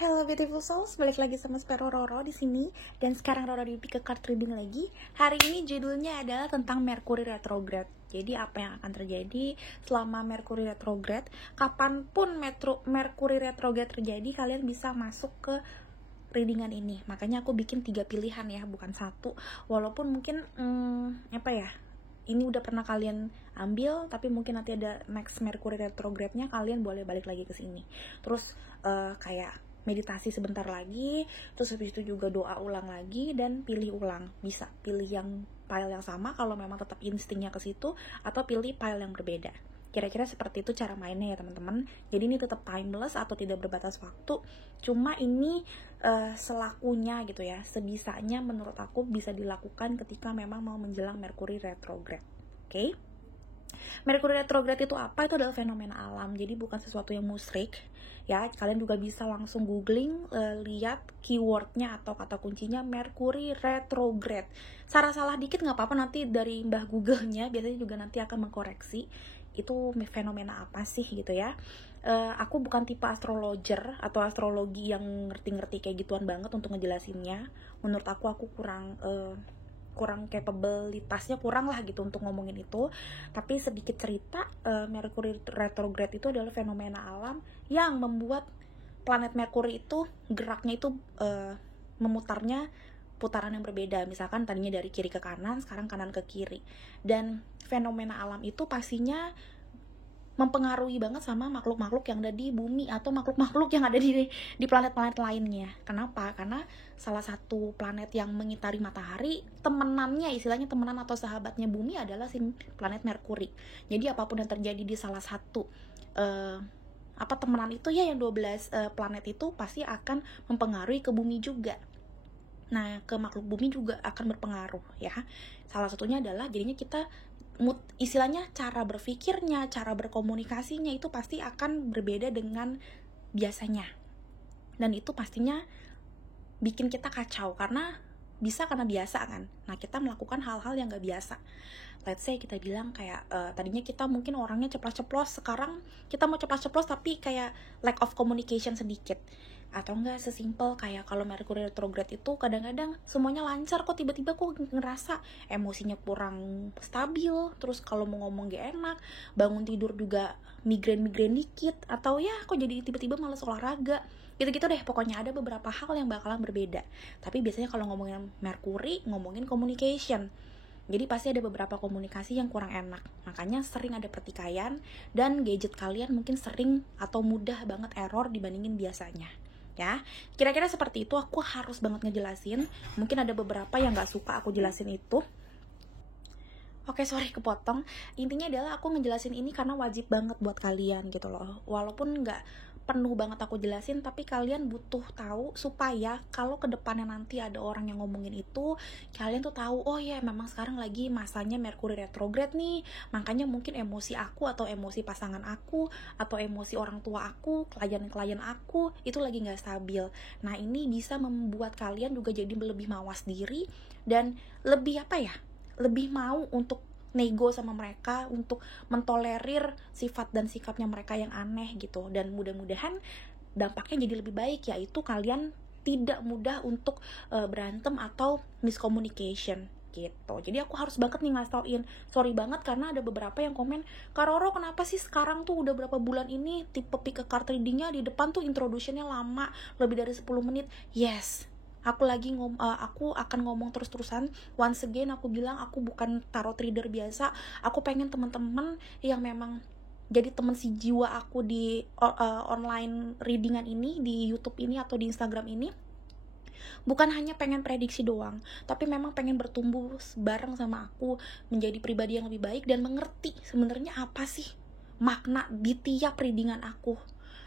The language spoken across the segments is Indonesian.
Hello beautiful souls, balik lagi sama Spero Roro di sini. Dan sekarang Roro di Pick a Card Reading lagi. Hari ini judulnya adalah tentang Mercury retrograde. Jadi apa yang akan terjadi selama Mercury retrograde? Kapanpun Mercury retrograde terjadi, kalian bisa masuk ke readingan ini. Makanya aku bikin 3 pilihan ya, bukan satu. Walaupun mungkin ini udah pernah kalian ambil, tapi mungkin nanti ada next Mercury retrograde-nya, kalian boleh balik lagi ke sini. Terus kayak meditasi sebentar lagi, terus habis itu juga doa ulang lagi dan pilih ulang. Bisa pilih yang pile yang sama kalau memang tetap instingnya ke situ, atau pilih pile yang berbeda. Kira-kira seperti itu cara mainnya ya teman-teman. Jadi ini tetap timeless atau tidak berbatas waktu. Cuma ini selakunya gitu ya, sebisanya menurut aku bisa dilakukan ketika memang mau menjelang Mercury retrograde. Oke? Mercury retrograde itu apa? Itu adalah fenomena alam. Jadi bukan sesuatu yang musyrik. Ya, kalian juga bisa langsung googling, lihat keywordnya atau kata kuncinya Mercury retrograde. Salah dikit nggak apa-apa, nanti dari Mbah Google-nya biasanya juga nanti akan mengkoreksi itu fenomena apa sih gitu ya. Aku bukan tipe astrologer atau astrologi yang ngerti-ngerti kayak gituan banget untuk ngejelasinnya. Menurut aku kurang capabilitasnya kurang lah gitu untuk ngomongin itu. Tapi sedikit cerita, Mercury retrograde itu adalah fenomena alam yang membuat planet Mercury itu geraknya itu memutarnya putaran yang berbeda. Misalkan tadinya dari kiri ke kanan, sekarang kanan ke kiri. Dan fenomena alam itu pastinya mempengaruhi banget sama makhluk-makhluk yang ada di bumi atau makhluk-makhluk yang ada di planet-planet lainnya. Kenapa? Karena salah satu planet yang mengitari matahari, istilahnya temenan atau sahabatnya bumi adalah si planet Mercury. Jadi apapun yang terjadi di salah satu temenan itu ya, yang 12 planet itu pasti akan mempengaruhi ke bumi juga. Nah, ke makhluk bumi juga akan berpengaruh ya. Salah satunya adalah jadinya kita istilahnya cara berpikirnya, cara berkomunikasinya itu pasti akan berbeda dengan biasanya. Dan itu pastinya bikin kita kacau karena biasa kan. Nah, kita melakukan hal-hal yang gak biasa. Let's say kita bilang kayak tadinya kita mungkin orangnya ceplos-ceplos, sekarang kita mau ceplos-ceplos tapi kayak lack of communication sedikit. Atau enggak sesimpel kayak kalau Mercury retrograde itu kadang-kadang semuanya lancar kok, tiba-tiba kok ngerasa emosinya kurang stabil, terus kalau mau ngomong gak enak, bangun tidur juga migrain dikit, atau ya kok jadi tiba-tiba malas olahraga, gitu-gitu deh. Pokoknya ada beberapa hal yang bakalan berbeda. Tapi biasanya kalau ngomongin Mercury, ngomongin communication. Jadi pasti ada beberapa komunikasi yang kurang enak. Makanya sering ada pertikaian, dan gadget kalian mungkin sering atau mudah banget error dibandingin biasanya. Ya, kira-kira seperti itu. Aku harus banget ngejelasin. Mungkin ada beberapa yang gak suka aku jelasin itu. Oke, sorry kepotong. Intinya adalah aku ngejelasin ini karena wajib banget buat kalian gitu loh. Walaupun gak penuh banget aku jelasin, tapi kalian butuh tahu supaya kalau kedepannya nanti ada orang yang ngomongin itu, kalian tuh tahu, oh ya memang sekarang lagi masanya Mercury retrograde nih. Makanya mungkin emosi aku atau emosi pasangan aku atau emosi orang tua aku, klien aku itu lagi gak stabil. Nah, ini bisa membuat kalian juga jadi lebih mawas diri dan lebih lebih mau untuk nego sama mereka, untuk mentolerir sifat dan sikapnya mereka yang aneh gitu. Dan mudah-mudahan dampaknya jadi lebih baik, yaitu kalian tidak mudah untuk berantem atau miscommunication gitu. Jadi aku harus banget nih ngasih tauin. Sorry banget karena ada beberapa yang komen, Kak Roro kenapa sih sekarang tuh udah berapa bulan ini tipe pick a card readingnya di depan tuh introduction-nya lama, lebih dari 10 menit. Yes, aku akan ngomong terus-terusan. Once again aku bilang aku bukan tarot reader biasa. Aku pengen teman-teman yang memang jadi teman si jiwa aku di online readingan ini, di YouTube ini atau di Instagram ini, bukan hanya pengen prediksi doang, tapi memang pengen bertumbuh bareng sama aku menjadi pribadi yang lebih baik dan mengerti sebenarnya apa sih makna di tiap readingan aku.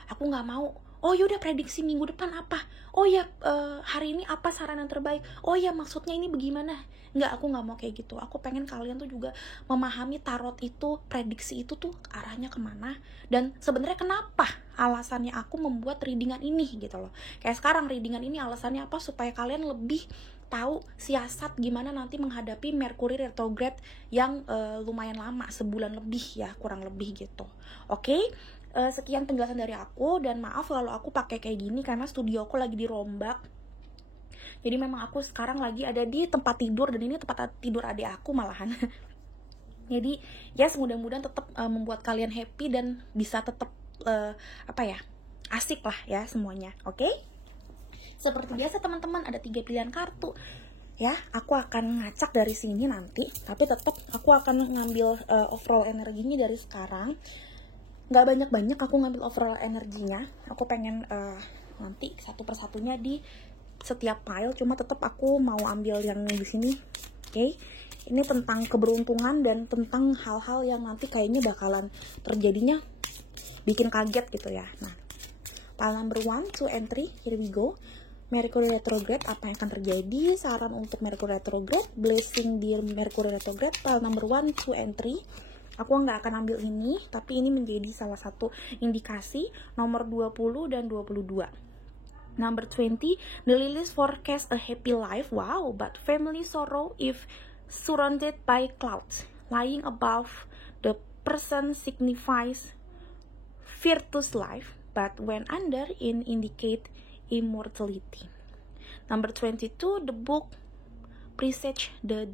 Aku nggak mau, oh yaudah prediksi minggu depan apa, oh ya hari ini apa saran yang terbaik, oh ya maksudnya ini bagaimana. Nggak, aku nggak mau kayak gitu. Aku pengen kalian tuh juga memahami tarot itu, prediksi itu tuh arahnya kemana, dan sebenarnya kenapa alasannya aku membuat readingan ini gitu loh. Kayak sekarang readingan ini alasannya apa, supaya kalian lebih tahu siasat gimana nanti menghadapi Mercury retrograde yang lumayan lama, sebulan lebih ya, kurang lebih gitu. Oke? Sekian penjelasan dari aku, dan maaf kalau aku pakai kayak gini karena studio aku lagi dirombak. Jadi memang aku sekarang lagi ada di tempat tidur, dan ini tempat tidur adik aku malahan. Jadi yes, mudah-mudahan tetap membuat kalian happy dan bisa tetap asik lah ya semuanya. Oke? Seperti biasa teman-teman, ada 3 pilihan kartu. Ya, aku akan ngacak dari sini nanti, tapi tetap aku akan ngambil overall energinya dari sekarang. Nggak banyak-banyak aku ngambil overall energinya. Aku pengen nanti satu persatunya di setiap pile, cuma tetap aku mau ambil yang di sini. Oke? Ini tentang keberuntungan dan tentang hal-hal yang nanti kayaknya bakalan terjadinya bikin kaget gitu ya. Nah, pile number 1, 2, and 3, here we go. Mercury retrograde, apa yang akan terjadi? Saran untuk Mercury retrograde, blessing di Mercury retrograde, pile number 1, 2, and 3. Aku nggak akan ambil ini, tapi ini menjadi salah satu indikasi. Nomor 20 dan 22. Number 20, the lilies forecast a happy life. Wow, but family sorrow if surrounded by clouds. Lying above the person signifies virtuous life, but when under indicate immortality. Number 22, the book presage the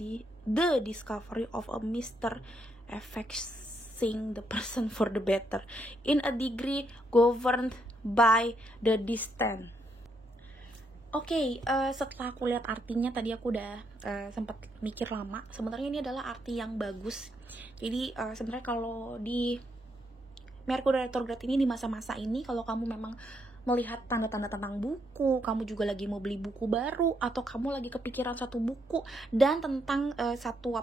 discovery of a mystery affecting the person for the better, in a degree governed by the distant. Oke, setelah aku lihat artinya tadi aku udah sempat mikir lama. Sebenarnya ini adalah arti yang bagus. Jadi sebenarnya kalau di Mercury retrograde ini, di masa-masa ini, kalau kamu memang melihat tanda-tanda tentang buku, kamu juga lagi mau beli buku baru, atau kamu lagi kepikiran satu buku dan tentang satu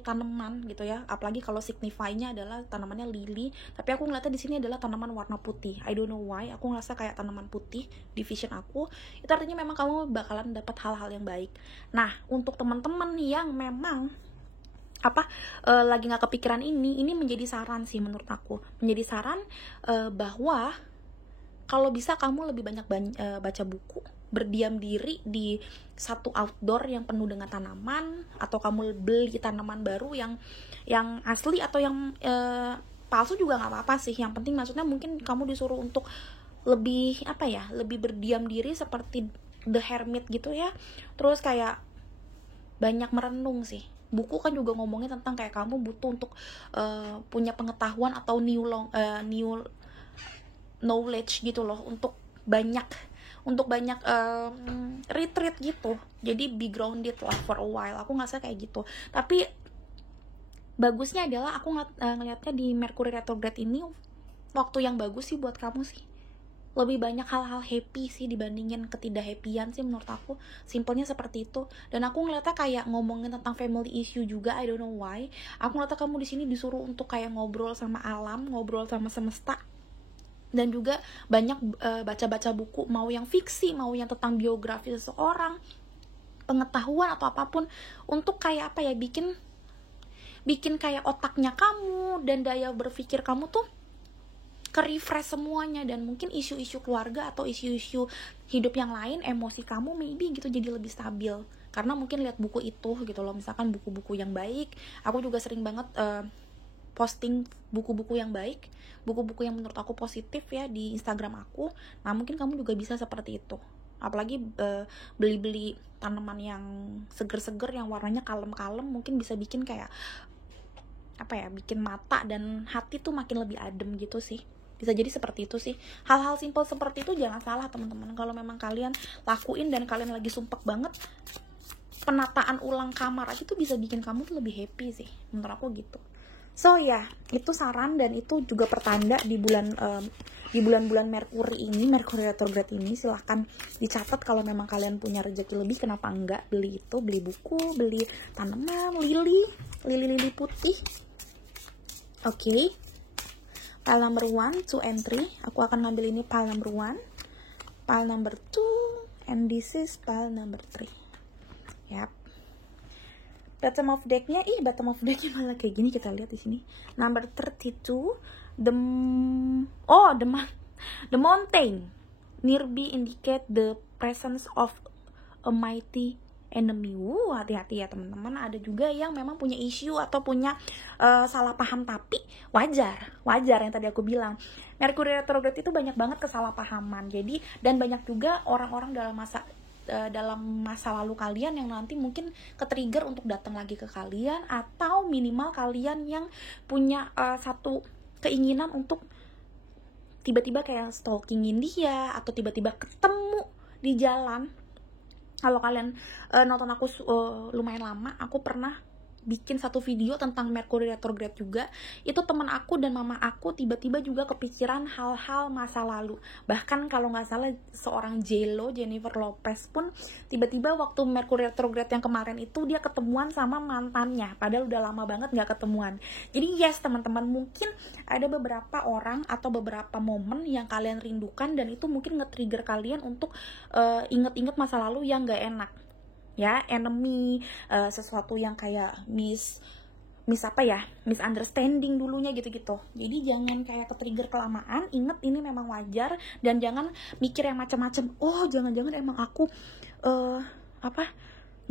tanaman gitu ya, apalagi kalau signify-nya adalah tanamannya lili, tapi aku ngeliatnya di sini adalah tanaman warna putih. I don't know why, aku ngerasa kayak tanaman putih di vision aku. Itu artinya memang kamu bakalan dapat hal-hal yang baik. Nah, untuk teman-teman yang memang lagi nggak kepikiran ini menjadi saran sih menurut aku, menjadi saran bahwa kalau bisa kamu lebih banyak baca buku, berdiam diri di satu outdoor yang penuh dengan tanaman, atau kamu beli tanaman baru yang asli atau yang palsu juga nggak apa-apa sih. Yang penting maksudnya mungkin kamu disuruh untuk lebih lebih berdiam diri seperti The Hermit gitu ya. Terus kayak banyak merenung sih. Buku kan juga ngomongin tentang kayak kamu butuh untuk punya pengetahuan atau new knowledge gitu loh, untuk banyak retreat gitu. Jadi be grounded lah for a while. Aku ngerasa kayak gitu. Tapi bagusnya adalah aku ngeliatnya di Mercury retrograde ini waktu yang bagus sih buat kamu sih. Lebih banyak hal-hal happy sih dibandingin ketidakhappyan sih menurut aku. Simpelnya seperti itu. Dan aku ngeliatnya kayak ngomongin tentang family issue juga. I don't know why. Aku ngeliatnya kamu di sini disuruh untuk kayak ngobrol sama alam, ngobrol sama semesta. Dan juga banyak baca-baca buku, mau yang fiksi, mau yang tentang biografi seseorang, pengetahuan atau apapun, untuk kayak bikin kayak otaknya kamu dan daya berpikir kamu tuh ke-refresh semuanya. Dan mungkin isu-isu keluarga atau isu-isu hidup yang lain, emosi kamu maybe gitu jadi lebih stabil karena mungkin lihat buku itu gitu loh. Misalkan buku-buku yang baik, aku juga sering banget posting buku-buku yang baik, buku-buku yang menurut aku positif ya di Instagram aku. Nah, mungkin kamu juga bisa seperti itu. Apalagi beli-beli tanaman yang seger-seger, yang warnanya kalem-kalem, mungkin bisa bikin kayak bikin mata dan hati tuh makin lebih adem gitu sih. Bisa jadi seperti itu sih. Hal-hal simpel seperti itu jangan salah teman-teman. Kalau memang kalian lakuin dan kalian lagi sumpek banget, penataan ulang kamar aja tuh bisa bikin kamu tuh lebih happy sih. Menurut aku gitu. So ya, itu saran dan itu juga pertanda di bulan-bulan Merkuri ini, Merkuri retrograde ini. Silahkan dicatat kalau memang kalian punya rezeki lebih, kenapa enggak beli itu, beli buku, beli tanaman, lili putih. Oke. Pile number 1, 2, and 3. Aku akan ngambil ini pile number 1, pile number 2, and this is pile number 3. Yap. Bottom of decknya malah kayak gini, kita lihat di sini. Number 32, the mountain nearby indicate the presence of a mighty enemy. Hati-hati ya teman-teman. Ada juga yang memang punya issue atau punya salah paham, tapi wajar yang tadi aku bilang. Merkuri retrograde itu banyak banget kesalahpahaman. Jadi dan banyak juga orang-orang dalam masa lalu kalian yang nanti mungkin ke-trigger untuk datang lagi ke kalian, atau minimal kalian yang punya satu keinginan untuk tiba-tiba kayak stalkingin dia atau tiba-tiba ketemu di jalan. Kalau kalian nonton aku lumayan lama, aku pernah bikin satu video tentang Mercury retrograde juga. Itu teman aku dan mama aku tiba-tiba juga kepikiran hal-hal masa lalu. Bahkan kalau nggak salah seorang J.Lo, Jennifer Lopez pun tiba-tiba waktu Mercury retrograde yang kemarin itu dia ketemuan sama mantannya, padahal udah lama banget nggak ketemuan. Jadi yes teman-teman, mungkin ada beberapa orang atau beberapa momen yang kalian rindukan dan itu mungkin nge-trigger kalian untuk inget-inget masa lalu yang nggak enak. Ya, enemy, sesuatu yang kayak misunderstanding dulunya gitu-gitu. Jadi jangan kayak ke-trigger kelamaan. Ingat, ini memang wajar dan jangan mikir yang macam-macam. Oh, jangan-jangan emang aku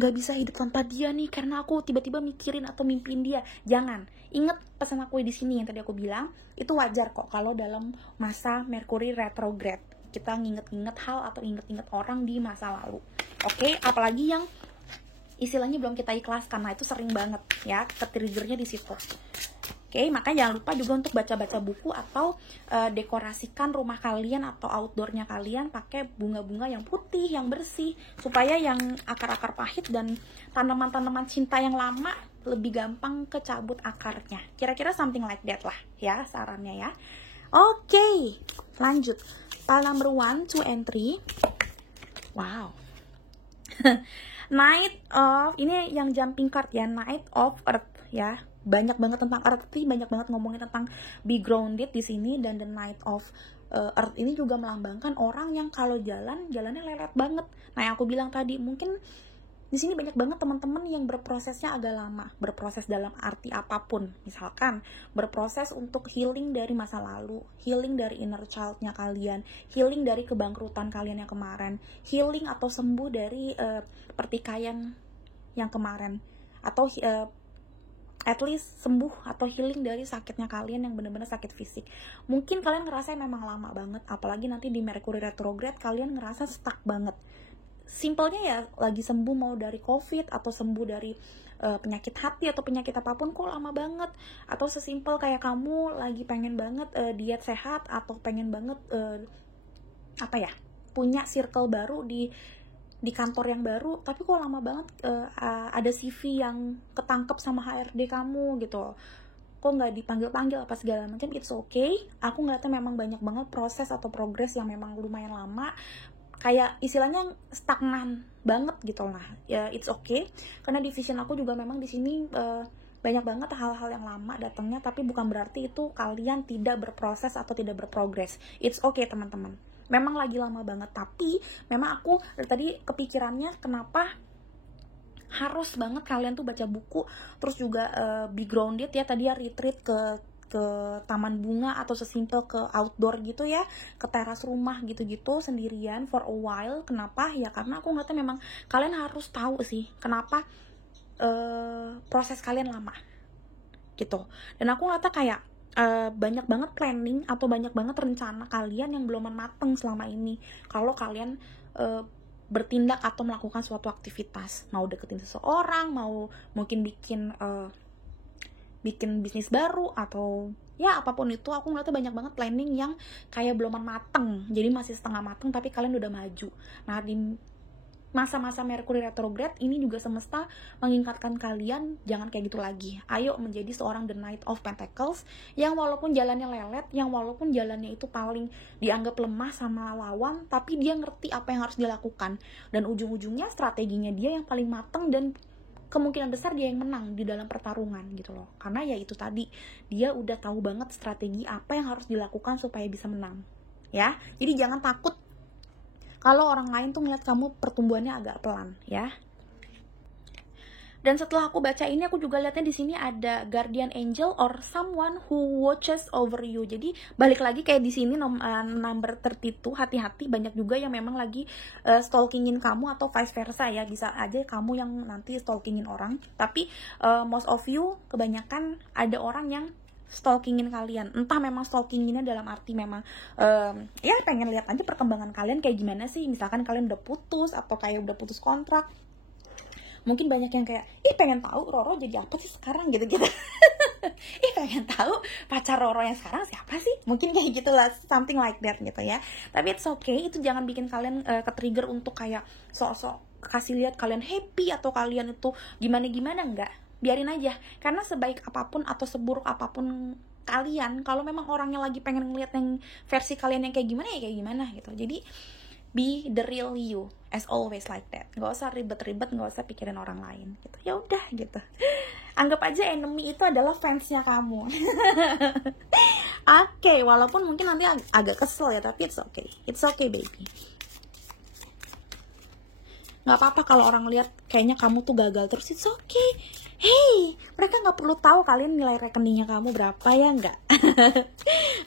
nggak bisa hidup tanpa dia nih karena aku tiba-tiba mikirin atau mimpiin dia. Jangan. Ingat pesan aku di sini yang tadi aku bilang, itu wajar kok kalau dalam masa Mercury retrograde kita nginget-nginget hal atau inget-inget orang di masa lalu. Oke, apalagi yang istilahnya belum kita ikhlaskan, nah itu sering banget ya ke-triggernya di situ. Oke, makanya jangan lupa juga untuk baca-baca buku atau dekorasikan rumah kalian atau outdoornya kalian pakai bunga-bunga yang putih, yang bersih, supaya yang akar-akar pahit dan tanaman-tanaman cinta yang lama lebih gampang kecabut akarnya. Kira-kira something like that lah ya sarannya ya. Oke, lanjut. Pile number 1, 2, and 3. Wow. Knight of, ini yang jumping card ya, Knight of Earth ya. Banyak banget tentang Earth, banyak banget ngomongin tentang be grounded di sini. Dan the Knight of Earth ini juga melambangkan orang yang kalau jalannya lelet banget. Nah, yang aku bilang tadi, mungkin di sini banyak banget teman-teman yang berprosesnya agak lama, berproses dalam arti apapun. Misalkan berproses untuk healing dari masa lalu, healing dari inner child-nya kalian, healing dari kebangkrutan kalian yang kemarin, healing atau sembuh dari pertikaian yang kemarin, atau at least sembuh atau healing dari sakitnya kalian yang benar-benar sakit fisik. Mungkin kalian ngerasa memang lama banget, apalagi nanti di Mercury retrograde kalian ngerasa stuck banget. Simpelnya ya, lagi sembuh mau dari COVID atau sembuh dari penyakit hati atau penyakit apapun kok lama banget. Atau sesimpel kayak kamu lagi pengen banget diet sehat atau pengen banget punya circle baru di kantor yang baru, tapi kok lama banget ada CV yang ketangkep sama HRD kamu gitu, kok nggak dipanggil-panggil apa segala macam. It's okay, aku ngeliatnya memang banyak banget proses atau progres yang memang lumayan lama, kayak istilahnya stagnan banget gitu lah ya. It's okay, karena di vision aku juga memang di sini banyak banget hal-hal yang lama datangnya, tapi bukan berarti itu kalian tidak berproses atau tidak berprogres. It's okay teman-teman, memang lagi lama banget, tapi memang aku dari tadi kepikirannya kenapa harus banget kalian tuh baca buku, terus juga be grounded ya, tadi ya retreat ke taman bunga atau sesimpel ke outdoor gitu ya, ke teras rumah gitu-gitu sendirian for a while. Kenapa? Ya karena aku ngeliatnya memang kalian harus tahu sih kenapa proses kalian lama gitu. Dan aku ngeliatnya kayak banyak banget planning atau banyak banget rencana kalian yang belum mateng selama ini. Kalau kalian bertindak atau melakukan suatu aktivitas, mau deketin seseorang, mau mungkin bikin bisnis baru atau ya apapun itu, aku ngeliatnya banyak banget planning yang kayak belum mateng, jadi masih setengah mateng tapi kalian udah maju. Nah, di masa-masa Mercury retrograde ini juga semesta mengingatkan kalian jangan kayak gitu lagi. Ayo menjadi seorang the Knight of Pentacles yang walaupun jalannya lelet, yang walaupun jalannya itu paling dianggap lemah sama lawan, tapi dia ngerti apa yang harus dilakukan, dan ujung-ujungnya strateginya dia yang paling mateng dan kemungkinan besar dia yang menang di dalam pertarungan gitu loh. Karena ya itu tadi, dia udah tahu banget strategi apa yang harus dilakukan supaya bisa menang ya. Jadi jangan takut kalau orang lain tuh ngeliat kamu pertumbuhannya agak pelan ya. Dan setelah aku baca ini, aku juga lihatnya di sini ada guardian angel or someone who watches over you. Jadi balik lagi kayak di sini number 32, hati-hati, banyak juga yang memang lagi stalkingin kamu atau vice versa ya. Bisa aja kamu yang nanti stalkingin orang, tapi most of you kebanyakan ada orang yang stalkingin kalian. Entah memang stalkinginnya dalam arti memang ya pengen lihat aja perkembangan kalian kayak gimana sih. Misalkan kalian udah putus atau kayak udah putus kontrak, mungkin banyak yang kayak, ih pengen tahu Roro jadi apa sih sekarang gitu-gitu. Ih pengen tahu pacar Roro yang sekarang siapa sih, mungkin kayak gitulah, something like that gitu ya. Tapi it's okay, itu jangan bikin kalian ke-trigger untuk kayak sok-sok kasih lihat kalian happy atau kalian itu gimana-gimana. Enggak, biarin aja. Karena sebaik apapun atau seburuk apapun kalian, kalau memang orangnya lagi pengen ngeliat yang versi kalian yang kayak gimana ya kayak gimana gitu. Jadi be the real you, as always like that. Gak usah ribet-ribet, gak usah pikirin orang lain gitu. Ya udah gitu. Anggap aja enemy itu adalah fansnya kamu. Oke, walaupun mungkin nanti agak kesel ya, tapi it's okay. It's okay baby. Gak apa-apa kalau orang lihat kayaknya kamu tuh gagal terus, it's okay. Hey, mereka gak perlu tahu kalian nilai rekeningnya kamu berapa ya nggak?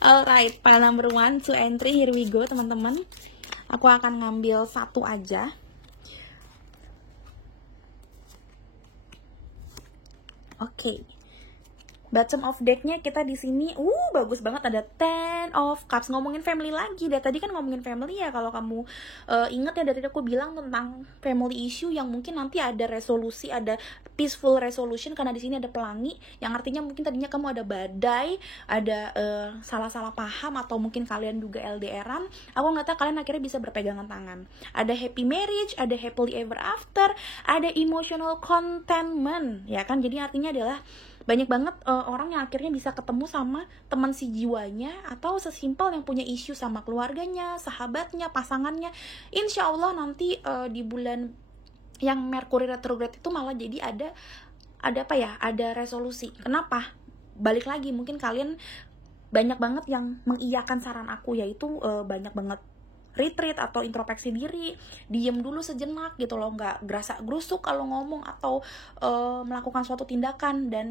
Alright, file number 1, 2, and 3, here we go teman-teman. Aku akan ngambil satu aja. Oke. Bottom of deck-nya kita di sini, bagus banget, ada Ten of Cups. Ngomongin family lagi. Dari tadi kan ngomongin family ya. Kalau kamu ingat ya, dari tadi aku bilang tentang family issue yang mungkin nanti ada resolusi, ada peaceful resolution, karena di sini ada pelangi yang artinya mungkin tadinya kamu ada badai, ada salah-salah paham, atau mungkin kalian juga LDR-an. Aku nggak tahu, kalian akhirnya bisa berpegangan tangan. Ada happy marriage, ada happily ever after, ada emotional contentment, ya kan? Jadi artinya adalah banyak banget orang yang akhirnya bisa ketemu sama teman si jiwanya, atau sesimpel yang punya isu sama keluarganya, sahabatnya, pasangannya. Insya Allah nanti di bulan yang Mercury retrograde itu malah jadi ada apa ya, ada resolusi. Kenapa? Balik lagi, mungkin kalian banyak banget yang mengiyakan saran aku, yaitu banyak banget retreat atau introspeksi diri, diem dulu sejenak gitu loh, nggak gerasa gerusuk kalau ngomong atau melakukan suatu tindakan. Dan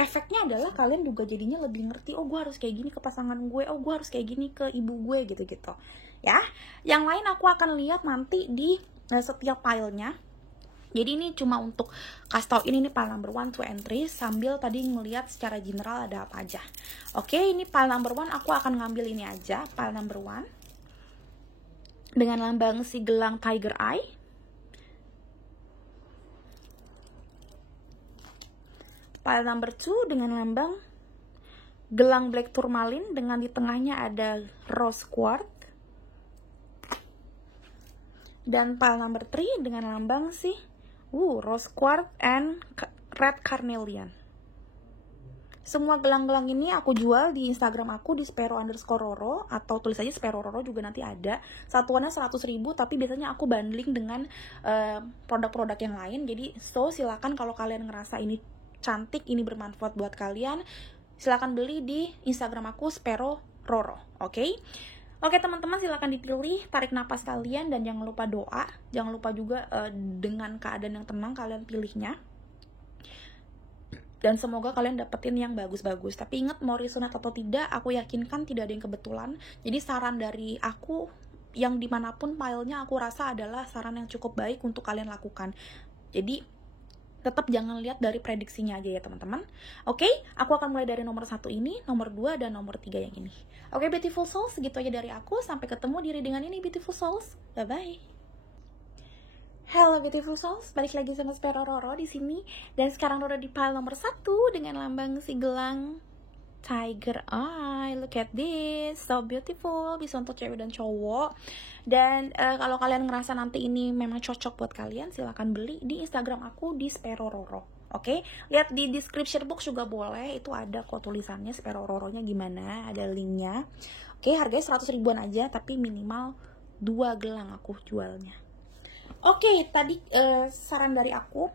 efeknya adalah kalian juga jadinya lebih ngerti, oh gue harus kayak gini ke pasangan gue, oh gue harus kayak gini ke ibu gue, gitu-gitu ya. Yang lain aku akan lihat nanti di setiap pile-nya. Jadi ini cuma untuk kasih tau ini pile number 1, 2, and 3, sambil tadi ngelihat secara general ada apa aja. Oke, ini pile number 1, aku akan ngambil ini aja, pile number 1 dengan lambang si gelang tiger eye. Pile number 2 dengan lambang gelang black tourmaline dengan di tengahnya ada rose quartz. Dan pile number 3 dengan lambang sih rose quartz and red carnelian. Semua gelang-gelang ini aku jual di Instagram aku di @spero_roro, atau tulis aja @spero_roro juga nanti ada. Satuannya 100.000, tapi biasanya aku bundling dengan produk-produk yang lain. Jadi silakan kalau kalian ngerasa ini cantik, ini bermanfaat buat kalian, silakan beli di Instagram aku @spero_roro. Oke, teman-teman, silakan dipilih, tarik napas kalian, dan jangan lupa doa. Jangan lupa juga dengan keadaan yang tenang kalian pilihnya. Dan semoga kalian dapetin yang bagus-bagus. Tapi ingat, mau resonate atau tidak, aku yakinkan tidak ada yang kebetulan. Jadi saran dari aku yang dimanapun filenya, aku rasa adalah saran yang cukup baik untuk kalian lakukan. Jadi tetap jangan lihat dari prediksinya aja ya teman-teman. Oke, aku akan mulai dari nomor 1 ini, nomor 2, dan nomor 3 yang ini. Oke, beautiful souls, segitu aja dari aku. Sampai ketemu di readingan ini, beautiful souls. Bye-bye. Hello beautiful souls, balik lagi sama Spero_roro di sini. Dan sekarang Roro di pile nomor 1 dengan lambang si gelang tiger eye. Look at this, so beautiful. Bisa untuk cewek dan cowok. Dan kalau kalian ngerasa nanti ini memang cocok buat kalian, silahkan beli di Instagram aku di Spero_roro. Oke, lihat di description box juga boleh, itu ada kok tulisannya Spero_roro-nya gimana, ada linknya. Oke, harganya 100 ribuan aja, tapi minimal 2 gelang aku jualnya. Oke, tadi saran dari aku,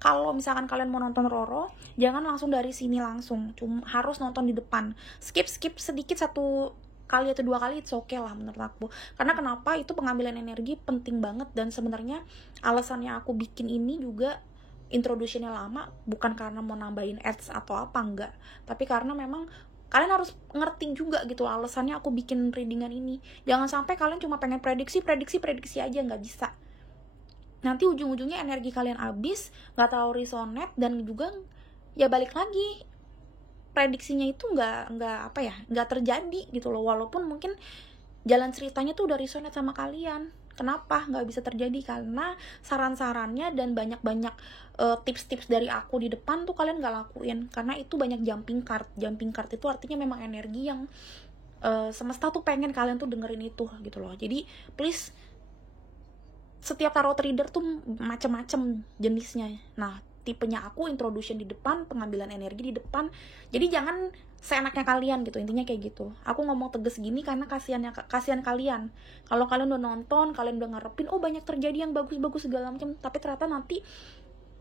kalau misalkan kalian mau nonton Roro, jangan langsung dari sini langsung, cuma harus nonton di depan. Skip sedikit 1 sekali atau 2 kali it's okay lah menurut aku. Karena kenapa, itu pengambilan energi penting banget. Dan sebenarnya alasannya aku bikin ini juga introduction-nya lama bukan karena mau nambahin ads atau apa, enggak, tapi karena memang kalian harus ngerti juga gitu alasannya aku bikin readingan ini. Jangan sampai kalian cuma pengen prediksi aja, nggak bisa. Nanti ujung-ujungnya energi kalian habis, nggak terlalu resonate, dan juga ya balik lagi prediksinya itu nggak terjadi gitu loh. Walaupun mungkin jalan ceritanya tuh udah resonate sama kalian. Kenapa nggak bisa terjadi? Karena saran-sarannya dan banyak-banyak tips-tips dari aku di depan tuh kalian nggak lakuin. Karena itu banyak jumping card. Jumping card itu artinya memang energi yang semesta tuh pengen kalian tuh dengerin itu gitu loh. Jadi please, setiap tarot reader tuh macem-macem jenisnya. Nah, tipenya aku introduction di depan, pengambilan energi di depan. Jadi jangan seenaknya kalian gitu, intinya kayak gitu. Aku ngomong tegas gini karena kasihan kalian. Kalau kalian udah nonton, kalian udah ngarepin oh banyak terjadi yang bagus-bagus segala macam, tapi ternyata nanti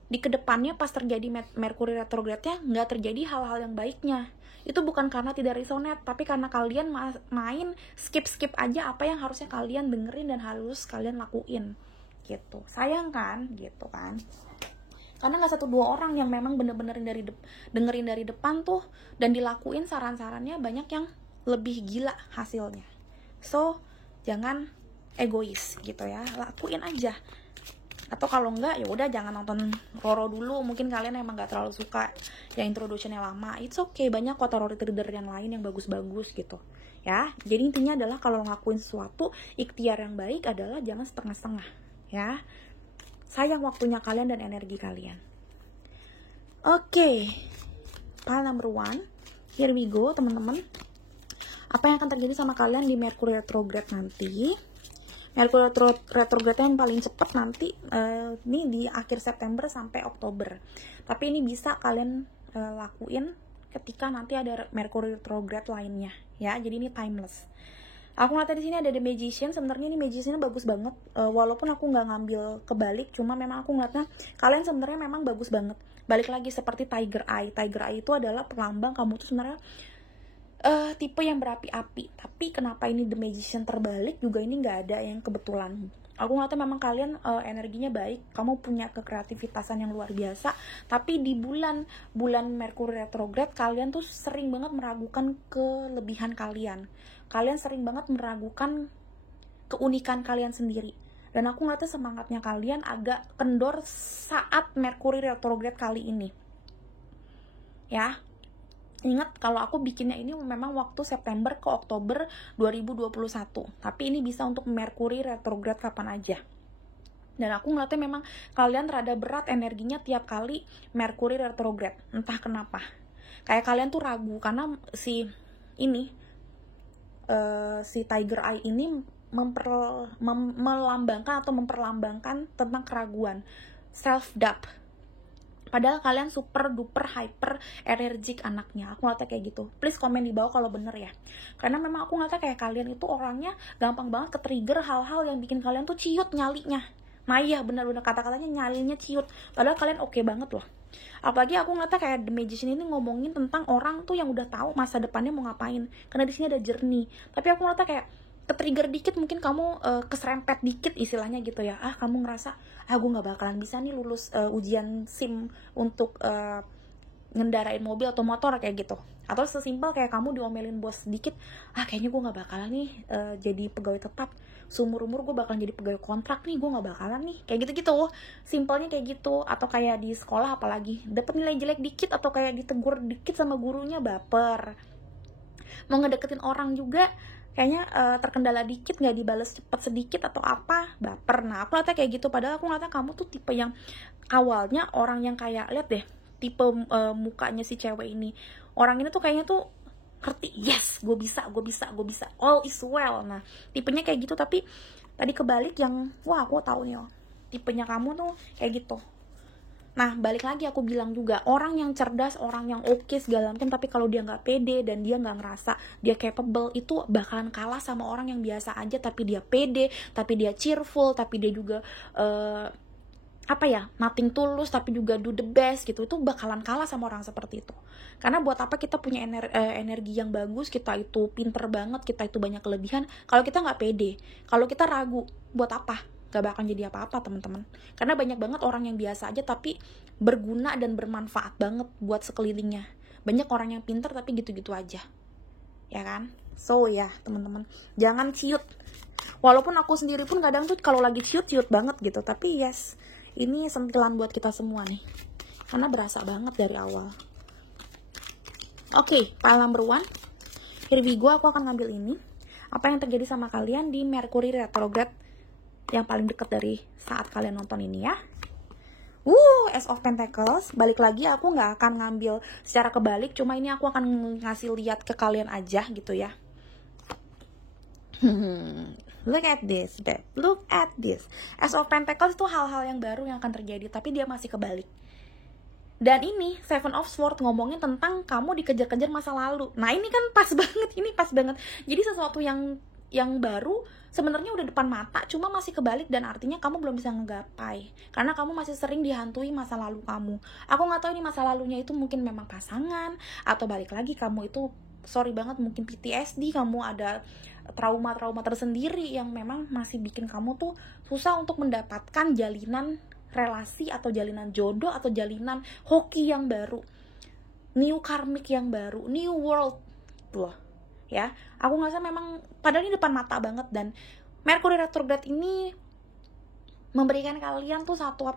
di kedepannya pas terjadi Mercury retrograde-nya nggak terjadi hal-hal yang baiknya. Itu bukan karena tidak resonate, tapi karena kalian main skip aja apa yang harusnya kalian dengerin dan harus kalian lakuin gitu. Sayang kan gitu kan. Karena gak 1-2 orang yang memang bener-bener dengerin dari depan tuh dan dilakuin saran-sarannya, banyak yang lebih gila hasilnya. So, jangan egois gitu ya, lakuin aja. Atau kalau enggak ya udah jangan nonton Roro dulu, mungkin kalian emang gak terlalu suka yang introduction-nya lama. It's okay, banyak kok tarot reader yang lain yang bagus-bagus gitu ya. Jadi intinya adalah kalau ngelakuin sesuatu, ikhtiar yang baik adalah jangan setengah-setengah ya. Sayang waktunya kalian dan energi kalian. Oke, pile number 1. Here we go, teman-teman. Apa yang akan terjadi sama kalian di Mercury retrograde nanti? Mercury retrograde yang paling cepat nanti ini di akhir September sampai Oktober. Tapi ini bisa kalian lakuin ketika nanti ada Mercury retrograde lainnya ya. Jadi ini timeless. Aku ngeliatnya di sini ada The Magician. Sebenarnya ini Magician bagus banget. Walaupun aku nggak ngambil kebalik, cuma memang aku ngeliatnya kalian sebenarnya memang bagus banget. Balik lagi seperti Tiger Eye. Tiger Eye itu adalah pelambang kamu tuh sebenarnya tipe yang berapi-api. Tapi kenapa ini The Magician terbalik juga, ini nggak ada yang kebetulan. Aku ngeliatnya memang kalian energinya baik, kamu punya kekreativitasan yang luar biasa. Tapi di bulan Mercury retrograde kalian tuh sering banget meragukan kelebihan kalian. Kalian sering banget meragukan keunikan kalian sendiri. Dan aku ngeliatnya semangatnya kalian agak kendor saat Mercury retrograde kali ini. Ya, ingat kalau aku bikinnya ini memang waktu September ke Oktober 2021. Tapi ini bisa untuk Mercury retrograde kapan aja. Dan aku ngeliatnya memang kalian rada berat energinya tiap kali Mercury retrograde. Entah kenapa. Kayak kalian tuh ragu karena si Tiger Eye ini melambangkan atau memperlambangkan tentang keraguan, self-doubt. Padahal kalian super duper hyper energik anaknya. Aku ngeliatnya kayak gitu. Please komen di bawah kalau bener ya. Karena memang aku ngeliatnya kayak kalian itu orangnya gampang banget ke-trigger hal-hal yang bikin kalian tuh ciut nyalinya. Nah iya bener-bener kata-katanya nyalinya ciut. Padahal kalian oke banget loh. Apalagi aku ngeliatnya kayak The Magician ini ngomongin tentang orang tuh yang udah tahu masa depannya mau ngapain. Karena di sini ada journey. Tapi aku ngeliatnya kayak ke-trigger dikit, mungkin kamu keserempet dikit istilahnya gitu ya. Kamu ngerasa gue nggak bakalan bisa nih lulus ujian SIM untuk ngendarain mobil atau motor kayak gitu. Atau sesimpel kayak kamu diomelin bos dikit, kayaknya gue nggak bakalan nih jadi pegawai tetap, seumur-umur gue bakalan jadi pegawai kontrak nih, gue nggak bakalan nih, kayak gitu-gitu. Simpelnya kayak gitu. Atau kayak di sekolah apalagi dapet nilai jelek dikit atau kayak ditegur dikit sama gurunya, baper. Mau ngedeketin orang juga kayaknya terkendala dikit, nggak dibales cepet sedikit atau apa, baper. Nah aku ngeliatnya kayak gitu. Padahal aku ngeliatnya kamu tuh tipe yang awalnya orang yang kayak, lihat deh tipe mukanya si cewek ini, orang ini tuh kayaknya tuh ngerti, yes gue bisa, all is well. Nah tipenya kayak gitu. Tapi tadi kebalik yang aku tahu nih tipenya kamu tuh kayak gitu. Nah balik lagi aku bilang juga, orang yang cerdas, orang yang oke segala macam, tapi kalau dia nggak pede dan dia nggak ngerasa dia capable, itu bakalan kalah sama orang yang biasa aja tapi dia pede, tapi dia cheerful, tapi dia juga apa ya, nothing tulus tapi juga do the best gitu, itu bakalan kalah sama orang seperti itu. Karena buat apa kita punya energi yang bagus, kita itu pinter banget, kita itu banyak kelebihan, kalau kita nggak pede, kalau kita ragu, buat apa? Gak bakal jadi apa-apa teman-teman. Karena banyak banget orang yang biasa aja tapi berguna dan bermanfaat banget buat sekelilingnya. Banyak orang yang pinter tapi gitu-gitu aja, ya kan? So ya teman-teman, jangan ciut. Walaupun aku sendiri pun kadang tuh kalau lagi ciut banget gitu, tapi yes, ini sentilan buat kita semua nih, karena berasa banget dari awal. Oke, file number 1. Here we go, aku akan ngambil ini. Apa yang terjadi sama kalian di Mercury retrograde yang paling dekat dari saat kalian nonton ini ya. Ace of Pentacles. Balik lagi, aku nggak akan ngambil secara kebalik, cuma ini aku akan ngasih lihat ke kalian aja gitu ya. Look at this, Dad. Look at this. Ace of Pentacles itu hal-hal yang baru yang akan terjadi, tapi dia masih kebalik. Dan ini Seven of Swords ngomongin tentang kamu dikejar-kejar masa lalu. Nah ini kan pas banget, ini pas banget. Jadi sesuatu yang baru sebenarnya udah depan mata, cuma masih kebalik dan artinya kamu belum bisa ngegapai. Karena kamu masih sering dihantui masa lalu kamu. Aku nggak tahu ini masa lalunya itu mungkin memang pasangan, atau balik lagi kamu itu, sorry banget, mungkin PTSD, kamu ada trauma-trauma tersendiri yang memang masih bikin kamu tuh susah untuk mendapatkan jalinan relasi atau jalinan jodoh atau jalinan hoki yang baru, new karmic yang baru, new world loh ya. Aku ngerasa memang padahal ini depan mata banget, dan Mercury retrograde ini memberikan kalian tuh satu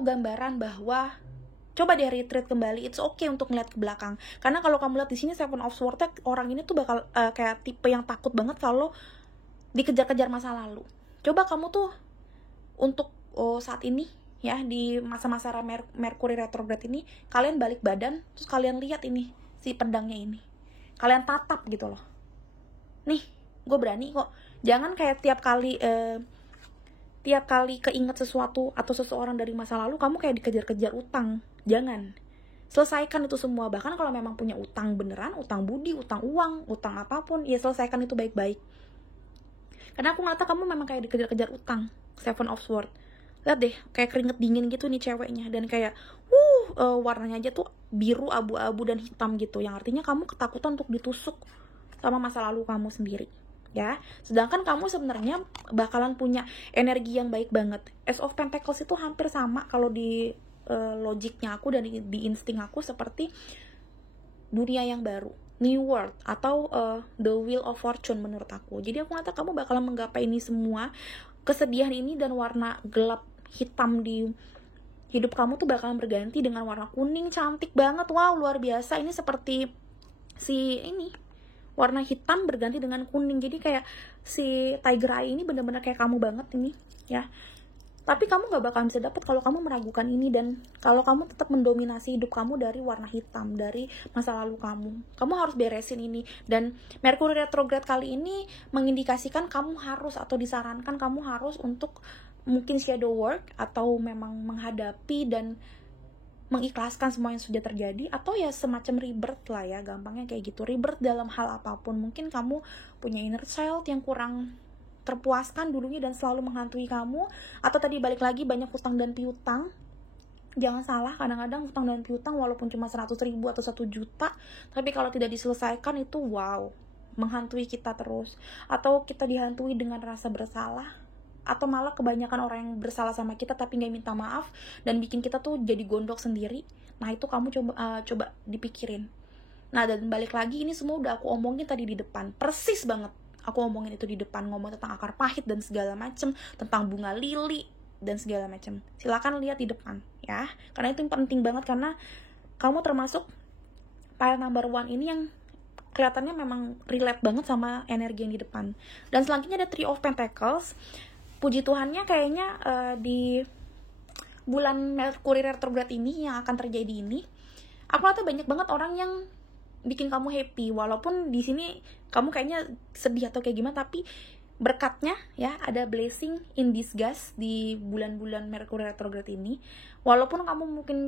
gambaran bahwa coba deh retreat kembali, it's okay untuk ngeliat ke belakang. Karena kalau kamu lihat di sini Seven of Swords, orang ini tuh bakal kayak tipe yang takut banget kalau dikejar-kejar masa lalu. Coba kamu tuh untuk saat ini ya, di masa-masa Mercury retrograde ini, kalian balik badan, terus kalian lihat ini si pedangnya ini, kalian tatap gitu loh. Nih, gue berani kok. Jangan kayak tiap kali keinget sesuatu atau seseorang dari masa lalu, kamu kayak dikejar-kejar utang. Jangan. Selesaikan itu semua. Bahkan kalau memang punya utang beneran, utang budi, utang uang, utang apapun, ya selesaikan itu baik-baik. Karena aku ngata kamu memang kayak dikejar-kejar utang. Seven of Swords. Lihat deh, kayak keringet dingin gitu nih ceweknya. Dan kayak, warnanya aja tuh biru, abu-abu, dan hitam gitu. Yang artinya kamu ketakutan untuk ditusuk sama masa lalu kamu sendiri. Ya, sedangkan kamu sebenarnya bakalan punya energi yang baik banget. Ace of Pentacles itu hampir sama kalau di logiknya aku dan di insting aku seperti dunia yang baru, new world, atau the wheel of fortune menurut aku. Jadi aku ngata kamu bakalan menggapai ini semua, kesedihan ini dan warna gelap hitam di hidup kamu tuh bakalan berganti dengan warna kuning cantik banget. Wow, luar biasa. Ini seperti si ini, warna hitam berganti dengan kuning. Jadi kayak si Tiger Eye ini bener-bener kayak kamu banget ini ya. Tapi kamu gak bakalan bisa dapet kalau kamu meragukan ini, dan kalau kamu tetap mendominasi hidup kamu dari warna hitam, dari masa lalu kamu. Kamu harus beresin ini. Dan Mercury retrograde kali ini mengindikasikan kamu harus, atau disarankan kamu harus untuk mungkin shadow work, atau memang menghadapi dan mengikhlaskan semua yang sudah terjadi, atau ya semacam rebirth lah ya, gampangnya kayak gitu. Rebirth dalam hal apapun. Mungkin kamu punya inner child yang kurang terpuaskan dulunya dan selalu menghantui kamu, atau tadi balik lagi banyak hutang dan piutang. Jangan salah, kadang-kadang hutang dan piutang walaupun cuma 100.000 atau 1 juta, tapi kalau tidak diselesaikan itu wow, menghantui kita terus. Atau kita dihantui dengan rasa bersalah, atau malah kebanyakan orang yang bersalah sama kita tapi nggak minta maaf dan bikin kita tuh jadi gondok sendiri. Nah itu kamu coba dipikirin. Nah dan balik lagi, ini semua udah aku omongin tadi di depan, persis banget aku omongin itu di depan, ngomong tentang akar pahit dan segala macem, tentang bunga lili dan segala macem. Silakan lihat di depan ya, karena itu penting banget, karena kamu termasuk file number 1 ini yang kelihatannya memang relate banget sama energi yang di depan. Dan selanjutnya ada Three of Pentacles. Puji Tuhannya kayaknya di bulan Mercury retrograde ini yang akan terjadi ini, aku rasa banyak banget orang yang bikin kamu happy, walaupun di sini kamu kayaknya sedih atau kayak gimana, tapi berkatnya ya, ada blessing in disguise di bulan-bulan Mercury retrograde ini. Walaupun kamu mungkin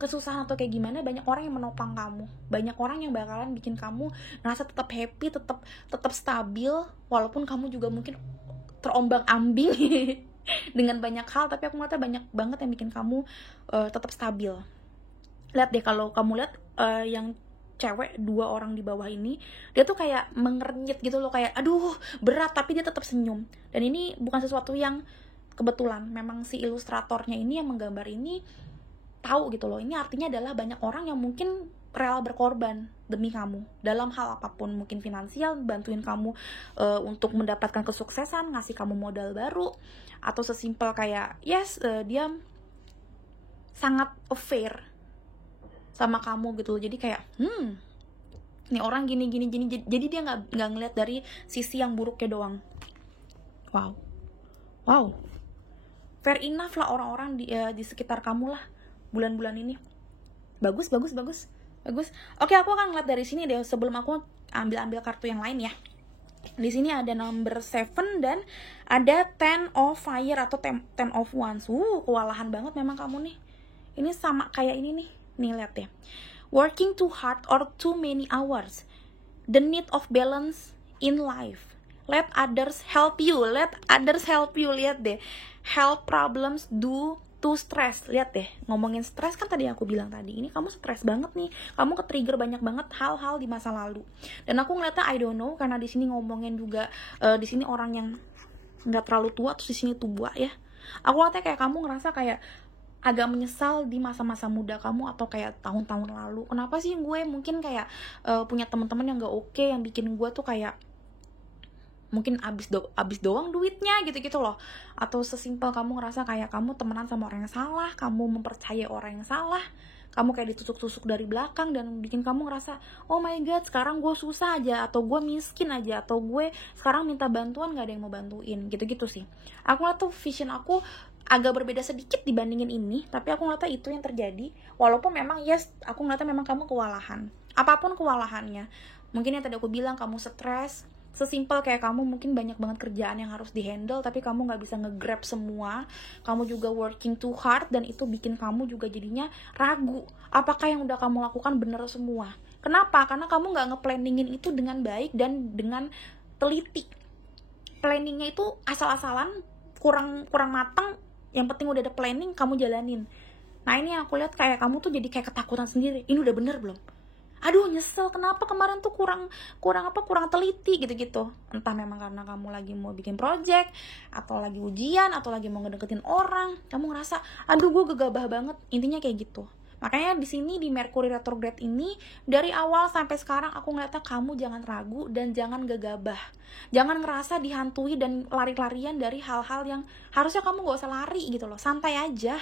kesusahan atau kayak gimana, banyak orang yang menopang kamu, banyak orang yang bakalan bikin kamu ngerasa tetap happy, tetap stabil, walaupun kamu juga mungkin terombang-ambing dengan banyak hal, tapi aku ngeliatnya banyak banget yang bikin kamu tetap stabil. Lihat deh, kalau kamu lihat yang cewek 2 orang di bawah ini, dia tuh kayak mengernyit gitu loh, kayak aduh berat, tapi dia tetap senyum. Dan ini bukan sesuatu yang kebetulan, memang si ilustratornya ini yang menggambar ini tahu gitu loh, ini artinya adalah banyak orang yang mungkin rela berkorban demi kamu dalam hal apapun, mungkin finansial, bantuin kamu untuk mendapatkan kesuksesan, ngasih kamu modal baru, atau sesimpel kayak dia sangat affair sama kamu gitu loh. Jadi kayak nih orang gini, jadi dia nggak ngeliat dari sisi yang buruknya doang. Wow, fair enough lah orang-orang di sekitar kamu lah bulan-bulan ini. Bagus. Oke, aku akan ngeliat dari sini deh sebelum aku ambil kartu yang lain ya. Di sini ada number 7 dan ada 10 of fire atau 10 of wands. Kewalahan banget memang kamu nih. Ini sama kayak ini nih. Nih lihat ya. Working too hard or too many hours. The need of balance in life. Let others help you. Lihat deh. Health problems due to stress. Lihat deh, ngomongin stress kan tadi aku bilang tadi, ini kamu stres banget nih, kamu ke-trigger banyak banget hal-hal di masa lalu. Dan aku ngeliatnya I don't know, karena di sini ngomongin juga di sini orang yang nggak terlalu tua, terus di sini tua ya. Aku ngeliatnya kayak kamu ngerasa kayak agak menyesal di masa-masa muda kamu atau kayak tahun-tahun lalu. Kenapa sih gue mungkin kayak punya teman-teman yang nggak oke, yang bikin gue tuh kayak mungkin abis doang duitnya gitu-gitu loh. Atau sesimpel kamu ngerasa kayak kamu temenan sama orang yang salah, kamu mempercayai orang yang salah, kamu kayak ditusuk-tusuk dari belakang dan bikin kamu ngerasa oh my god sekarang gue susah aja, atau gue miskin aja, atau gue sekarang minta bantuan gak ada yang mau bantuin, gitu-gitu sih. Aku ngeliat tuh vision aku agak berbeda sedikit dibandingin ini, tapi aku ngeliatnya itu yang terjadi. Walaupun memang aku ngeliatnya memang kamu kewalahan, apapun kewalahannya. Mungkin yang tadi aku bilang kamu stres, sesimpel kayak kamu mungkin banyak banget kerjaan yang harus dihandle, tapi kamu gak bisa nge-grab semua. Kamu juga working too hard, dan itu bikin kamu juga jadinya ragu apakah yang udah kamu lakukan bener semua. Kenapa? Karena kamu gak nge-planningin itu dengan baik dan dengan teliti. Planningnya itu asal-asalan, kurang matang. Yang penting udah ada planning, kamu jalanin. Nah ini yang aku lihat kayak kamu tuh jadi kayak ketakutan sendiri, ini udah bener belum? Aduh nyesel, kenapa kemarin tuh kurang teliti gitu-gitu. Entah memang karena kamu lagi mau bikin project, atau lagi ujian, atau lagi mau ngedeketin orang, kamu ngerasa aduh gue gegabah banget. Intinya kayak gitu. Makanya di sini di Mercury retrograde ini, dari awal sampai sekarang aku ngeliatnya kamu jangan ragu dan jangan gegabah. Jangan ngerasa dihantui dan lari-larian dari hal-hal yang harusnya kamu gak usah lari gitu loh. Santai aja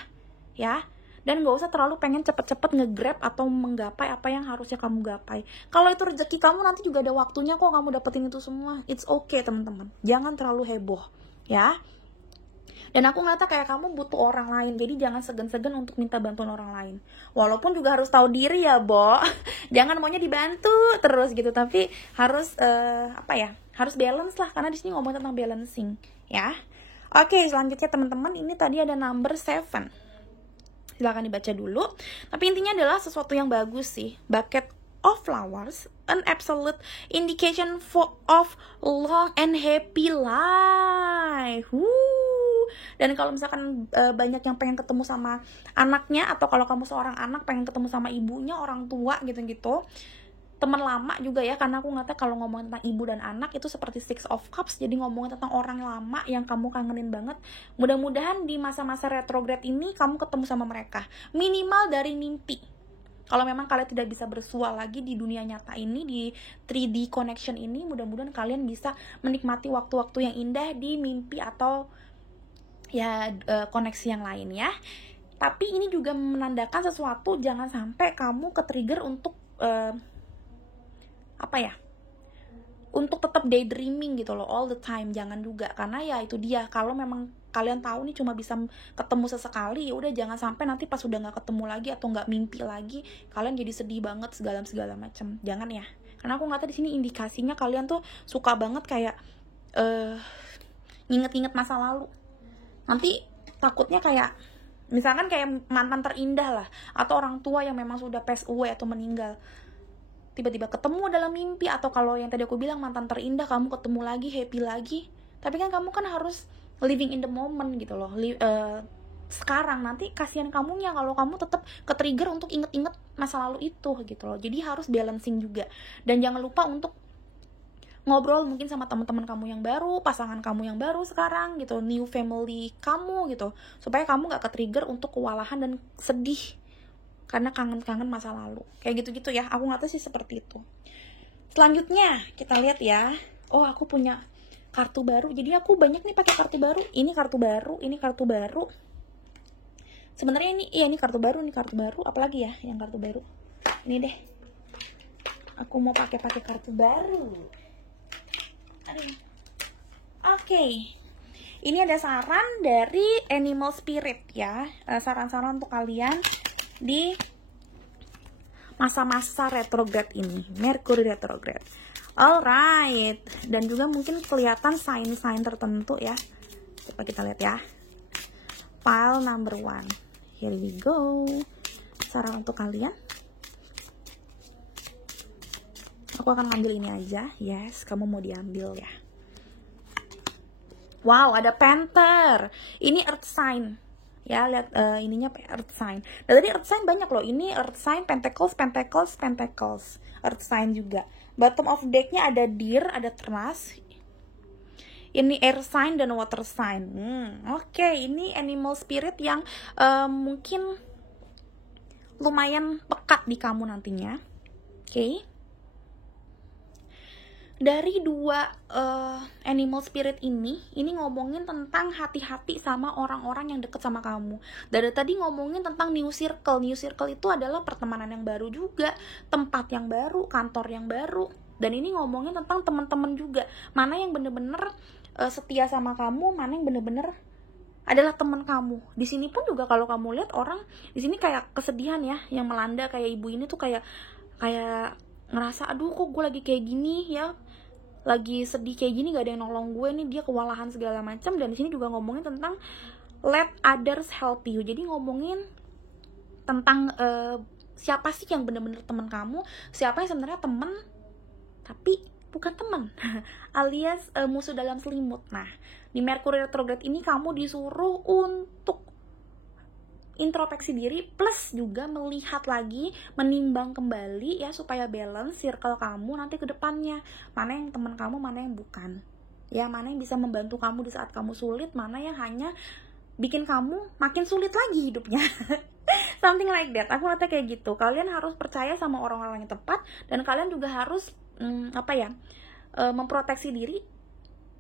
ya. Dan gak usah terlalu pengen cepet-cepet nge-grab atau menggapai apa yang harusnya kamu gapai. Kalau itu rezeki kamu, nanti juga ada waktunya kok kamu dapetin itu semua. It's okay teman-teman, jangan terlalu heboh ya. Dan aku ngeliatnya kayak kamu butuh orang lain, jadi jangan segan-segan untuk minta bantuan orang lain. Walaupun juga harus tahu diri ya, Bo. Jangan maunya dibantu terus gitu, tapi harus harus balance lah, karena di sini ngomong tentang balancing ya. Oke, selanjutnya teman-teman, ini tadi ada number 7. Silahkan dibaca dulu. Tapi intinya adalah sesuatu yang bagus sih. Bucket of flowers, an absolute indication of long and happy life. Dan kalau misalkan banyak yang pengen ketemu sama anaknya, atau kalau kamu seorang anak pengen ketemu sama ibunya, orang tua gitu-gitu, teman lama juga ya, karena aku ngeliatnya kalau ngomongin tentang ibu dan anak itu seperti Six of Cups, jadi ngomongin tentang orang lama yang kamu kangenin banget. Mudah-mudahan di masa-masa retrograde ini kamu ketemu sama mereka, minimal dari mimpi. Kalau memang kalian tidak bisa bersua lagi di dunia nyata ini, di 3D connection ini, mudah-mudahan kalian bisa menikmati waktu-waktu yang indah di mimpi atau ya koneksi yang lain ya. Tapi ini juga menandakan sesuatu, jangan sampai kamu ke-trigger untuk untuk tetap daydreaming gitu loh all the time. Jangan juga, karena ya itu dia, kalau memang kalian tahu nih cuma bisa ketemu sesekali, ya udah jangan sampai nanti pas udah nggak ketemu lagi atau nggak mimpi lagi kalian jadi sedih banget segala macam. Jangan ya, karena aku ngeliatnya di sini indikasinya kalian tuh suka banget kayak nginget-nginget masa lalu. Nanti takutnya kayak misalkan kayak mantan terindah lah, atau orang tua yang memang sudah pass away atau meninggal, tiba-tiba ketemu dalam mimpi. Atau kalau yang tadi aku bilang mantan terindah, kamu ketemu lagi, happy lagi. Tapi kan kamu kan harus living in the moment gitu loh. Sekarang, nanti kasihan kamunya kalau kamu tetap ke-trigger untuk inget-inget masa lalu itu gitu loh. Jadi harus balancing juga. Dan jangan lupa untuk ngobrol mungkin sama teman-teman kamu yang baru, pasangan kamu yang baru sekarang gitu, new family kamu gitu, supaya kamu gak ke-trigger untuk kewalahan dan sedih karena kangen-kangen masa lalu. Kayak gitu-gitu ya, aku nggak tahu sih seperti itu. Selanjutnya kita lihat ya. Oh, aku punya kartu baru. Jadi aku banyak nih pakai kartu baru. Ini kartu baru, ini kartu baru. Sebenarnya ini kartu baru, apalagi ya yang kartu baru. Ini deh. Aku mau pakai kartu baru. Oke. Ini ada saran dari Animal Spirit ya. Saran-saran untuk kalian di masa-masa retrograde ini, Mercury retrograde. Alright, dan juga mungkin kelihatan sign-sign tertentu ya. Coba kita lihat ya. Pile number 1. Here we go. Saran untuk kalian. Aku akan ngambil ini aja. Yes, kamu mau diambil ya. Wow, ada Panther. Ini Earth sign. Ya, lihat ininya Earth sign. Dan tadi Earth sign banyak loh. Ini Earth sign, Pentacles, Pentacles, Pentacles. Earth sign juga. Bottom of deck-nya ada Deer, ada Trust. Ini air sign dan water sign. Oke, ini animal spirit yang mungkin lumayan pekat di kamu nantinya. Oke. Dari dua animal spirit ini ngomongin tentang hati-hati sama orang-orang yang deket sama kamu. Dari tadi ngomongin tentang new circle. New circle itu adalah pertemanan yang baru juga, tempat yang baru, kantor yang baru. Dan ini ngomongin tentang teman-teman juga. Mana yang bener-bener setia sama kamu, mana yang bener-bener adalah teman kamu. Di sini pun juga kalau kamu lihat orang di sini kayak kesedihan ya yang melanda, kayak ibu ini tuh kayak ngerasa aduh kok gue lagi kayak gini ya, lagi sedih kayak gini, gak ada yang nolong gue nih, dia kewalahan segala macam. Dan di sini juga ngomongin tentang let others help you. Jadi ngomongin tentang siapa sih yang bener-bener teman kamu, siapa yang sebenarnya teman tapi bukan teman alias musuh dalam selimut. Nah, di Mercury retrograde ini kamu disuruh untuk introspeksi diri plus juga melihat lagi, menimbang kembali ya supaya balance circle kamu nanti ke depannya. Mana yang teman kamu, mana yang bukan. Ya, mana yang bisa membantu kamu di saat kamu sulit, mana yang hanya bikin kamu makin sulit lagi hidupnya. Something like that. Aku ngerti kayak gitu. Kalian harus percaya sama orang-orang yang tepat dan kalian juga harus memproteksi diri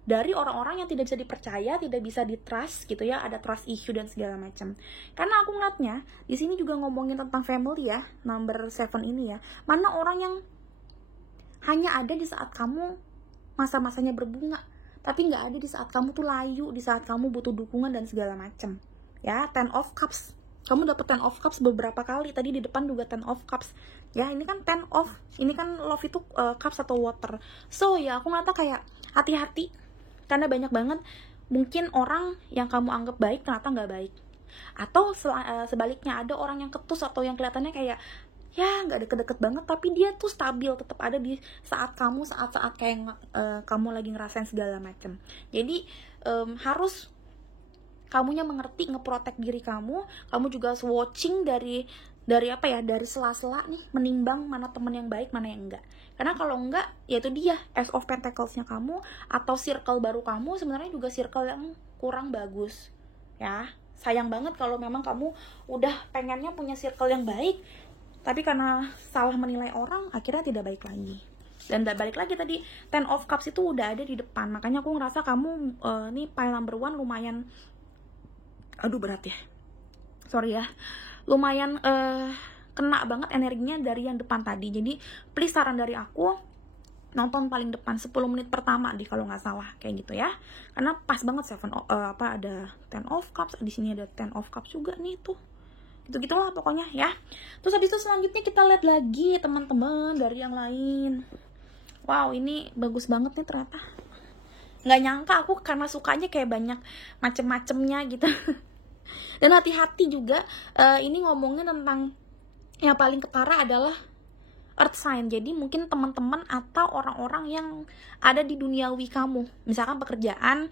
dari orang-orang yang tidak bisa dipercaya, tidak bisa di-trust gitu ya, ada trust issue dan segala macam. Karena aku ngeliatnya di sini juga ngomongin tentang family ya, number 7 ini ya. Mana orang yang hanya ada di saat kamu masa-masanya berbunga, tapi nggak ada di saat kamu tuh layu, di saat kamu butuh dukungan dan segala macam. Ya, 10 of Cups. Kamu dapet 10 of Cups beberapa kali. Tadi di depan juga 10 of Cups. Ya, ini kan 10 of. Ini kan love itu cups atau water. So, ya aku ngata kayak hati-hati. Karena banyak banget mungkin orang yang kamu anggap baik ternyata nggak baik. Atau sebaliknya ada orang yang ketus atau yang kelihatannya kayak ya nggak deket-deket banget, tapi dia tuh stabil, tetap ada di saat kamu saat-saat kayak kamu lagi ngerasain segala macam. Jadi harus kamunya mengerti, ngeprotek diri kamu juga harus watching dari sela-sela nih, menimbang mana teman yang baik, mana yang enggak. Karena kalau enggak, ya itu dia Ace of Pentacles-nya kamu atau circle baru kamu sebenarnya juga circle yang kurang bagus. Ya, sayang banget kalau memang kamu udah pengennya punya circle yang baik, tapi karena salah menilai orang, akhirnya tidak baik lagi. Dan balik lagi tadi, 10 of Cups itu udah ada di depan. Makanya aku ngerasa kamu nih pile number 1 lumayan, aduh berat ya, sorry ya, lumayan kena banget energinya dari yang depan tadi. Jadi please saran dari aku, nonton paling depan 10 menit pertama deh kalau nggak salah, kayak gitu ya. Karena pas banget ada 10 of Cups, di sini ada 10 of Cups juga nih tuh. Gitu-gitulah pokoknya ya. Terus habis itu selanjutnya kita lihat lagi teman-teman dari yang lain. Wow, ini bagus banget nih ternyata. Nggak nyangka aku karena sukanya kayak banyak macem-macemnya gitu. Dan hati-hati juga, ini ngomongin tentang yang paling ketara adalah Earth sign. Jadi mungkin teman-teman atau orang-orang yang ada di duniawi kamu, misalkan pekerjaan,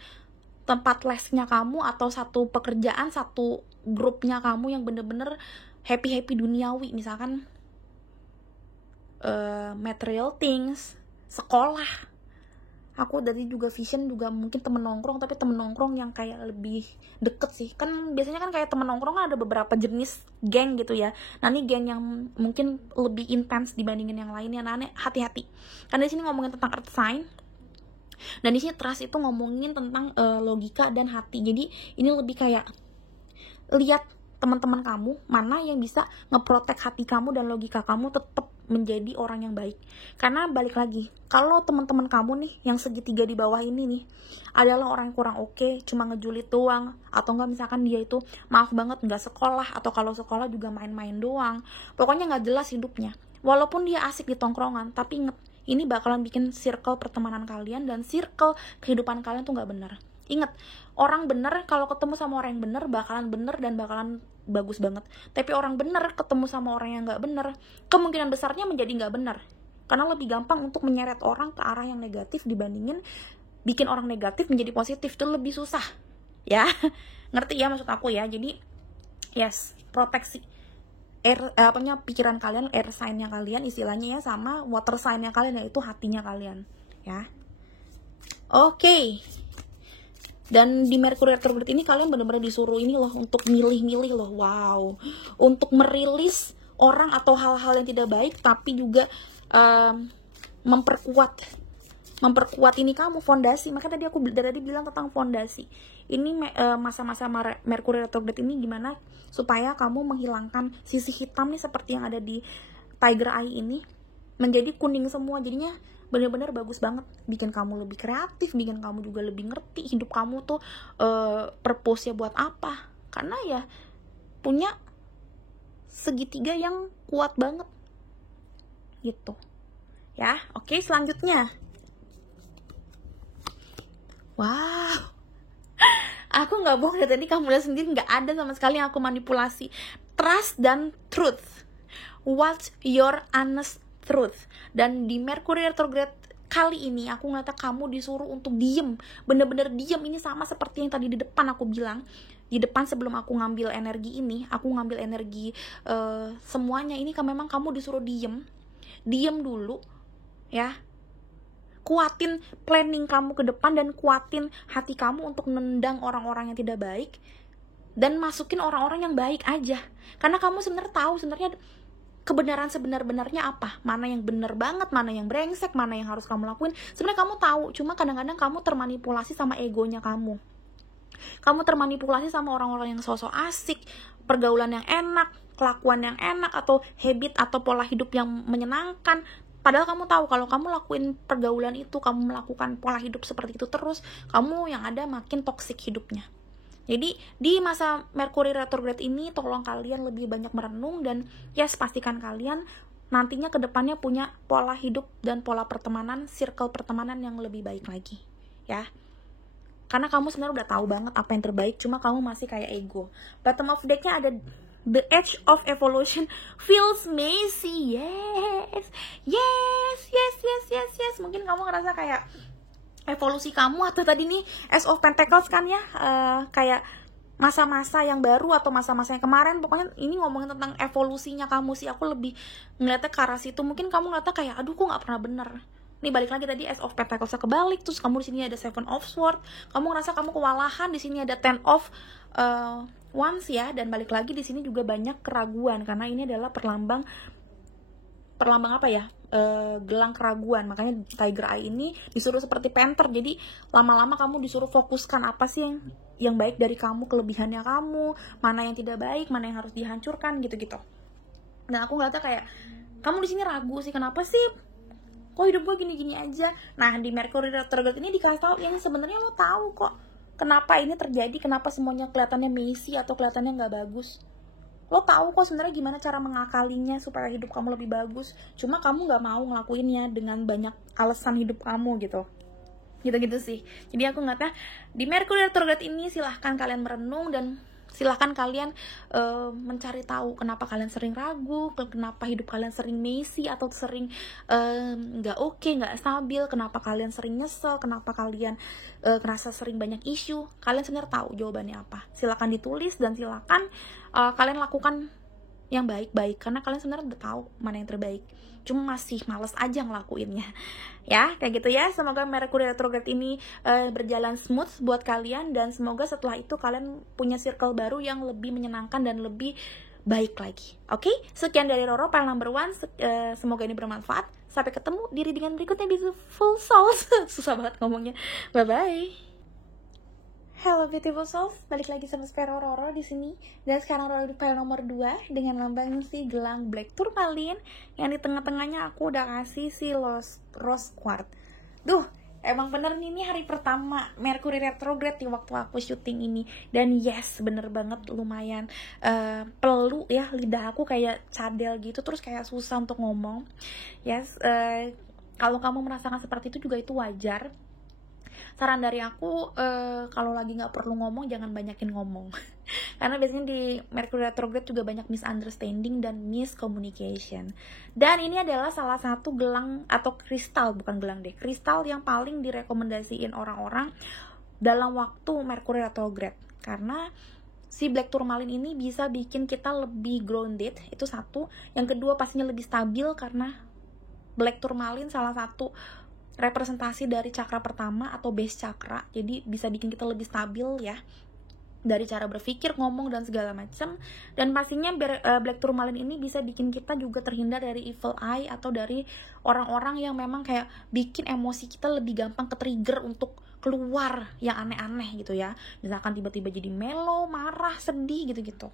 tempat lesnya kamu atau satu pekerjaan, satu grupnya kamu yang bener-bener happy duniawi, misalkan material things, sekolah. Aku dari juga vision juga mungkin temen nongkrong, tapi temen nongkrong yang kayak lebih deket sih. Kan biasanya kan kayak temen nongkrong kan ada beberapa jenis geng gitu ya. Nah ini geng yang mungkin lebih intens dibandingin yang lainnya. Nah ini hati-hati. Karena di sini ngomongin tentang earth sign. Dan di sini trust itu ngomongin tentang logika dan hati. Jadi ini lebih kayak lihat teman-teman kamu mana yang bisa ngeprotek hati kamu dan logika kamu tetap menjadi orang yang baik. Karena balik lagi, kalau teman-teman kamu nih yang segitiga di bawah ini nih adalah orang yang kurang oke, cuma ngejulit doang, atau enggak misalkan dia itu maaf banget nggak sekolah, atau kalau sekolah juga main-main doang, pokoknya nggak jelas hidupnya. Walaupun dia asik di tongkrongan, tapi inget, ini bakalan bikin circle pertemanan kalian dan circle kehidupan kalian tuh nggak benar. Ingat, orang bener kalau ketemu sama orang yang bener bakalan bener dan bakalan bagus banget. Tapi orang bener ketemu sama orang yang nggak bener, kemungkinan besarnya menjadi nggak bener. Karena lebih gampang untuk menyeret orang ke arah yang negatif dibandingin bikin orang negatif menjadi positif, itu lebih susah. Ya, ngerti ya maksud aku ya. Jadi, yes, proteksi pikiran kalian, air sign-nya kalian istilahnya ya, sama water sign-nya kalian, yaitu hatinya kalian. Ya, oke. Dan di Mercury retrograde ini kalian benar-benar disuruh ini loh untuk milih-milih loh. Wow. Untuk merilis orang atau hal-hal yang tidak baik, tapi juga memperkuat ini kamu, fondasi. Makanya tadi aku tadi bilang tentang fondasi. Ini masa-masa Mercury retrograde ini gimana supaya kamu menghilangkan sisi hitam nih seperti yang ada di Tiger Eye ini menjadi kuning semua. Jadinya bener-bener bagus banget, bikin kamu lebih kreatif, bikin kamu juga lebih ngerti hidup kamu tuh purpose-nya buat apa. Karena ya punya segitiga yang kuat banget gitu ya. Oke, selanjutnya, wow, aku nggak bohong ya, tadi kamu lihat sendiri nggak ada sama sekali yang aku manipulasi. Trust dan truth, what's your honest truth. Dan di Mercury retrograde kali ini aku ngeliat kamu disuruh untuk diem, bener-bener diem. Ini sama seperti yang tadi di depan aku bilang, di depan sebelum aku ngambil energi ini, aku ngambil energi semuanya ini kan memang kamu disuruh diem dulu ya. Kuatin planning kamu ke depan dan kuatin hati kamu untuk nendang orang-orang yang tidak baik dan masukin orang-orang yang baik aja. Karena kamu sebenarnya tahu sebenarnya kebenaran sebenar-benarnya apa, mana yang benar banget, mana yang brengsek, mana yang harus kamu lakuin. Sebenarnya kamu tahu, cuma kadang-kadang kamu termanipulasi sama egonya kamu. Kamu termanipulasi sama orang-orang yang sosok asik, pergaulan yang enak, kelakuan yang enak, atau habit atau pola hidup yang menyenangkan. Padahal kamu tahu kalau kamu lakuin pergaulan itu, kamu melakukan pola hidup seperti itu terus, kamu yang ada makin toksik hidupnya. Jadi di masa Mercury retrograde ini tolong kalian lebih banyak merenung dan yes, pastikan kalian nantinya ke depannya punya pola hidup dan pola pertemanan, circle pertemanan yang lebih baik lagi ya. Karena kamu sebenarnya udah tahu banget apa yang terbaik, cuma kamu masih kayak ego. Bottom of deck-nya ada the edge of evolution feels messy. Yes. Mungkin kamu ngerasa kayak evolusi kamu atau tadi nih Ace of Pentacles kan ya, kayak masa-masa yang baru atau masa-masa yang kemarin. Pokoknya ini ngomongin tentang evolusinya kamu sih. Aku lebih ngeliatnya ke arah situ. Mungkin kamu ngeliatnya kayak aduh kok nggak pernah bener. Nih balik lagi tadi Ace of Pentacles kebalik, terus kamu di sini ada Seven of Swords. Kamu ngerasa kamu kewalahan, di sini ada Ten of Wands ya. Dan balik lagi di sini juga banyak keraguan karena ini adalah perlambang apa ya, gelang keraguan. Makanya Tiger Eye ini disuruh seperti panther. Jadi lama-lama kamu disuruh fokuskan apa sih yang baik dari kamu, kelebihannya kamu, mana yang tidak baik, mana yang harus dihancurkan gitu-gitu. Dan aku ngeliatnya kayak kamu di sini ragu sih, kenapa sih kok hidup gue gini-gini aja. Nah di Mercury retrograde ini dikasih tahu yang sebenarnya lo tahu kok kenapa ini terjadi, kenapa semuanya kelihatannya messy atau kelihatannya nggak bagus. Lo tahu kok sebenarnya gimana cara mengakalinya supaya hidup kamu lebih bagus. Cuma kamu nggak mau ngelakuinnya dengan banyak alasan hidup kamu gitu. Gitu-gitu sih. Jadi aku ngeliatnya di Mercury retrograde ini silahkan kalian merenung dan Silahkan kalian mencari tahu kenapa kalian sering ragu, kenapa hidup kalian sering messy atau sering nggak oke, nggak stabil, kenapa kalian sering nyesel, kenapa kalian ngerasa sering banyak isu. Kalian sebenarnya tahu jawabannya apa. Silahkan ditulis dan silahkan kalian lakukan yang baik-baik, karena kalian sebenarnya udah tahu mana yang terbaik, cuma masih males aja ngelakuinnya. Ya, kayak gitu ya. Semoga Mercury retrograde ini berjalan smooth buat kalian, dan semoga setelah itu kalian punya circle baru yang lebih menyenangkan dan lebih baik lagi. Oke, sekian dari Roro, Pile Number One. Semoga ini bermanfaat. Sampai ketemu di readingan berikutnya, Beautiful Souls. Susah banget ngomongnya. Bye-bye. Hello Beautiful Souls, balik lagi sama Sparrow Roro di sini. Dan sekarang Roro di pile nomor 2 dengan lambang si gelang Black Tourmaline, yang di tengah-tengahnya aku udah kasih si Rose Quartz. Duh, emang bener nih, ini hari pertama Mercury retrograde di waktu aku syuting ini. Dan yes, bener banget, lumayan perlu ya, lidah aku kayak cadel gitu, terus kayak susah untuk ngomong. Yes, kalau kamu merasakan seperti itu juga itu wajar. Saran dari aku, kalau lagi nggak perlu ngomong, jangan banyakin ngomong. Karena biasanya di Mercury retrograde juga banyak misunderstanding dan miscommunication. Dan ini adalah salah satu gelang atau kristal, bukan gelang deh, kristal yang paling direkomendasiin orang-orang dalam waktu Mercury retrograde. Karena si Black Tourmaline ini bisa bikin kita lebih grounded, itu satu. Yang kedua pastinya lebih stabil, karena Black Tourmaline salah satu representasi dari cakra pertama atau base cakra, jadi bisa bikin kita lebih stabil ya, dari cara berpikir, ngomong, dan segala macam. Dan pastinya Black Tourmaline ini bisa bikin kita juga terhindar dari evil eye atau dari orang-orang yang memang kayak bikin emosi kita lebih gampang ke-trigger untuk keluar yang aneh-aneh gitu ya. Misalkan tiba-tiba jadi melo, marah, sedih gitu-gitu.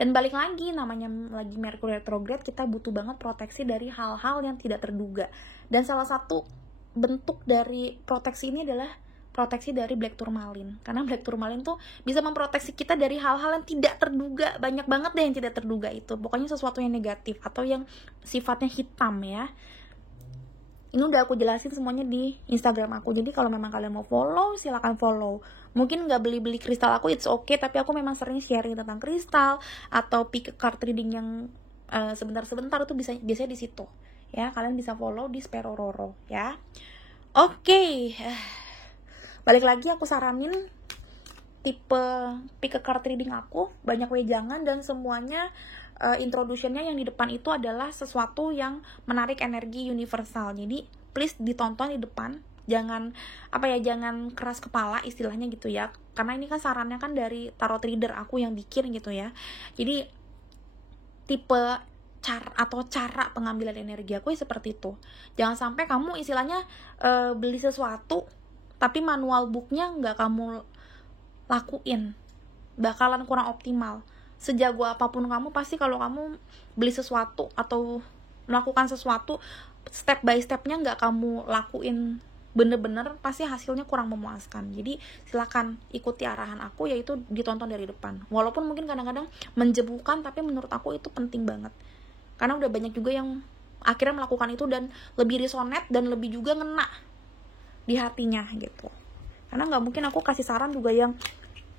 Dan balik lagi, namanya lagi Mercury retrograde, kita butuh banget proteksi dari hal-hal yang tidak terduga. Dan salah satu bentuk dari proteksi ini adalah proteksi dari Black Tourmaline. Karena Black Tourmaline tuh bisa memproteksi kita dari hal-hal yang tidak terduga. Banyak banget deh yang tidak terduga itu. Pokoknya sesuatu yang negatif atau yang sifatnya hitam ya. Ini udah aku jelasin semuanya di Instagram aku. Jadi kalau memang kalian mau follow, silakan follow. Mungkin nggak beli-beli kristal aku, it's okay. Tapi aku memang sering sharing tentang kristal atau pick card reading yang sebentar-sebentar itu biasanya di situ. Ya, kalian bisa follow di Sparrow Roro ya. Oke. Balik lagi, aku saranin tipe pick card reading aku banyak wejangan, dan semuanya introduction-nya yang di depan itu adalah sesuatu yang menarik energi universal. Jadi please ditonton di depan, jangan jangan keras kepala istilahnya gitu ya. Karena ini kan sarannya kan dari tarot reader aku yang bikin gitu ya. Jadi tipe cara pengambilan energi aku seperti itu. Jangan sampai kamu istilahnya beli sesuatu tapi manual booknya nggak kamu lakuin, bakalan kurang optimal. Sejago apapun kamu, pasti kalau kamu beli sesuatu atau melakukan sesuatu step by stepnya nggak kamu lakuin bener-bener, pasti hasilnya kurang memuaskan. Jadi silakan ikuti arahan aku, yaitu ditonton dari depan. Walaupun mungkin kadang-kadang menjebukan, tapi menurut aku itu penting banget. Karena udah banyak juga yang akhirnya melakukan itu dan lebih resonate dan lebih juga ngena di hatinya gitu. Karena nggak mungkin aku kasih saran juga yang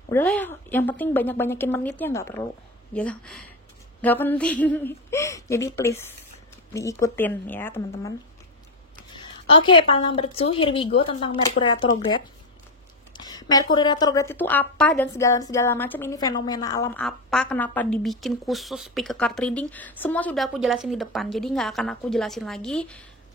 udahlah ya, yang penting banyak-banyakin menitnya, nggak perlu gitu, nggak penting. Jadi please diikutin ya teman-teman. Oke, pile number 2, here we go, tentang Mercury retrograde. Mercury retrograde itu apa dan segala macam, ini fenomena alam apa, kenapa dibikin khusus pick card reading, semua sudah aku jelasin di depan. Jadi nggak akan aku jelasin lagi,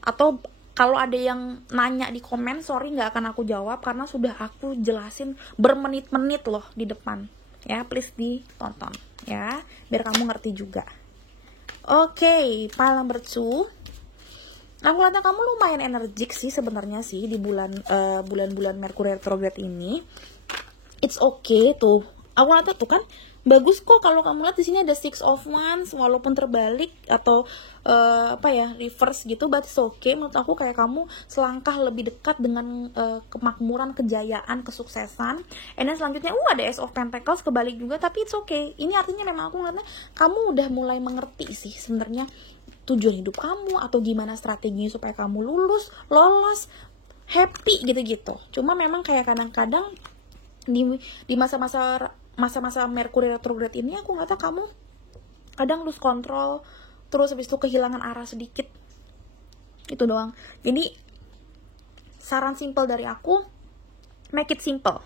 atau kalau ada yang nanya di komen, sorry nggak akan aku jawab karena sudah aku jelasin bermenit-menit loh di depan. Ya, please ditonton ya, biar kamu ngerti juga. Oke, pile number 2. Aku lihat kamu lumayan energik sih sebenarnya sih di bulan-bulan Mercury retrograde ini. It's okay tuh. Aku lihat tuh kan bagus kok kalau kamu lihat di sini ada 6 of Wands, walaupun terbalik atau reverse gitu, but it's okay. Menurut aku kayak kamu selangkah lebih dekat dengan kemakmuran, kejayaan, kesuksesan. And then selanjutnya ada Ace of Pentacles kebalik juga, tapi it's okay. Ini artinya memang aku ngeliatnya kamu udah mulai mengerti sih sebenarnya tujuan hidup kamu atau gimana strategi supaya kamu lolos, happy gitu-gitu. Cuma memang kayak kadang-kadang di masa-masa masa-masa Merkuri retrograde ini aku nggak tahu kamu kadang lose control, terus habis itu kehilangan arah sedikit, itu doang. Jadi saran simple dari aku, make it simple.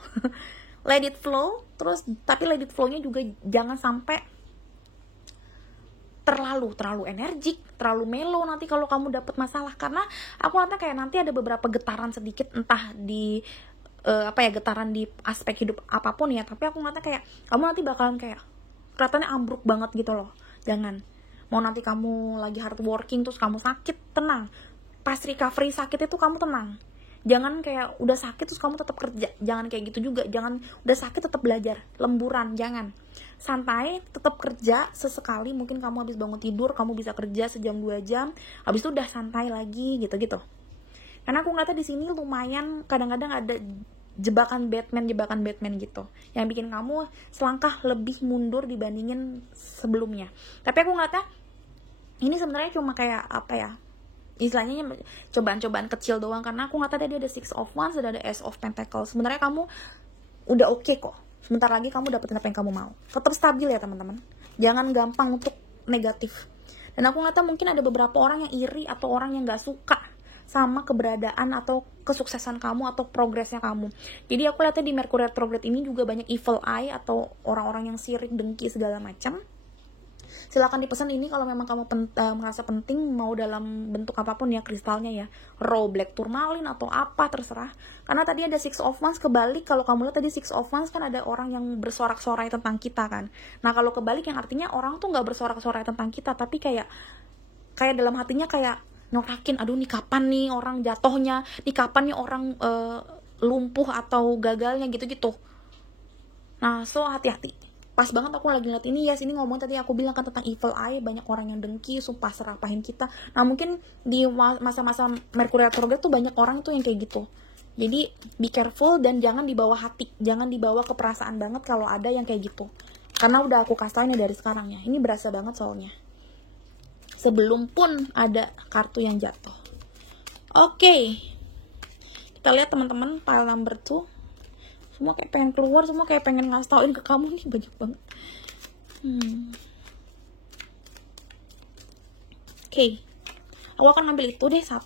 Let it flow, terus tapi let it flow-nya juga jangan sampai terlalu energik, terlalu melo nanti kalau kamu dapet masalah. Karena aku nanti kayak nanti ada beberapa getaran sedikit, entah di getaran di aspek hidup apapun ya, tapi aku ngata kayak kamu nanti bakalan kayak kelihatannya ambruk banget gitu loh. Jangan, mau nanti kamu lagi hard working terus kamu sakit, tenang, pas recovery sakit itu kamu tenang. Jangan kayak udah sakit terus kamu tetap kerja, jangan kayak gitu juga. Jangan udah sakit tetap belajar, lemburan, jangan. Santai, tetap kerja sesekali, mungkin kamu habis bangun tidur kamu bisa kerja sejam 2 jam, habis itu udah santai lagi gitu-gitu. Karena aku ngeliatnya di sini lumayan kadang-kadang ada jebakan Batman gitu, yang bikin kamu selangkah lebih mundur dibandingin sebelumnya. Tapi aku ngeliatnya ini sebenarnya cuma kayak apa ya, istilahnya cobaan-cobaan kecil doang. Karena aku ngeliatnya tadi ada Six of Wands, ada Ace of Pentacles. Sebenarnya kamu udah oke kok. Sebentar lagi kamu dapetin apa yang kamu mau. Tetap stabil ya teman-teman. Jangan gampang untuk negatif. Dan aku ngeliatnya mungkin ada beberapa orang yang iri atau orang yang nggak suka sama keberadaan atau kesuksesan kamu atau progresnya kamu. Jadi aku lihatnya di Mercury retrograde ini juga banyak evil eye atau orang-orang yang sirik, dengki segala macam. Silakan dipesan ini kalau memang kamu merasa penting, mau dalam bentuk apapun ya, kristalnya ya, raw black tourmaline atau apa terserah. Karena tadi ada Six of Wands kebalik. Kalau kamu lihat tadi Six of Wands kan ada orang yang bersorak-sorai tentang kita kan. Nah kalau kebalik yang artinya orang tuh nggak bersorak-sorai tentang kita, tapi kayak dalam hatinya kayak nyorakin, aduh nih kapan nih orang jatuhnya, nih kapan nih orang lumpuh atau gagalnya gitu-gitu. Nah so hati-hati. Pas banget aku lagi ngeliat ini ya, sini ngomong tadi aku bilang kan tentang evil eye, banyak orang yang dengki, sumpah serapahin kita. Nah mungkin di masa-masa Mercury retrograde tuh banyak orang tuh yang kayak gitu. Jadi be careful dan jangan dibawa hati, jangan dibawa ke perasaan banget kalau ada yang kayak gitu. Karena udah aku kasih tau ini dari sekarang ya, ini berasa banget soalnya. Sebelum pun ada kartu yang jatuh. Oke. Kita lihat teman-teman pile number 2. Semua kayak pengen keluar, semua kayak pengen ngasih tauin ke kamu nih, banyak banget. Oke. Aku akan ngambil itu deh, 1.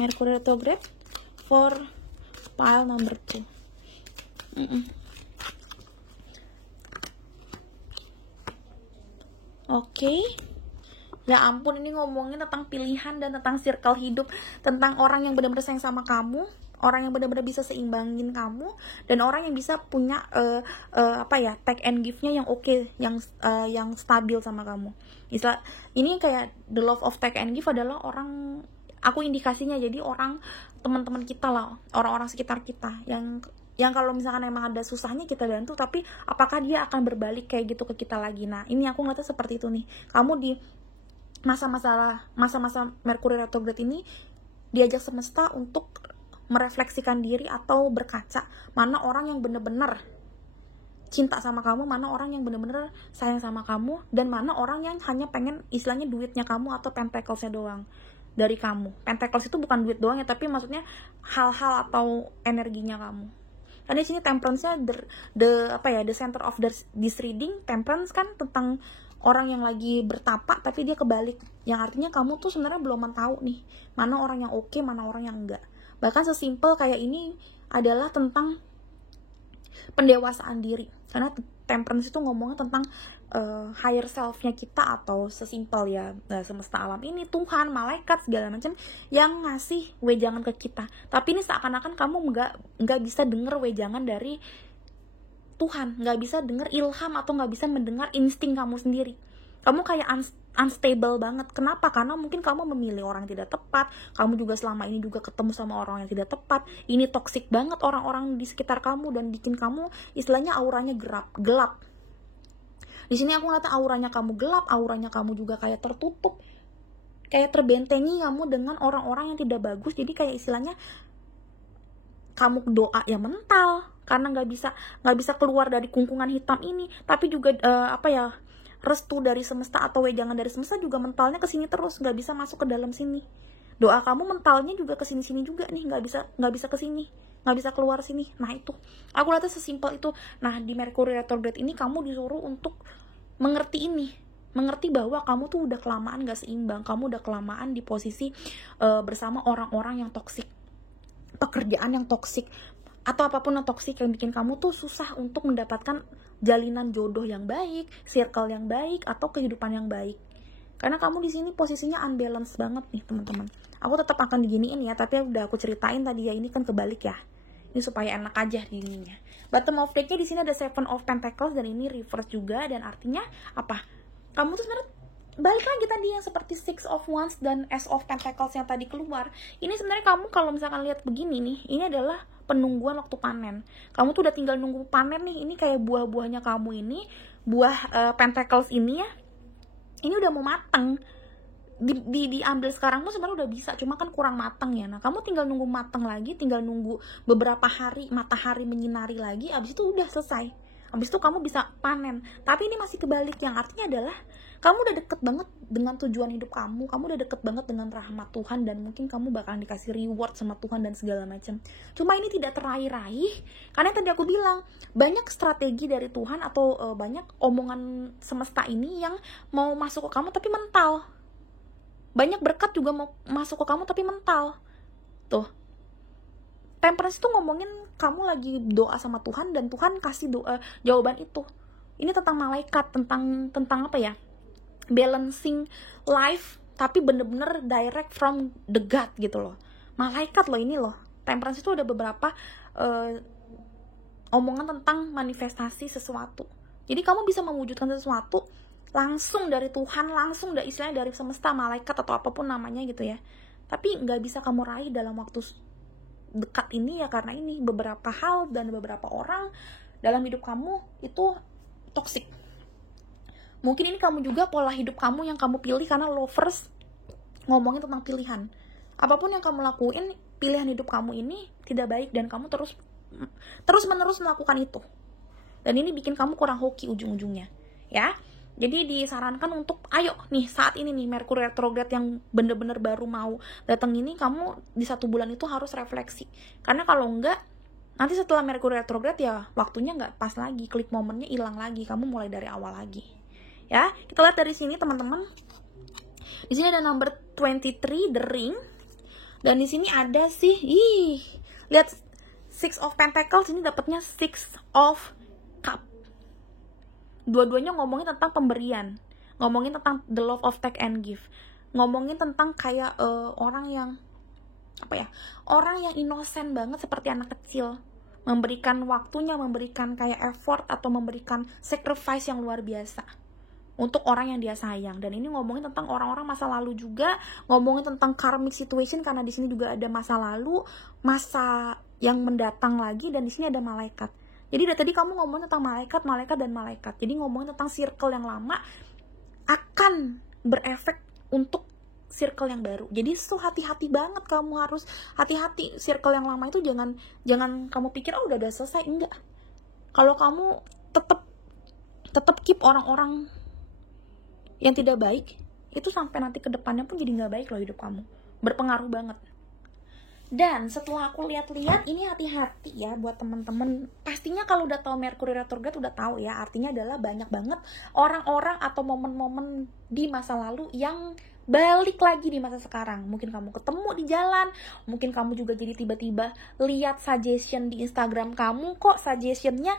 Mercury retrograde for pile number 2. Oke. Ya ampun, ini ngomongin tentang pilihan dan tentang circle hidup, tentang orang yang benar-benar sayang sama kamu, orang yang benar-benar bisa seimbangin kamu, dan orang yang bisa punya take and give-nya yang oke, yang stabil sama kamu. Istilah ini kayak the love of take and give adalah orang, aku indikasinya jadi orang teman-teman kita lah, orang-orang sekitar kita yang kalau misalkan emang ada susahnya kita bantu, tapi apakah dia akan berbalik kayak gitu ke kita lagi. Nah ini aku ngeliatnya seperti itu nih, kamu di masa-masa Mercury retrograde ini diajak semesta untuk merefleksikan diri atau berkaca mana orang yang bener-bener cinta sama kamu, mana orang yang bener-bener sayang sama kamu, dan mana orang yang hanya pengen istilahnya duitnya kamu atau pentacles-nya doang dari kamu. Pentacles itu bukan duit doang ya, tapi maksudnya hal-hal atau energinya kamu. Karena di sini temperance-nya the center of this reading. Temperance kan tentang orang yang lagi bertapa tapi dia kebalik, yang artinya kamu tuh sebenarnya belum tahu nih mana orang yang oke, mana orang yang enggak. Bahkan sesimpel kayak ini adalah tentang pendewasaan diri, karena temperance itu ngomongnya tentang higher self-nya kita, atau sesimpel ya semesta alam ini, Tuhan, malaikat segala macam yang ngasih wejangan ke kita. Tapi ini seakan-akan kamu nggak bisa denger wejangan dari Tuhan, nggak bisa denger ilham atau nggak bisa mendengar insting kamu sendiri. Kamu kayak unstable banget. Kenapa? Karena mungkin kamu memilih orang yang tidak tepat. Kamu juga selama ini juga ketemu sama orang yang tidak tepat. Ini toksik banget orang-orang di sekitar kamu dan bikin kamu istilahnya auranya gelap. Di sini aku ngeliat auranya kamu gelap, auranya kamu juga kayak tertutup, kayak terbentengi kamu dengan orang-orang yang tidak bagus. Jadi kayak istilahnya kamu doa ya mental, karena nggak bisa keluar dari kungkungan hitam ini. Tapi juga restu dari semesta atau wejangan dari semesta juga mentalnya kesini terus, nggak bisa masuk ke dalam sini. Doa kamu mentalnya juga kesini-sini juga nih, nggak bisa kesini, nggak bisa keluar sini. Nah itu, aku lihatnya sesimpel itu. Nah di Mercury retrograde ini kamu disuruh untuk mengerti ini, mengerti bahwa kamu tuh udah kelamaan gak seimbang, kamu udah kelamaan di posisi bersama orang-orang yang toksik, pekerjaan yang toksik, atau apapun yang toksik yang bikin kamu tuh susah untuk mendapatkan jalinan jodoh yang baik, circle yang baik, atau kehidupan yang baik. Karena kamu di sini posisinya unbalance banget nih teman-teman. Aku tetap akan diginiin ya, tapi udah aku ceritain tadi ya, ini kan kebalik ya. Ini supaya enak aja digininya. Bottom of deck-nya di sini ada Seven of Pentacles dan ini reverse juga, dan artinya apa? Kamu tuh sebenarnya balik lagi tadi yang seperti Six of Wands dan Ace of Pentacles yang tadi keluar. Ini sebenarnya kamu kalau misalkan lihat begini nih, ini adalah penungguan waktu panen. Kamu tuh udah tinggal nunggu panen nih. Ini kayak buah-buahnya kamu ini, buah Pentacles ini ya. Ini udah mau matang, diambil sekarang tuh sebenarnya udah bisa, cuma kan kurang matang ya. Nah kamu tinggal nunggu matang lagi, tinggal nunggu beberapa hari matahari menyinari lagi, abis itu udah selesai, abis itu kamu bisa panen. Tapi ini masih kebalik, yang artinya adalah kamu udah deket banget dengan tujuan hidup kamu udah deket banget dengan rahmat Tuhan, dan mungkin kamu bakalan dikasih reward sama Tuhan dan segala macam. Cuma ini tidak teraih-raih, karena tadi aku bilang banyak strategi dari Tuhan atau banyak omongan semesta ini yang mau masuk ke kamu tapi mental. Banyak berkat juga mau masuk ke kamu tapi mental. Tuh, Temperance itu ngomongin kamu lagi doa sama Tuhan dan Tuhan kasih jawaban itu. Ini tentang malaikat, tentang apa ya? Balancing life, tapi bener-bener direct from the God gitu loh. Malaikat loh ini loh. Temperance itu ada beberapa omongan tentang manifestasi sesuatu. Jadi kamu bisa mewujudkan sesuatu langsung dari Tuhan, langsung dari istilahnya dari semesta, malaikat atau apapun namanya gitu ya. Tapi nggak bisa kamu raih dalam waktu dekat ini ya, karena ini beberapa hal dan beberapa orang dalam hidup kamu itu toksik. Mungkin ini kamu juga pola hidup kamu yang kamu pilih, karena lovers ngomongin tentang pilihan. Apapun yang kamu lakuin, pilihan hidup kamu ini tidak baik dan kamu terus menerus melakukan itu. Dan ini bikin kamu kurang hoki ujung-ujungnya, ya. Jadi disarankan untuk ayo nih saat ini nih Mercury retrograde yang bener-bener baru mau datang ini, kamu di 1 bulan itu harus refleksi. Karena kalau enggak, nanti setelah Mercury retrograde ya waktunya nggak pas lagi, klik momennya hilang lagi, kamu mulai dari awal lagi. Ya, kita lihat dari sini teman-teman. Di sini ada number 23, the ring. Dan di sini ada lihat Six of Pentacles, ini dapatnya Six of Cup. Dua-duanya ngomongin tentang pemberian, ngomongin tentang the love of take and give, ngomongin tentang kayak orang yang apa ya, orang yang innocent banget seperti anak kecil, memberikan waktunya, memberikan kayak effort atau memberikan sacrifice yang luar biasa untuk orang yang dia sayang. Dan ini ngomongin tentang orang-orang masa lalu juga, ngomongin tentang karmic situation, karena di sini juga ada masa lalu, masa yang mendatang lagi, dan di sini ada malaikat. Jadi dari tadi kamu ngomongin tentang malaikat dan malaikat. Jadi ngomongin tentang circle yang lama akan berefek untuk circle yang baru. Jadi hati-hati banget, kamu harus hati-hati. Circle yang lama itu jangan kamu pikir oh udah selesai, enggak. Kalau kamu tetap keep orang-orang yang tidak baik, itu sampai nanti ke depannya pun jadi nggak baik loh hidup kamu. Berpengaruh banget. Dan setelah aku lihat-lihat, ini hati-hati ya buat temen-temen. Pastinya kalau udah tahu Mercury retrograde udah tahu ya, artinya adalah banyak banget orang-orang atau momen-momen di masa lalu yang balik lagi di masa sekarang. Mungkin kamu ketemu di jalan, mungkin kamu juga jadi tiba-tiba lihat suggestion di Instagram kamu, kok suggestionnya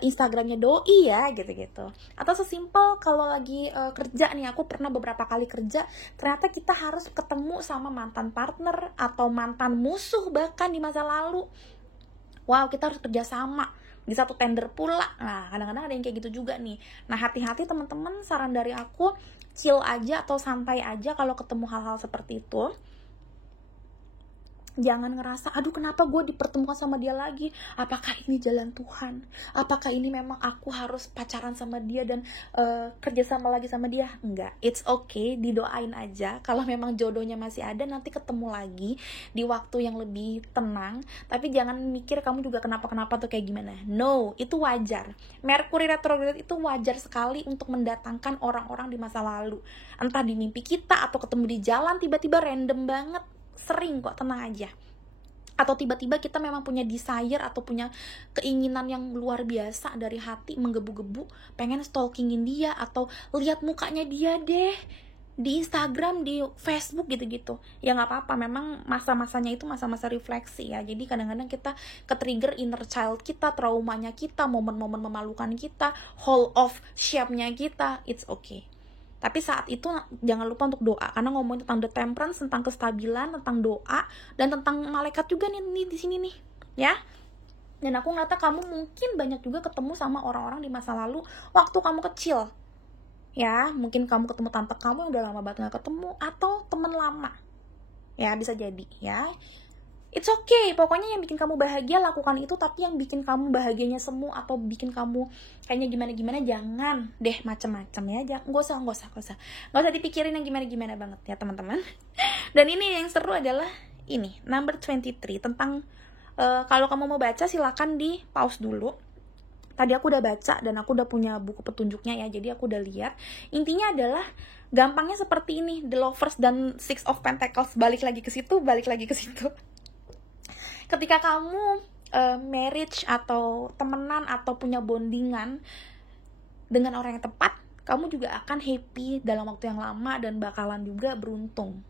Instagramnya doi ya, gitu-gitu. Atau sesimpel kalau lagi kerja nih, aku pernah beberapa kali kerja, ternyata kita harus ketemu sama mantan partner atau mantan musuh bahkan di masa lalu. Wow, kita harus kerja sama di satu tender pula. Nah, kadang-kadang ada yang kayak gitu juga nih. Nah, hati-hati teman-teman, saran dari aku, chill aja atau santai aja kalau ketemu hal-hal seperti itu. Jangan ngerasa, aduh kenapa gue dipertemukan sama dia lagi, apakah ini jalan Tuhan, apakah ini memang aku harus pacaran sama dia dan kerja sama lagi sama dia. Enggak, it's okay, didoain aja. Kalau memang jodohnya masih ada, nanti ketemu lagi di waktu yang lebih tenang. Tapi jangan mikir kamu juga kenapa-kenapa tuh kayak gimana. No, itu wajar. Merkuri retrograde itu wajar sekali untuk mendatangkan orang-orang di masa lalu, entah di mimpi kita atau ketemu di jalan tiba-tiba random banget. Sering kok, tenang aja. Atau tiba-tiba kita memang punya desire atau punya keinginan yang luar biasa dari hati, menggebu-gebu pengen stalkingin dia atau lihat mukanya dia deh di Instagram, di Facebook gitu-gitu. Ya nggak apa-apa, memang masa-masanya itu masa-masa refleksi ya. Jadi kadang-kadang kita ke-trigger inner child kita, traumanya kita, momen-momen memalukan kita, whole of shape-nya kita, it's okay. Tapi saat itu jangan lupa untuk doa, karena ngomongin tentang the temperance, tentang kestabilan, tentang doa, dan tentang malaikat juga nih di sini nih, ya. Dan aku ngeliatnya kamu mungkin banyak juga ketemu sama orang-orang di masa lalu waktu kamu kecil, ya. Mungkin kamu ketemu tante kamu yang udah lama banget gak ketemu, atau temen lama, ya bisa jadi, ya. It's okay, pokoknya yang bikin kamu bahagia lakukan itu, tapi yang bikin kamu bahagianya semu atau bikin kamu kayaknya gimana-gimana jangan deh macem-macem ya, nggak usah dipikirin yang gimana-gimana banget ya teman-teman. Dan ini yang seru adalah ini, number 23, tentang kalau kamu mau baca silakan di pause dulu. Tadi aku udah baca dan aku udah punya buku petunjuknya ya, jadi aku udah lihat. Intinya adalah gampangnya seperti ini, The Lovers dan Six of Pentacles, balik lagi ke situ. Ketika kamu marriage atau temenan atau punya bondingan dengan orang yang tepat, kamu juga akan happy dalam waktu yang lama dan bakalan juga beruntung.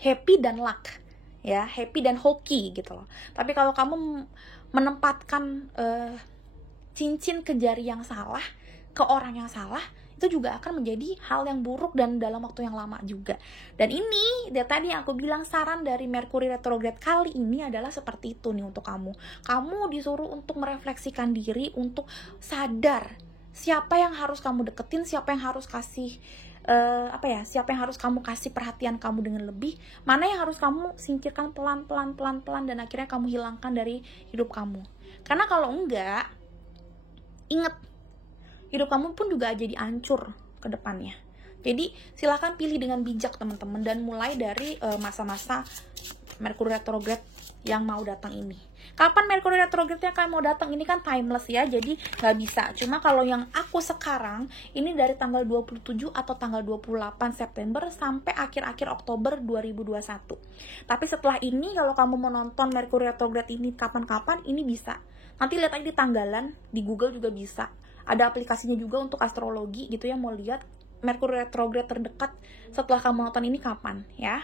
Happy dan luck, ya, happy dan hoki gitu loh. Tapi kalau kamu menempatkan cincin ke jari yang salah, ke orang yang salah, itu juga akan menjadi hal yang buruk dan dalam waktu yang lama juga. Dan ini, dari tadi yang aku bilang, saran dari Merkuri retrograde kali ini adalah seperti itu nih untuk kamu. Kamu disuruh untuk merefleksikan diri, untuk sadar siapa yang harus kamu deketin, siapa yang harus kasih siapa yang harus kamu kasih perhatian kamu dengan lebih, mana yang harus kamu singkirkan pelan-pelan dan akhirnya kamu hilangkan dari hidup kamu. Karena kalau enggak, ingat, hidup kamu pun juga jadi hancur ke depannya. Jadi silakan pilih dengan bijak teman-teman, dan mulai dari masa-masa Merkuri retrograde yang mau datang ini. Kapan Merkuri retrograde-nya kamu mau datang ini kan timeless ya, jadi nggak bisa. Cuma kalau yang aku sekarang ini dari tanggal 27 atau tanggal 28 September sampai akhir-akhir Oktober 2021. Tapi setelah ini kalau kamu mau nonton Merkuri retrograde ini kapan-kapan, ini bisa. Nanti lihat aja di tanggalan, di Google juga bisa. Ada aplikasinya juga untuk astrologi gitu ya, mau lihat Merkuri retrograde terdekat setelah kamu nonton ini kapan ya.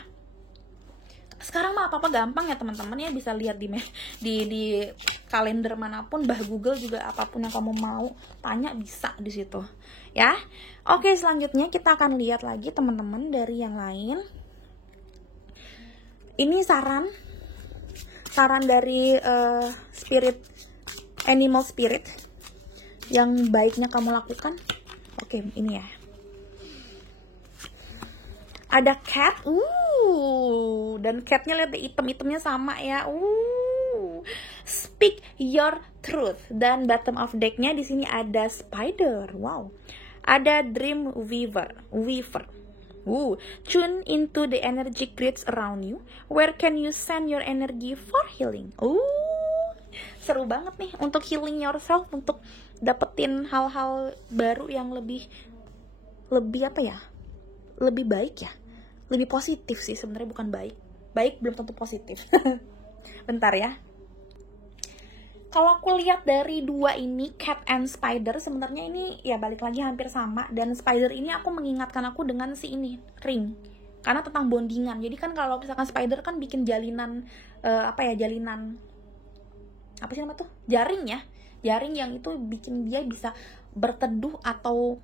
Sekarang mah apa-apa gampang ya teman-teman ya, bisa lihat di kalender manapun, Google juga, apapun yang kamu mau tanya bisa di situ ya. Oke, selanjutnya kita akan lihat lagi teman-teman dari yang lain. Ini saran dari animal spirit yang baiknya kamu lakukan. Oke, ini ya. Ada cat, dan catnya lihat deh, item-itemnya sama ya. Speak your truth. Dan bottom of decknya di sini ada spider. Wow. Ada dream weaver. Tune into the energy grids around you. Where can you send your energy for healing? Seru banget nih untuk healing yourself, untuk dapetin hal-hal baru yang lebih apa ya? Lebih baik ya. Lebih positif sih sebenarnya, bukan baik. Baik belum tentu positif. Bentar ya. Kalau aku lihat dari dua ini, cat and spider, sebenarnya ini ya balik lagi hampir sama. Dan spider ini aku mengingatkan aku dengan si ini, ring. Karena tentang bondingan. Jadi kan kalau misalkan spider kan bikin jalinan jalinan apa sih namanya tuh? Jaring ya. Jaring yang itu bikin dia bisa berteduh atau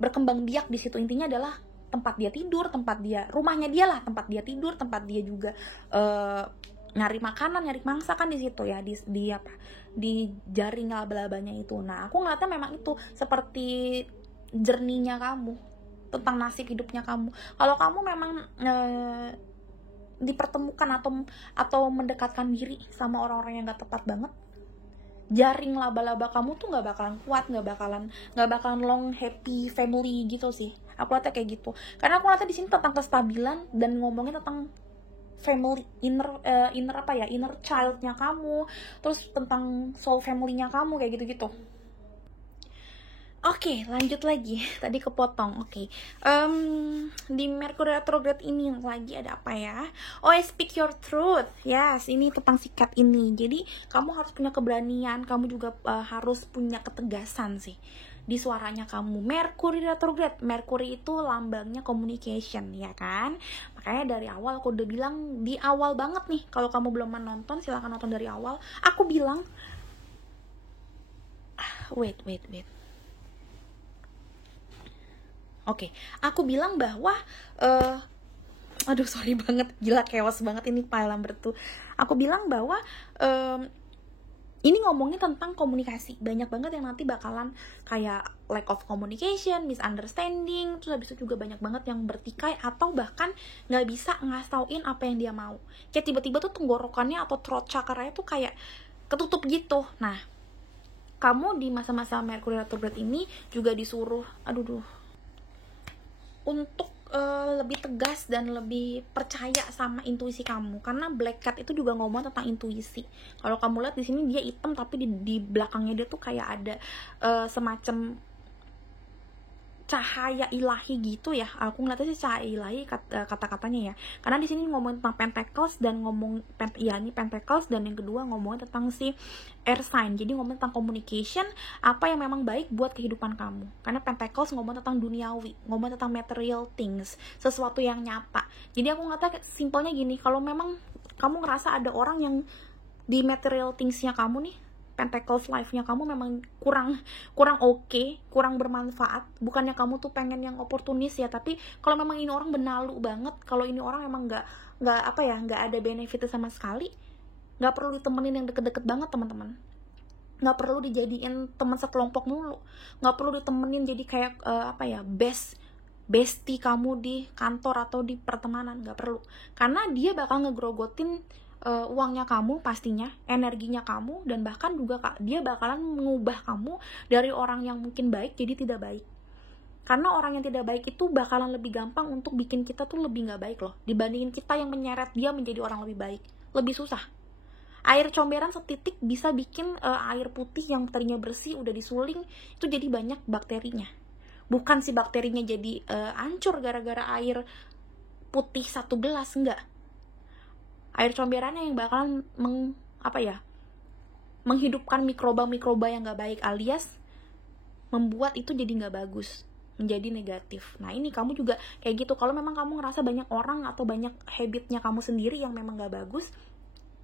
berkembang biak di situ. Intinya adalah tempat dia tidur, rumahnya dia lah, tempat dia tidur, tempat dia juga nyari makanan, nyari mangsa kan di situ ya, di jaring laba-labanya itu. Nah, aku ngeliatnya memang itu seperti journey-nya kamu, tentang nasib hidupnya kamu. Kalau kamu memang dipertemukan atau mendekatkan diri sama orang-orang yang gak tepat banget, jaring laba-laba kamu tuh nggak bakalan kuat, nggak bakalan long happy family gitu sih. Aku lihatnya kayak gitu, karena aku lihatnya di sini tentang kestabilan dan ngomongin tentang family, inner childnya kamu, terus tentang soul family-nya kamu kayak gitu-gitu. Oke, lanjut lagi. Tadi kepotong. Oke. Di Mercury retrograde ini lagi ada apa ya? Oh, speak your truth. Yes, ini tentang sikap ini. Jadi, kamu harus punya keberanian, kamu juga harus punya ketegasan sih di suaranya kamu. Mercury retrograde. Mercury itu lambangnya communication, ya kan? Makanya dari awal aku udah bilang, di awal banget nih, kalau kamu belum menonton, silahkan nonton dari awal. Aku bilang wait. Oke, aku bilang bahwa aduh sorry banget, gila chaos banget ini Pile Number 2. Aku bilang bahwa ini ngomongin tentang komunikasi. Banyak banget yang nanti bakalan kayak lack of communication, misunderstanding, terus habis itu juga banyak banget yang bertikai atau bahkan nggak bisa ngasauin apa yang dia mau. Kayak tiba-tiba tuh tenggorokannya atau throat chakranya tuh kayak ketutup gitu. Nah, kamu di masa-masa Mercury retrograde ini juga disuruh untuk lebih tegas dan lebih percaya sama intuisi kamu, karena Black Cat itu juga ngomong tentang intuisi. Kalau kamu lihat di sini dia hitam, tapi di belakangnya dia tuh kayak ada semacam cahaya ilahi gitu ya. Aku ngeliatnya sih cahaya ilahi kata-katanya ya. Karena di sini ngomongin tentang Pentacles dan ini Pentacles, dan yang kedua ngomongin tentang si Air sign. Jadi ngomongin tentang communication, apa yang memang baik buat kehidupan kamu. Karena Pentacles ngomong tentang duniawi, ngomong tentang material things, sesuatu yang nyata. Jadi aku ngata simpelnya gini, kalau memang kamu ngerasa ada orang yang di material things-nya kamu nih, Pentacles life-nya kamu memang kurang oke, kurang bermanfaat. Bukannya kamu tuh pengen yang oportunis ya, tapi kalau memang ini orang benalu banget, kalau ini orang memang nggak ada benefitnya sama sekali, nggak perlu ditemenin yang deket-deket banget teman-teman. Nggak perlu dijadiin teman sekelompok mulu, nggak perlu ditemenin jadi kayak bestie kamu di kantor atau di pertemanan, nggak perlu. Karena dia bakal ngegrogotin uangnya kamu pastinya, energinya kamu, dan bahkan juga dia bakalan mengubah kamu dari orang yang mungkin baik jadi tidak baik. Karena orang yang tidak baik itu bakalan lebih gampang untuk bikin kita tuh lebih nggak baik loh, dibandingin kita yang menyeret dia menjadi orang lebih baik. Lebih susah. Air comberan setitik bisa bikin air putih yang tadinya bersih udah disuling itu jadi banyak bakterinya. Bukan si bakterinya jadi hancur gara-gara air putih satu gelas, enggak. Air comberannya yang bakalan menghidupkan mikroba yang gak baik, alias membuat itu jadi gak bagus, menjadi negatif. Nah ini kamu juga kayak gitu. Kalau memang kamu ngerasa banyak orang atau banyak habitnya kamu sendiri yang memang gak bagus,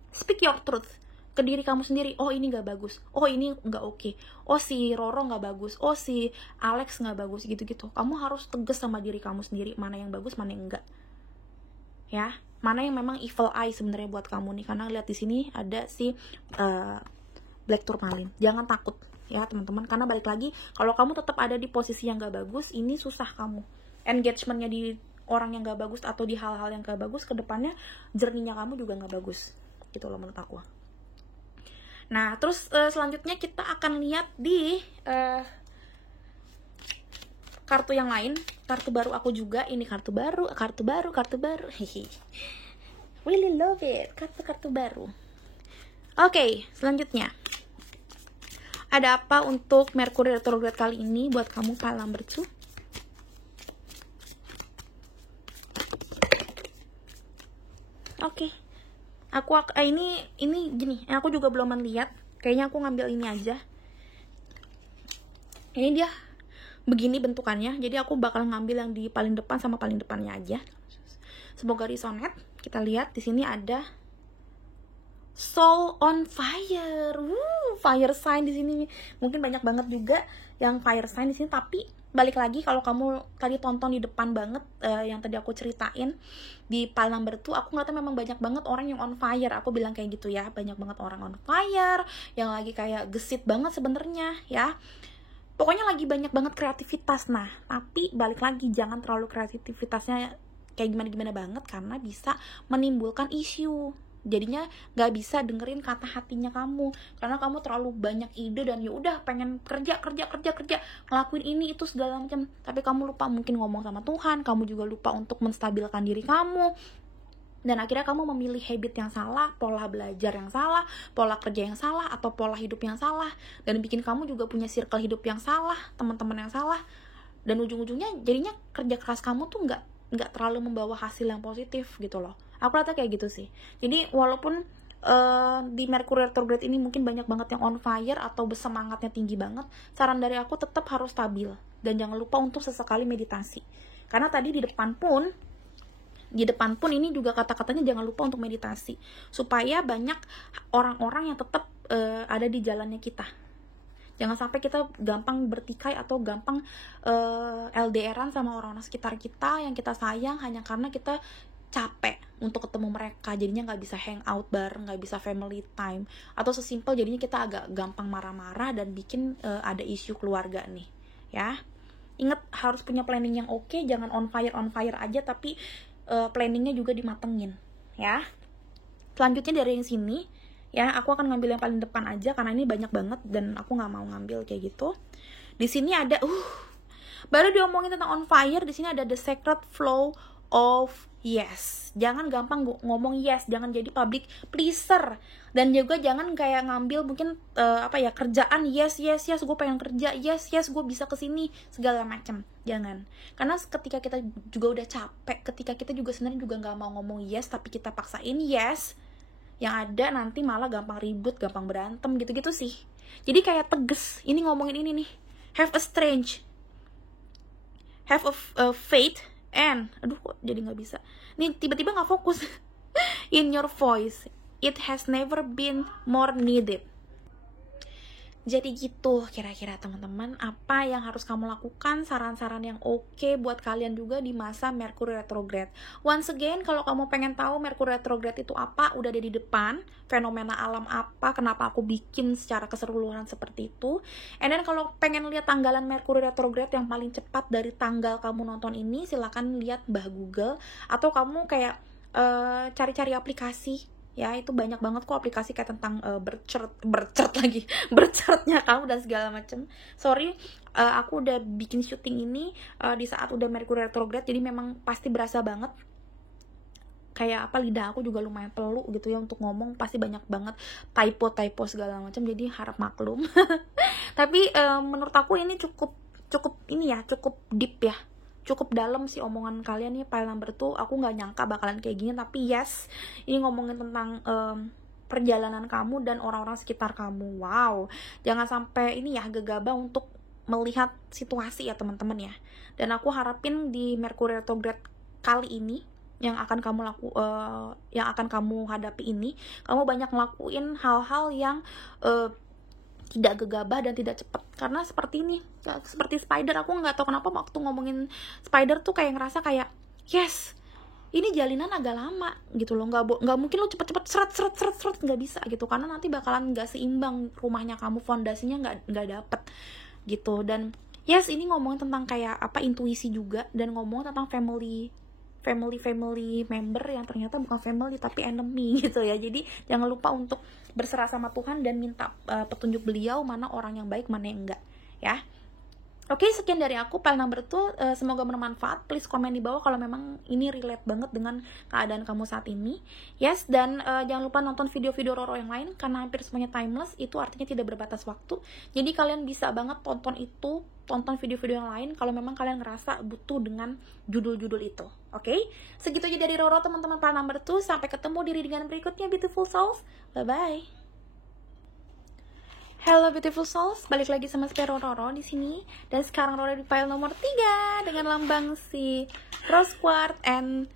speak your truth ke diri kamu sendiri. Oh ini gak bagus, oh ini gak oke, oh si Roro gak bagus, oh si Alex gak bagus, gitu-gitu. Kamu harus tegas sama diri kamu sendiri, mana yang bagus, mana yang enggak, ya. Mana yang memang evil eye sebenarnya buat kamu nih. Karena lihat di sini ada si Black Tourmaline. Jangan takut ya teman-teman, karena balik lagi, kalau kamu tetap ada di posisi yang gak bagus, ini susah kamu engagementnya di orang yang gak bagus atau di hal-hal yang gak bagus, kedepannya journey-nya kamu juga gak bagus gitu loh menurut aku. Nah terus selanjutnya kita akan lihat di kartu yang lain, kartu baru aku juga. Ini kartu baru. Hehe. Really love it, kartu baru. Oke, selanjutnya ada apa untuk Mercury retrograde kali ini buat kamu Pile Number 2? Oke. Ini gini, aku juga belum melihat. Kayaknya aku ngambil ini aja. Ini dia begini bentukannya, jadi aku bakal ngambil yang di paling depan sama paling depannya aja. Semoga resonate. Kita lihat di sini ada Soul on Fire. Fire sign di sini. Mungkin banyak banget juga yang fire sign di sini, tapi balik lagi kalau kamu tadi tonton di depan banget yang tadi aku ceritain di Pile Number 2, aku ngeliatnya memang banyak banget orang yang on fire. Aku bilang kayak gitu ya, banyak banget orang on fire yang lagi kayak gesit banget sebenarnya ya. Pokoknya lagi banyak banget kreativitas. Nah, tapi balik lagi, jangan terlalu kreativitasnya kayak gimana-gimana banget, karena bisa menimbulkan isu. Jadinya nggak bisa dengerin kata hatinya kamu, karena kamu terlalu banyak ide dan ya udah pengen kerja, ngelakuin ini itu segala macam, tapi kamu lupa mungkin ngomong sama Tuhan, kamu juga lupa untuk menstabilkan diri kamu, dan akhirnya kamu memilih habit yang salah, pola belajar yang salah, pola kerja yang salah, atau pola hidup yang salah, dan bikin kamu juga punya circle hidup yang salah, teman-teman yang salah, dan ujung-ujungnya jadinya kerja keras kamu tuh nggak terlalu membawa hasil yang positif gitu loh. Aku rasa kayak gitu sih. Jadi walaupun di Mercury retrograde ini mungkin banyak banget yang on fire atau semangatnya tinggi banget, saran dari aku tetap harus stabil dan jangan lupa untuk sesekali meditasi. Karena tadi di depan pun ini juga kata-katanya jangan lupa untuk meditasi, supaya banyak orang-orang yang tetap ada di jalannya kita. Jangan sampai kita gampang bertikai atau gampang LDRan sama orang-orang sekitar kita yang kita sayang hanya karena kita capek untuk ketemu mereka, jadinya nggak bisa hangout bareng, nggak bisa family time, atau sesimpel jadinya kita agak gampang marah-marah dan bikin ada isu keluarga nih, ya. Ingat harus punya planning yang oke, jangan on fire aja, tapi planningnya juga dimatengin, ya. Selanjutnya dari yang sini, ya, aku akan ngambil yang paling depan aja karena ini banyak banget dan aku nggak mau ngambil kayak gitu. Di sini ada, baru diomongin tentang on fire, di sini ada the sacred flow of yes. Jangan gampang ngomong yes, jangan jadi public pleaser, dan juga jangan kayak ngambil mungkin kerjaan yes gue pengen kerja, yes gue bisa kesini segala macam. Jangan, karena ketika kita juga udah capek, ketika kita juga sebenarnya juga nggak mau ngomong yes tapi kita paksain yes, yang ada nanti malah gampang ribut, gampang berantem gitu-gitu sih. Jadi kayak tegas, ini ngomongin ini nih, have a faith and kok jadi nggak bisa nih, tiba-tiba nggak fokus in your voice, it has never been more needed. Jadi gitu kira-kira teman-teman, apa yang harus kamu lakukan, saran-saran yang oke buat kalian juga di masa Mercury retrograde. Once again, kalau kamu pengen tahu Mercury retrograde itu apa, udah ada di depan, fenomena alam apa, kenapa aku bikin secara keseluruhan seperti itu. And then kalau pengen lihat tanggalan Mercury retrograde yang paling cepat dari tanggal kamu nonton ini, silakan lihat Mbah Google, atau kamu kayak cari-cari aplikasi. Ya, itu banyak banget kok aplikasi kayak tentang bercertnya kamu dan segala macem. Sorry, aku udah bikin syuting ini di saat udah Mercury retrograde, jadi memang pasti berasa banget kayak lidah aku juga lumayan peluk gitu ya untuk ngomong, pasti banyak banget typo segala macam, jadi harap maklum. Tapi menurut aku ini cukup deep ya, cukup dalam sih omongan kalian nih. File number 2 aku nggak nyangka bakalan kayak gini, tapi yes, ini ngomongin tentang perjalanan kamu dan orang-orang sekitar kamu. Wow, jangan sampai ini ya gegabah untuk melihat situasi ya teman-teman ya. Dan aku harapin di Mercury retrograde kali ini yang akan kamu hadapi ini, kamu banyak ngelakuin hal-hal yang tidak gegabah dan tidak cepat. Karena seperti ini, seperti spider, aku nggak tahu kenapa waktu ngomongin spider tuh kayak ngerasa kayak yes, ini jalinan agak lama gitu loh, nggak mungkin lo cepet-cepet seret nggak bisa gitu, karena nanti bakalan nggak seimbang rumahnya kamu, fondasinya nggak dapet gitu. Dan yes, ini ngomongin tentang kayak intuisi juga, dan ngomong tentang family member yang ternyata bukan family tapi enemy gitu ya. Jadi jangan lupa untuk berserah sama Tuhan dan minta petunjuk beliau mana orang yang baik, mana yang enggak ya. Oke, sekian dari aku file number 2, semoga bermanfaat. Please komen di bawah kalau memang ini relate banget dengan keadaan kamu saat ini. Yes, dan jangan lupa nonton video-video Roro yang lain, karena hampir semuanya timeless, itu artinya tidak berbatas waktu. Jadi kalian bisa banget tonton video-video yang lain kalau memang kalian ngerasa butuh dengan judul-judul itu. Oke, segitu aja dari Roro teman-teman file number 2. Sampai ketemu di readingan berikutnya, beautiful souls. Bye-bye. Hello beautiful souls, balik lagi sama saya Roro di sini. Dan sekarang Roro di file nomor 3 dengan lambang si Rose Quartz and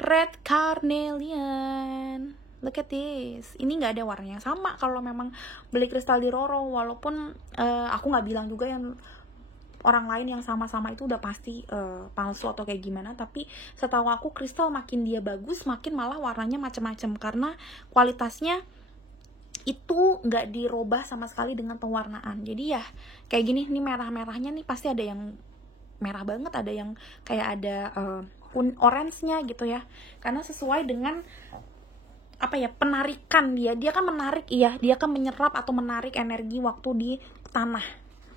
Red Carnelian. Look at this. Ini nggak ada warna yang sama kalau memang beli kristal di Roro. Walaupun aku nggak bilang juga yang orang lain yang sama-sama itu udah pasti palsu atau kayak gimana. Tapi setahu aku kristal makin dia bagus, makin malah warnanya macam-macam, karena kualitasnya itu nggak dirubah sama sekali dengan pewarnaan. Jadi ya kayak gini nih, merah-merahnya nih pasti ada yang merah banget, ada yang kayak ada orange-nya gitu ya, karena sesuai dengan apa ya, penarikan dia kan menarik, iya, dia kan menyerap atau menarik energi waktu di tanah,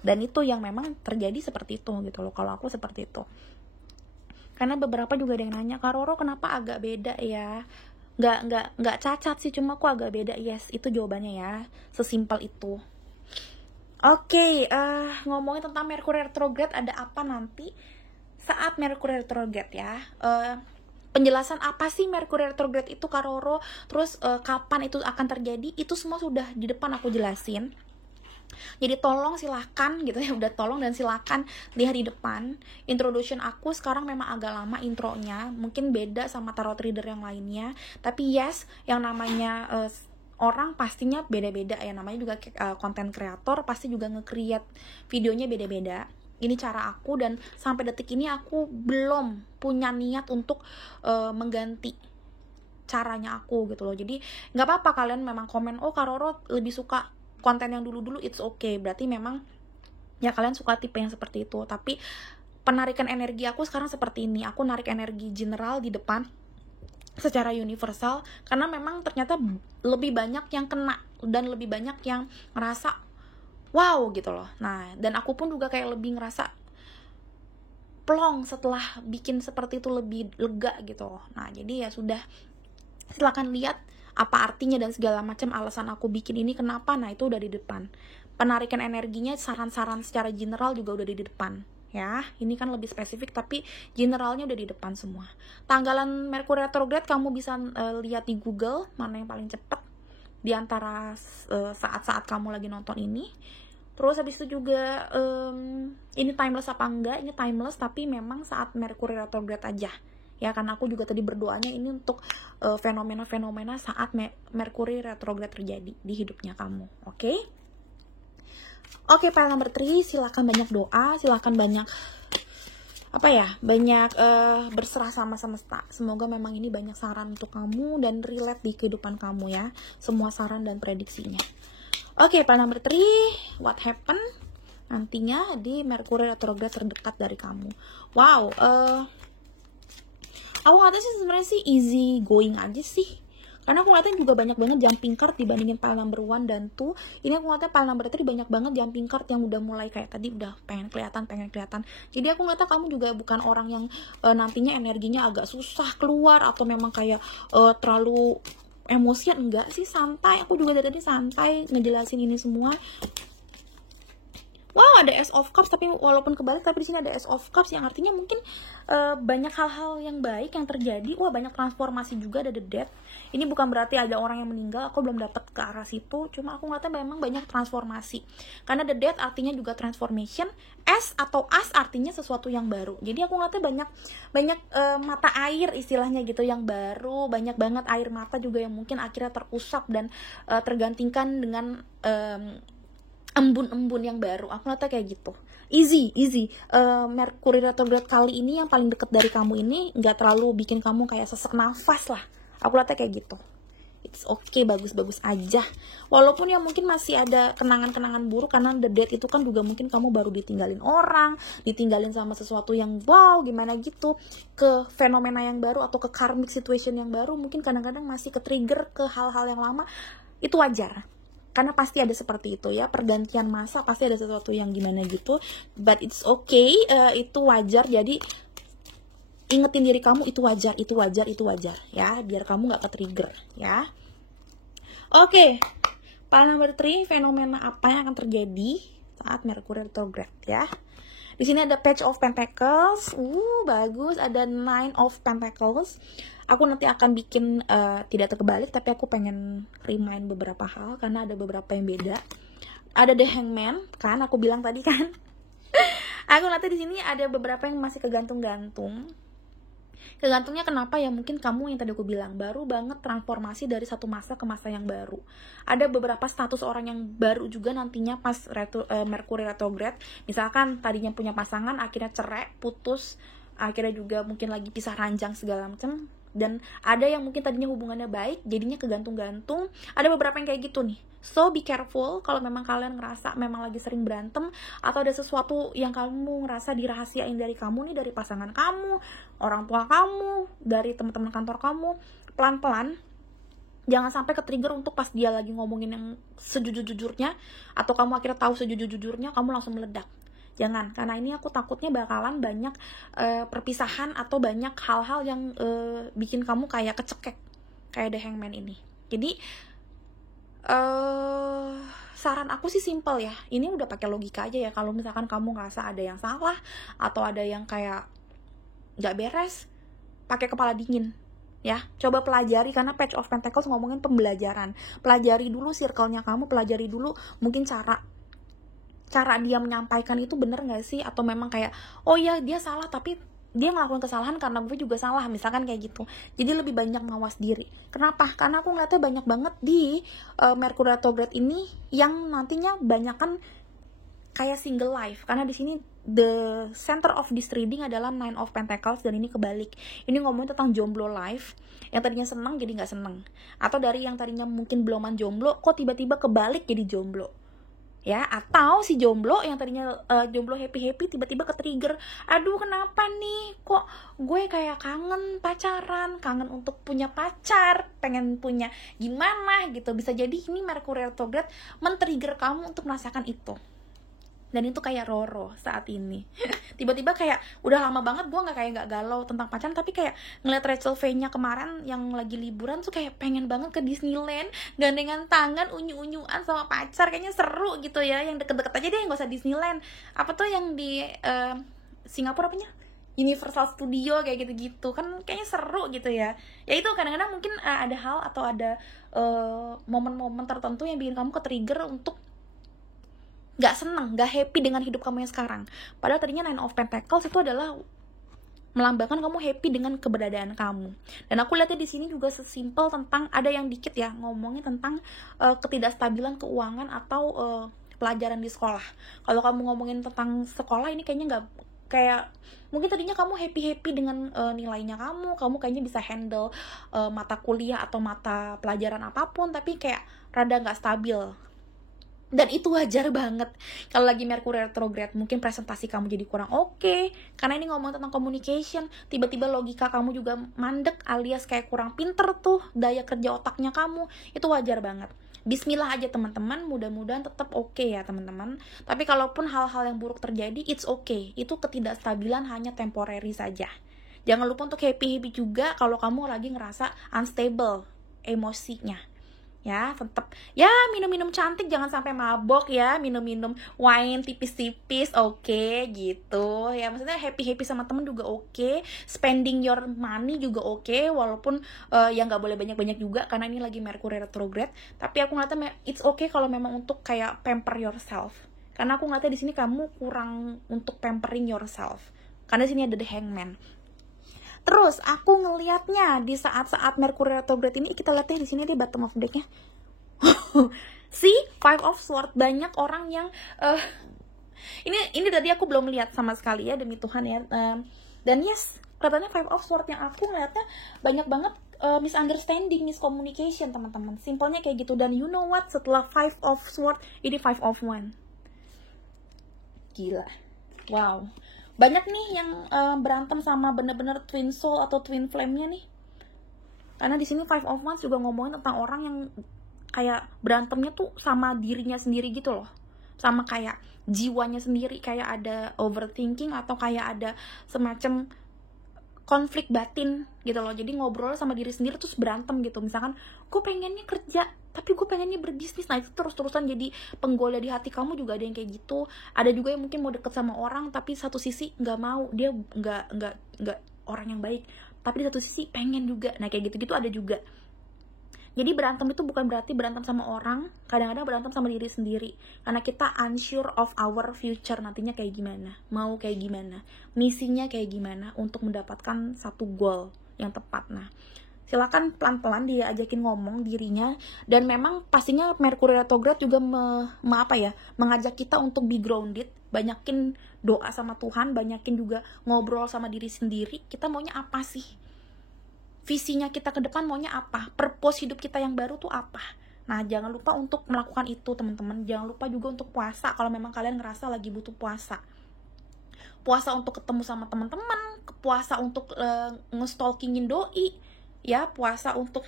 dan itu yang memang terjadi seperti itu gitu loh. Kalau aku seperti itu. Karena beberapa juga ada yang nanya, Kak Roro kenapa agak beda ya? Nggak cacat sih, cuma aku agak beda. Yes, itu jawabannya ya, sesimpel itu. Oke, ngomongin tentang Merkuri retrograde, ada apa nanti saat Merkuri retrograde ya? Penjelasan apa sih Merkuri retrograde itu, Kak Roro? Terus kapan itu akan terjadi? Itu semua sudah di depan aku jelasin. Jadi tolong silahkan gitu ya, udah tolong dan silahkan lihat di depan. Introduction aku sekarang memang agak lama intronya, mungkin beda sama tarot reader yang lainnya. Tapi yes, yang namanya orang pastinya beda-beda ya, namanya juga content creator, pasti juga nge-create videonya beda-beda. Ini cara aku, dan sampai detik ini aku belum punya niat untuk mengganti caranya aku gitu loh. Jadi nggak apa-apa kalian memang komen, oh Kak Roro lebih suka konten yang dulu-dulu, it's okay. Berarti memang ya kalian suka tipe yang seperti itu. Tapi penarikan energi aku sekarang seperti ini. Aku narik energi general di depan secara universal, karena memang ternyata lebih banyak yang kena dan lebih banyak yang ngerasa wow gitu loh. Nah, dan aku pun juga kayak lebih ngerasa plong setelah bikin seperti itu, lebih lega gitu loh. Nah, jadi ya sudah, silakan lihat apa artinya dan segala macam alasan aku bikin ini kenapa. Nah, itu udah di depan. Penarikan energinya, saran-saran secara general juga udah di depan ya. Ini kan lebih spesifik, tapi generalnya udah di depan semua. Tanggalan Merkuri retrograde kamu bisa lihat di Google mana yang paling cepat di antara saat-saat kamu lagi nonton ini. Terus habis itu juga ini timeless apa enggak? Ini timeless, tapi memang saat Merkuri retrograde aja ya, karena aku juga tadi berdoanya ini untuk fenomena-fenomena saat Merkuri retrograde terjadi di hidupnya kamu. Oke, pile number 3, silakan banyak doa, silakan banyak banyak berserah sama semesta. Semoga memang ini banyak saran untuk kamu dan relate di kehidupan kamu ya, semua saran dan prediksinya. Oke, pile number 3, what happen nantinya di Merkuri retrograde terdekat dari kamu. Wow, aku ngeliatnya sih sebenarnya sih easy going aja sih, karena aku ngeliatnya juga banyak banget jumping card dibandingin pile number 1 dan 2. Ini aku ngeliatnya pile number 3 banyak banget jumping card yang udah mulai kayak tadi udah pengen kelihatan. Jadi aku ngeliatnya kamu juga bukan orang yang nantinya energinya agak susah keluar atau memang kayak terlalu emosian, enggak sih, santai. Aku juga dari tadi santai ngejelasin ini semua. Wow, ada Ace of Cups, tapi walaupun kebalik, tapi di sini ada Ace of Cups yang artinya mungkin banyak hal-hal yang baik yang terjadi. Wah, banyak transformasi juga, ada The Death. Ini bukan berarti ada orang yang meninggal, aku belum dapat ke arah situ. Cuma aku ngeliatnya memang banyak transformasi. Karena The Death artinya juga transformation, S atau As artinya sesuatu yang baru. Jadi aku ngeliatnya banyak mata air istilahnya gitu yang baru, banyak banget air mata juga yang mungkin akhirnya terusap dan tergantikan dengan embun-embun yang baru. Aku ngeliatnya kayak gitu. Easy. Merkuri retrograde kali ini yang paling deket dari kamu ini nggak terlalu bikin kamu kayak sesak nafas lah. Aku ngeliatnya kayak gitu. It's okay, bagus-bagus aja. Walaupun ya mungkin masih ada kenangan-kenangan buruk, karena The Death itu kan juga mungkin kamu baru ditinggalin orang, ditinggalin sama sesuatu yang wow gimana gitu, ke fenomena yang baru atau ke karmic situation yang baru, mungkin kadang-kadang masih ke trigger ke hal-hal yang lama. Itu wajar. Karena pasti ada seperti itu ya, pergantian masa pasti ada sesuatu yang gimana gitu, but it's okay, itu wajar. Jadi ingetin diri kamu itu wajar ya, biar kamu gak ke-trigger ya. Oke, pile number 3, fenomena apa yang akan terjadi saat Merkuri retrograde ya. Di sini ada Page of Pentacles, bagus, ada Nine of Pentacles. Aku nanti akan bikin tidak terbalik, tapi aku pengen remind beberapa hal karena ada beberapa yang beda. Ada The Hangman, kan aku bilang tadi kan. Aku nanti di sini ada beberapa yang masih kegantung-gantung. Kegantungnya kenapa ya? Mungkin kamu yang tadi aku bilang baru banget transformasi dari satu masa ke masa yang baru. Ada beberapa status orang yang baru juga nantinya pas Merkuri retrograde. Misalkan tadinya punya pasangan, akhirnya cerai, putus, akhirnya juga mungkin lagi pisah ranjang segala macam. Dan ada yang mungkin tadinya hubungannya baik jadinya kegantung-gantung. Ada beberapa yang kayak gitu nih. So be careful kalau memang kalian ngerasa memang lagi sering berantem, atau ada sesuatu yang kamu ngerasa dirahasiain dari kamu nih, dari pasangan kamu, orang tua kamu, dari teman-teman kantor kamu. Pelan-pelan, jangan sampai ke-trigger untuk pas dia lagi ngomongin yang sejujur-jujurnya, atau kamu akhirnya tahu sejujur-jujurnya, kamu langsung meledak. Jangan, karena ini aku takutnya bakalan banyak perpisahan atau banyak hal-hal yang bikin kamu kayak kecekek, kayak The Hangman ini. Jadi saran aku sih simple ya, ini udah pakai logika aja ya. Kalau misalkan kamu ngerasa ada yang salah atau ada yang kayak nggak beres, pakai kepala dingin ya. Coba pelajari, karena Page of Pentacles ngomongin pembelajaran. Pelajari dulu circle-nya kamu, pelajari dulu mungkin cara dia menyampaikan itu bener gak sih, atau memang kayak oh ya dia salah tapi dia ngelakuin kesalahan karena gue juga salah, misalkan kayak gitu. Jadi lebih banyak mawas diri. Kenapa? Karena aku ngeliatnya banyak banget di Mercury retrograde ini yang nantinya banyak kan kayak single life, karena di sini the center of this reading adalah Nine of Pentacles, dan ini kebalik. Ini ngomongin tentang jomblo life, yang tadinya senang jadi nggak senang, atau dari yang tadinya mungkin beloman jomblo kok tiba-tiba kebalik jadi jomblo ya. Atau si jomblo yang tadinya jomblo happy tiba-tiba ke-trigger, aduh kenapa nih kok gue kayak kangen pacaran, kangen untuk punya pacar, pengen punya gimana gitu. Bisa jadi ini Mercury retrograde men-trigger kamu untuk merasakan itu. Dan itu kayak Roro saat ini. Tiba-tiba kayak udah lama banget gue nggak galau tentang pacaran, tapi kayak ngeliat Rachel V-nya kemarin yang lagi liburan tuh kayak pengen banget ke Disneyland, gandengan tangan, unyu-unyuan sama pacar, kayaknya seru gitu ya. Yang deket-deket aja deh, nggak usah Disneyland. Apa tuh yang di Singapura apanya? Universal Studio kayak gitu-gitu kan, kayaknya seru gitu ya. Ya itu kadang-kadang mungkin ada hal atau ada momen-momen tertentu yang bikin kamu ke-trigger untuk gak seneng, gak happy dengan hidup kamu yang sekarang. Padahal tadinya Nine of Pentacles itu adalah melambangkan kamu happy dengan keberadaan kamu. Dan aku lihatnya di sini juga sesimpel tentang, ada yang dikit ya ngomongin tentang ketidakstabilan keuangan atau pelajaran di sekolah. Kalau kamu ngomongin tentang sekolah ini kayaknya gak, kayak mungkin tadinya kamu happy dengan nilainya kamu kayaknya bisa handle mata kuliah atau mata pelajaran apapun, tapi kayak rada gak stabil. Dan itu wajar banget. Kalau lagi Mercury retrograde, mungkin presentasi kamu jadi kurang oke, karena ini ngomong tentang communication. Tiba-tiba logika kamu juga mandek, alias kayak kurang pinter tuh daya kerja otaknya kamu. Itu wajar banget. Bismillah aja teman-teman, mudah-mudahan tetap oke ya teman-teman. Tapi kalaupun hal-hal yang buruk terjadi, it's okay. Itu ketidakstabilan hanya temporary saja. Jangan lupa untuk happy-happy juga kalau kamu lagi ngerasa unstable emosinya. Ya, tetap ya minum-minum cantik, jangan sampai mabok ya, minum-minum wine tipis-tipis, oke, gitu ya. Maksudnya happy-happy sama temen juga oke, spending your money juga oke, walaupun ya nggak boleh banyak-banyak juga karena ini lagi Mercury retrograde. Tapi aku ngeliatnya it's okay kalau memang untuk kayak pamper yourself, karena aku ngeliatnya di sini kamu kurang untuk pampering yourself, karena di sini ada The Hangman. Terus aku ngelihatnya di saat-saat Mercury retrograde ini, kita lihatnya di sini di bottom of deck-nya. See, Five of Swords, banyak orang yang ini tadi aku belum lihat sama sekali ya, demi Tuhan ya. Dan yes, katanya Five of Swords yang aku ngelihatnya banyak banget misunderstanding, miscommunication teman-teman. Simpelnya kayak gitu. Dan you know what? Setelah Five of Swords, ini Five of Wands. Gila. Wow. Banyak nih yang berantem sama bener-bener twin soul atau twin flame-nya nih. Karena di sini Five of Wands juga ngomongin tentang orang yang kayak berantemnya tuh sama dirinya sendiri gitu loh. Sama kayak jiwanya sendiri, kayak ada overthinking atau kayak ada semacam konflik batin gitu loh. Jadi ngobrol sama diri sendiri terus berantem gitu. Misalkan gue pengennya kerja tapi gue pengennya berbisnis. Nah itu terus-terusan jadi penggoda di hati kamu. Juga ada yang kayak gitu. Ada juga yang mungkin mau deket sama orang tapi satu sisi nggak mau, dia nggak orang yang baik, tapi di satu sisi pengen juga. Nah kayak gitu-gitu ada juga. Jadi berantem itu bukan berarti berantem sama orang, kadang-kadang berantem sama diri sendiri. Karena kita unsure of our future, nantinya kayak gimana, mau kayak gimana, misinya kayak gimana untuk mendapatkan satu goal yang tepat. Nah, silakan pelan-pelan diajakin ngomong dirinya. Dan memang pastinya Mercury retrograde juga mengajak kita untuk be grounded, banyakin doa sama Tuhan, banyakin juga ngobrol sama diri sendiri. Kita maunya apa sih? visinya kita ke depan maunya apa, purpose hidup kita yang baru tuh apa. Nah, jangan lupa untuk melakukan itu teman-teman. Jangan lupa juga untuk puasa kalau memang kalian ngerasa lagi butuh puasa. Puasa untuk ketemu sama teman-teman, puasa untuk nge-stalkingin doi, ya, puasa untuk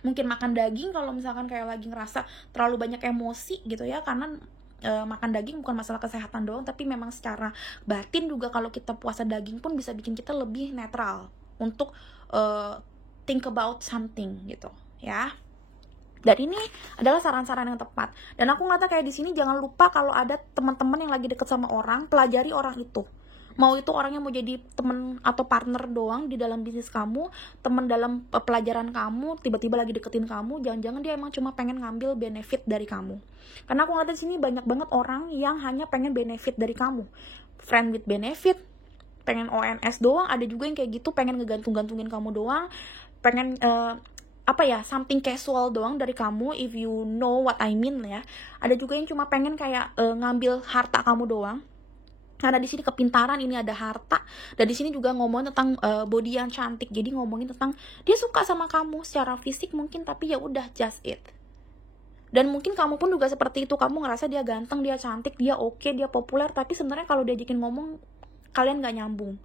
mungkin makan daging kalau misalkan kayak lagi ngerasa terlalu banyak emosi gitu ya, karena makan daging bukan masalah kesehatan doang, tapi memang secara batin juga kalau kita puasa daging pun bisa bikin kita lebih netral untuk think about something gitu ya. Dan ini adalah saran-saran yang tepat. Dan aku ngata kayak di sini jangan lupa kalau ada teman-teman yang lagi deket sama orang, pelajari orang itu. Mau itu orangnya mau jadi temen atau partner doang di dalam bisnis kamu, temen dalam pelajaran kamu, tiba-tiba lagi deketin kamu, jangan-jangan dia emang cuma pengen ngambil benefit dari kamu. Karena aku ngeliat di sini banyak banget orang yang hanya pengen benefit dari kamu, friend with benefit, pengen ONS doang. Ada juga yang kayak gitu, pengen ngegantung-gantungin kamu doang, pengen something casual doang dari kamu, if you know what I mean ya. Ada juga yang cuma pengen kayak ngambil harta kamu doang. Karena di sini kepintaran, ini ada harta, dan di sini juga ngomongin tentang body yang cantik. Jadi ngomongin tentang dia suka sama kamu secara fisik mungkin, tapi ya udah just it. Dan mungkin kamu pun juga seperti itu, kamu ngerasa dia ganteng, dia cantik, dia oke, dia populer, tapi sebenarnya kalau diajakin ngomong kalian nggak nyambung.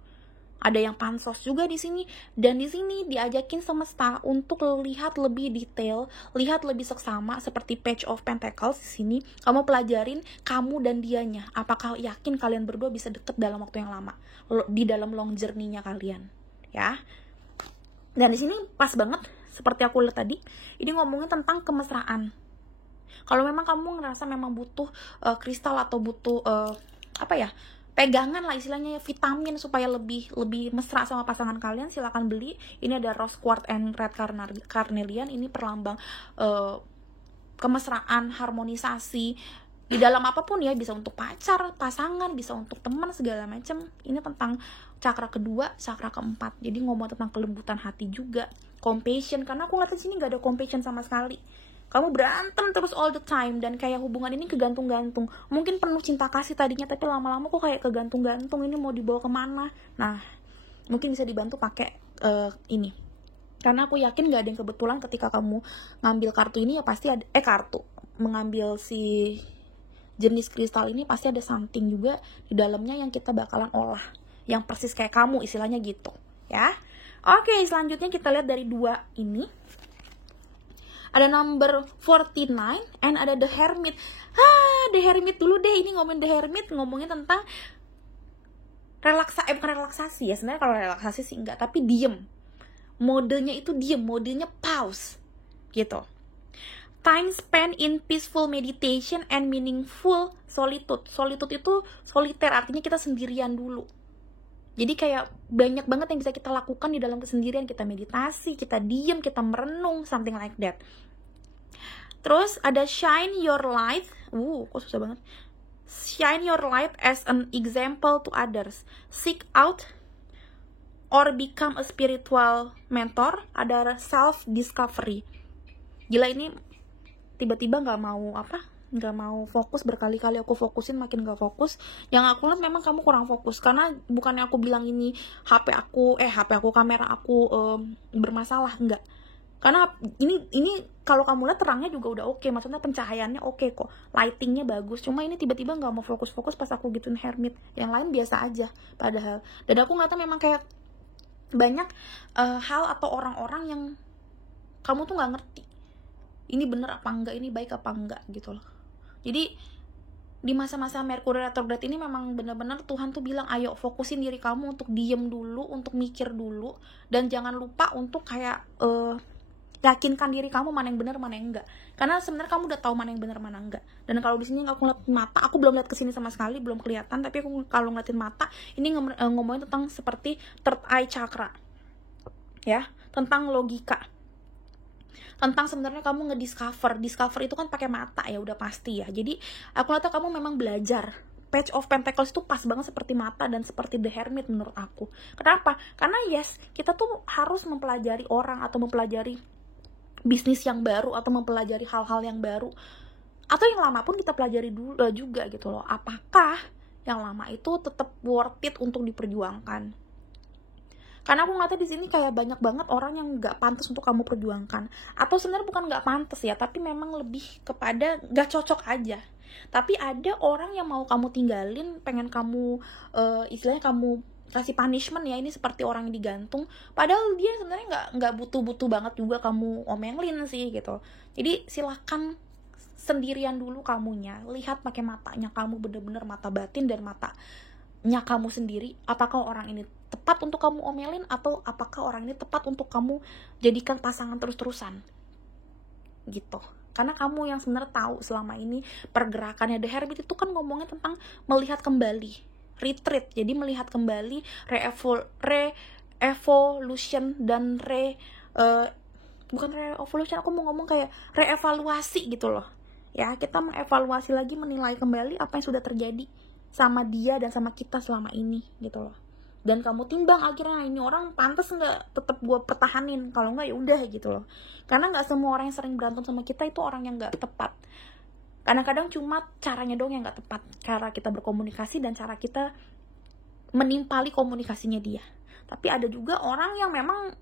Ada yang pansos juga di sini, dan di sini diajakin semesta untuk lihat lebih detail, lihat lebih seksama seperti Page of Pentacles di sini. Kamu pelajarin kamu dan dianya, apakah yakin kalian berdua bisa deket dalam waktu yang lama di dalam long journey-nya kalian, ya. Dan di sini pas banget seperti aku lihat tadi, ini ngomongin tentang kemesraan. Kalau memang kamu ngerasa memang butuh kristal atau butuh pegangan lah istilahnya ya, vitamin supaya lebih mesra sama pasangan kalian, silakan beli. Ini ada rose quartz and red carnelian. Ini perlambang kemesraan, harmonisasi di dalam apapun ya, bisa untuk pacar, pasangan, bisa untuk teman, segala macam. Ini tentang cakra kedua, cakra keempat. Jadi ngomong tentang kelembutan hati juga, compassion, karena aku ngeliat di sini nggak ada compassion sama sekali. Kamu berantem terus all the time, dan kayak hubungan ini kegantung-gantung. Mungkin penuh cinta kasih tadinya, tapi lama-lama kok kayak kegantung-gantung, ini mau dibawa kemana. Nah, mungkin bisa dibantu pakai ini. Karena aku yakin gak ada yang kebetulan ketika kamu ngambil kartu ini ya pasti ada, mengambil si jenis kristal ini pasti ada something juga di dalamnya yang kita bakalan olah, yang persis kayak kamu, istilahnya gitu ya. Oke, selanjutnya kita lihat dari dua ini. Ada number 49 and ada The Hermit. The Hermit dulu deh. Ini ngomongin The Hermit, ngomongin tentang bukan relaksasi ya. Sebenarnya kalau relaksasi sih enggak, tapi diem. Modenya itu diem, modenya pause gitu. Time spent in peaceful meditation and meaningful solitude. Solitude itu soliter, artinya kita sendirian dulu. Jadi kayak banyak banget yang bisa kita lakukan di dalam kesendirian. Kita meditasi, kita diem, kita merenung, something like that. Terus ada shine your light. Kok susah banget. Shine your light as an example to others. Seek out or become a spiritual mentor. Ada self discovery. Gila, ini tiba-tiba nggak mau fokus. Berkali-kali aku fokusin makin nggak fokus. Yang aku lihat memang kamu kurang fokus, karena bukannya aku bilang ini HP aku kamera aku bermasalah, enggak. Karena ini kalau kamu lihat terangnya juga udah oke, maksudnya pencahayaannya oke kok, lightingnya bagus. Cuma ini tiba-tiba nggak mau fokus pas aku gituin Hermit. Yang lain biasa aja padahal. Dan aku nggak tahu, memang kayak banyak hal atau orang-orang yang kamu tuh nggak ngerti ini bener apa enggak, ini baik apa enggak gitu loh. Jadi di masa-masa Mercury retrograde ini memang benar-benar Tuhan tuh bilang, ayo fokusin diri kamu untuk diem dulu, untuk mikir dulu, dan jangan lupa untuk kayak yakinkan diri kamu mana yang benar mana yang enggak. Karena sebenarnya kamu udah tahu mana yang benar mana enggak. Dan kalau di sini aku ngeliat mata, aku belum lihat kesini sama sekali, belum kelihatan, tapi aku kalau ngeliatin mata ini ngomongin tentang seperti third eye chakra ya, tentang logika, tentang sebenarnya kamu discover itu kan pakai mata ya, udah pasti ya. Jadi aku lihat kamu memang belajar. Page of Pentacles itu pas banget seperti mata dan seperti The Hermit menurut aku. Kenapa? Karena yes, kita tuh harus mempelajari orang atau mempelajari bisnis yang baru atau mempelajari hal-hal yang baru, atau yang lama pun kita pelajari dulu juga gitu loh. Apakah yang lama itu tetap worth it untuk diperjuangkan? Karena aku ngeliatnya di sini kayak banyak banget orang yang nggak pantas untuk kamu perjuangkan. Atau sebenarnya bukan nggak pantas ya, tapi memang lebih kepada nggak cocok aja. Tapi ada orang yang mau kamu tinggalin, pengen kamu istilahnya kamu kasih punishment ya, ini seperti orang yang digantung. Padahal dia sebenarnya nggak butuh banget juga kamu omelin sih gitu. Jadi silahkan sendirian dulu kamunya, lihat pakai matanya kamu, bener-bener mata batin dan matanya kamu sendiri, apakah orang ini tepat untuk kamu omelin atau apakah orang ini tepat untuk kamu jadikan pasangan terus-terusan gitu. Karena kamu yang sebenarnya tahu selama ini pergerakannya. The Hermit itu kan ngomongnya tentang melihat kembali, retreat, jadi melihat kembali, re-evolution dan bukan re-evolution, aku mau ngomong kayak reevaluasi gitu loh ya. Kita mengevaluasi lagi, menilai kembali apa yang sudah terjadi sama dia dan sama kita selama ini gitu loh. Dan kamu timbang akhirnya, ini orang pantas nggak tetap gue pertahanin, kalau nggak ya udah gitu loh. Karena nggak semua orang yang sering berantem sama kita itu orang yang nggak tepat. Kadang-kadang cuma caranya dong yang nggak tepat, cara kita berkomunikasi dan cara kita menimpali komunikasinya dia. Tapi ada juga orang yang memang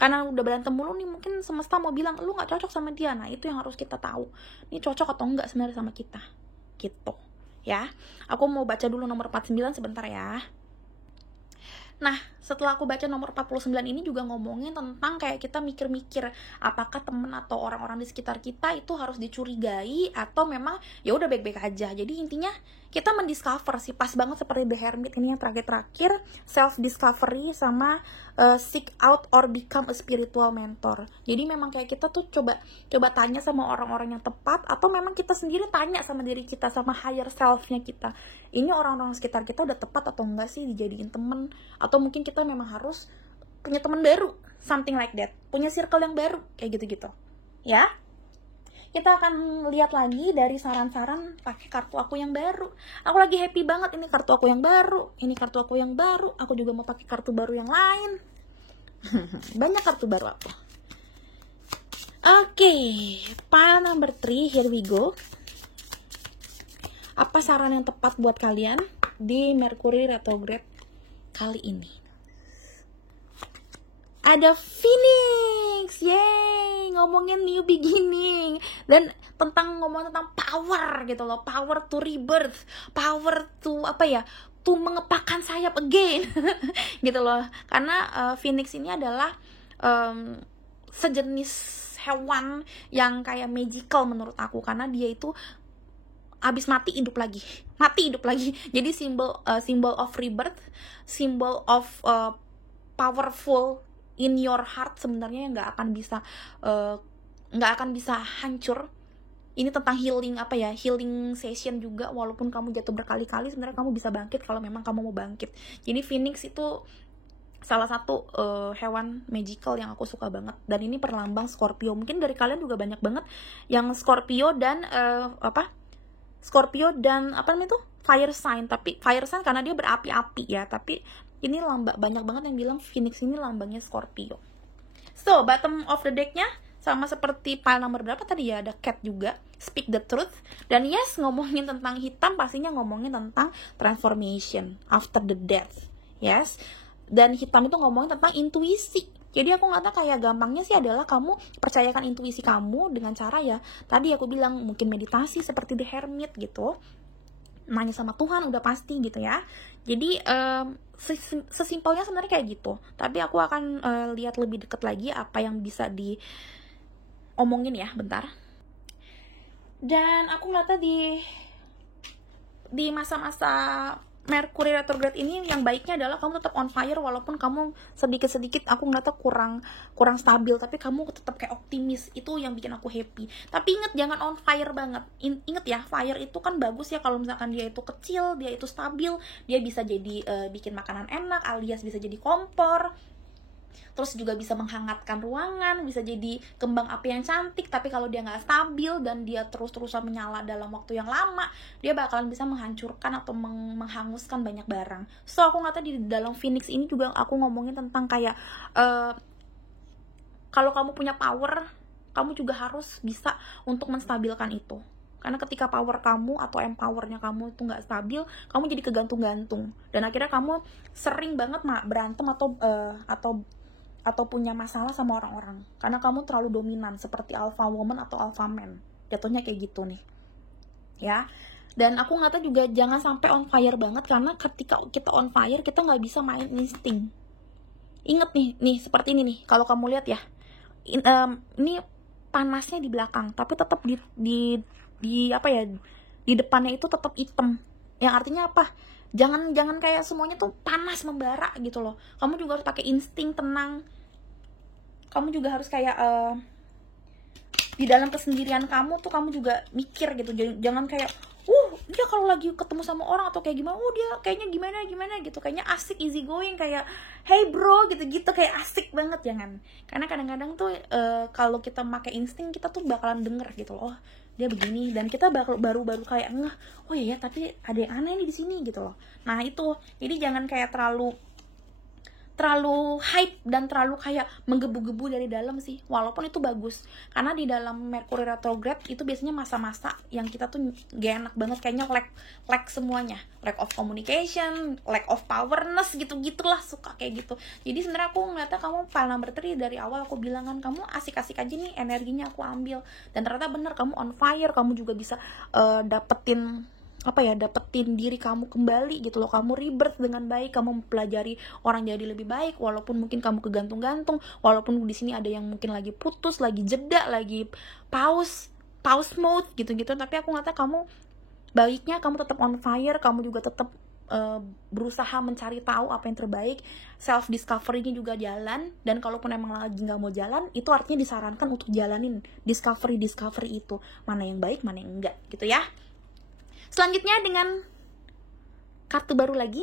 karena udah berantem mulu nih, mungkin semesta mau bilang lu nggak cocok sama dia. Nah itu yang harus kita tahu, ini cocok atau enggak sebenarnya sama kita gitu ya. Aku mau baca dulu nomor 49 sebentar ya. Nah, setelah aku baca nomor 49 ini juga ngomongin tentang kayak kita mikir-mikir apakah temen atau orang-orang di sekitar kita itu harus dicurigai atau memang ya udah baik-baik aja. Jadi intinya kita mendiscover sih, pas banget seperti The Hermit ini yang terakhir, self discovery sama seek out or become a spiritual mentor. Jadi memang kayak kita tuh coba tanya sama orang-orang yang tepat, atau memang kita sendiri tanya sama diri kita, sama higher self-nya kita. Ini orang-orang sekitar kita udah tepat atau enggak sih dijadiin temen, atau mungkin kita memang harus punya teman baru, something like that, punya circle yang baru, kayak gitu-gitu ya. Kita akan lihat lagi dari saran-saran pakai kartu aku yang baru. Aku lagi happy banget, ini kartu aku yang baru, ini kartu aku yang baru. Aku juga mau pakai kartu baru yang lain. Banyak kartu baru aku. Oke, pile number 3, here we go. Apa saran yang tepat buat kalian di Mercury retrograde kali ini? Ada Phoenix, yay, ngomongin new beginning dan ngomong tentang power gitu loh, power to rebirth, power to apa ya, to mengepakkan sayap again, gitu loh. Karena Phoenix ini adalah sejenis hewan yang kayak magical menurut aku, karena dia itu abis mati hidup lagi. Jadi symbol of rebirth, symbol of powerful in your heart, sebenarnya nggak akan bisa hancur. Ini tentang healing, healing session juga. Walaupun kamu jatuh berkali-kali, sebenarnya kamu bisa bangkit kalau memang kamu mau bangkit. Jadi Phoenix itu salah satu hewan magical yang aku suka banget, dan ini perlambang Scorpio. Mungkin dari kalian juga banyak banget yang Scorpio dan fire sign. Tapi fire sign karena dia berapi-api ya, tapi ini banyak banget yang bilang Phoenix ini lambangnya Scorpio. So, bottom of the deck-nya sama seperti pile nomor berapa tadi ya, ada cat juga, speak the truth. Dan yes, ngomongin tentang hitam pastinya ngomongin tentang transformation after the death. Yes. Dan hitam itu ngomongin tentang intuisi. Jadi aku ngata kayak gampangnya sih adalah kamu percayakan intuisi kamu dengan cara ya, tadi aku bilang mungkin meditasi seperti The Hermit gitu. Nanya sama Tuhan udah pasti gitu ya. Jadi sesimpelnya sebenarnya kayak gitu. Tapi aku akan lihat lebih deket lagi apa yang bisa diomongin ya, bentar. Dan aku ngeliatnya di masa-masa Mercury retrograde ini yang baiknya adalah kamu tetap on fire, walaupun kamu sedikit-sedikit aku ngeliatnya kurang stabil, tapi kamu tetap kayak optimis. Itu yang bikin aku happy. Tapi inget, jangan on fire banget. Inget ya, fire itu kan bagus ya kalau misalkan dia itu kecil, dia itu stabil, dia bisa jadi bikin makanan enak, alias bisa jadi kompor. Terus juga bisa menghangatkan ruangan, bisa jadi kembang api yang cantik. Tapi kalau dia nggak stabil dan dia terus-terusan menyala dalam waktu yang lama, dia bakalan bisa menghancurkan atau menghanguskan banyak barang. So aku ngata di dalam Phoenix ini juga aku ngomongin tentang kayak kalau kamu punya power, kamu juga harus bisa untuk menstabilkan itu. Karena ketika power kamu atau empowernya kamu tuh nggak stabil, kamu jadi kegantung-gantung, dan akhirnya kamu sering banget berantem atau punya masalah sama orang-orang karena kamu terlalu dominan seperti alpha woman atau alpha man. Jatuhnya kayak gitu nih ya. Dan aku ngata juga jangan sampai on fire banget, karena ketika kita on fire kita nggak bisa main insting. Ingat nih seperti ini nih, kalau kamu lihat ya, ini panasnya di belakang tapi tetap di apa ya, di depannya itu tetap hitam. Yang artinya apa? Jangan kayak semuanya tuh panas membara gitu loh. Kamu juga harus pakai insting tenang. Kamu juga harus kayak di dalam kesendirian kamu tuh kamu juga mikir gitu. Jangan kayak dia kalau lagi ketemu sama orang atau kayak gimana, dia kayaknya gimana gitu, kayaknya asik, easy going, kayak hey bro gitu kayak asik banget. Jangan. Karena kadang-kadang tuh kalau kita pakai insting, kita tuh bakalan denger gitu loh, oh dia begini, dan kita baru kayak ngeh, oh iya ya, tapi ada yang aneh nih di sini gitu loh. Nah itu, jadi jangan kayak terlalu hype dan terlalu kayak menggebu-gebu dari dalam sih, walaupun itu bagus. Karena di dalam Mercury retrograde itu biasanya masa-masa yang kita tuh gak enak banget, kayaknya lack semuanya, lack of communication, lack of powerness gitu-gitulah, suka kayak gitu. Jadi sebenarnya aku ngeliatnya kamu file number 3 dari awal aku bilang kan, kamu asik-asik aja nih, energinya aku ambil, dan ternyata bener, kamu on fire. Kamu juga bisa dapetin diri kamu kembali gitu loh. Kamu rebirth dengan baik, kamu mempelajari orang jadi lebih baik, walaupun mungkin kamu kegantung-gantung, walaupun di sini ada yang mungkin lagi putus, lagi jeda, lagi pause mode gitu-gitu. Tapi aku ngata kamu baiknya kamu tetap on fire, kamu juga tetap berusaha mencari tahu apa yang terbaik, self discovery-nya juga jalan. Dan kalaupun emang lagi nggak mau jalan, itu artinya disarankan untuk jalanin discovery itu, mana yang baik, mana yang enggak gitu ya. Selanjutnya dengan kartu baru lagi.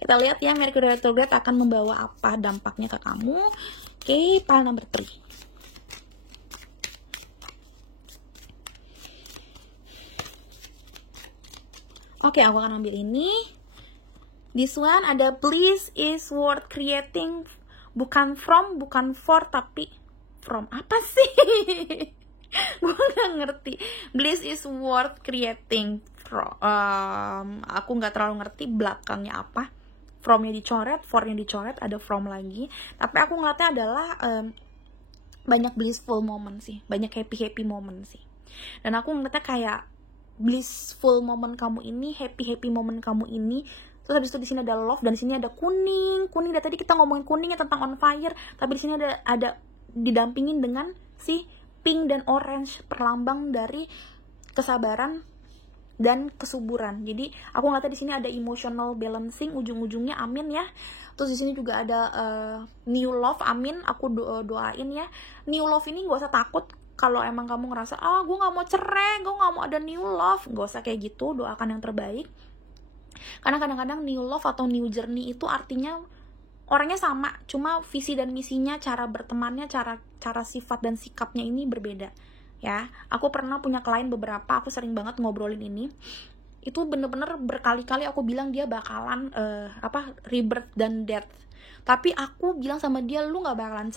Kita lihat ya, Mercury retrograde akan membawa apa dampaknya ke kamu. Oke, pile number 3. Oke, aku akan ambil ini. This one ada bliss is worth creating, bukan from, bukan for, tapi from. Apa sih? Gue nggak ngerti. Bliss is worth creating. Aku nggak terlalu ngerti belakangnya apa. Fromnya dicoret, fornya dicoret, ada from lagi. Tapi aku ngeliatnya adalah banyak blissful moment sih, banyak happy moment sih. Dan aku ngeliatnya kayak blissful moment kamu ini, happy moment kamu ini. Terus habis itu di sini ada love, dan di sini ada kuning. Dari tadi kita ngomongin kuningnya tentang on fire, tapi di sini ada didampingin dengan si pink dan orange, perlambang dari kesabaran dan kesuburan. Jadi aku ngeliatnya di sini ada emotional balancing ujung-ujungnya, amin ya. Terus di sini juga ada new love, amin. Aku doain ya. New love ini gak usah takut. Kalau emang kamu ngerasa gue gak mau cerai, gue gak mau ada new love, gak usah kayak gitu. Doakan yang terbaik. Karena kadang-kadang new love atau new journey itu artinya orangnya sama, cuma visi dan misinya, cara bertemannya, cara sifat dan sikapnya ini berbeda ya. Aku pernah punya klien beberapa, aku sering banget ngobrolin ini. Itu bener-bener berkali-kali aku bilang dia bakalan rebirth dan death. Tapi aku bilang sama dia, lu gak bakalan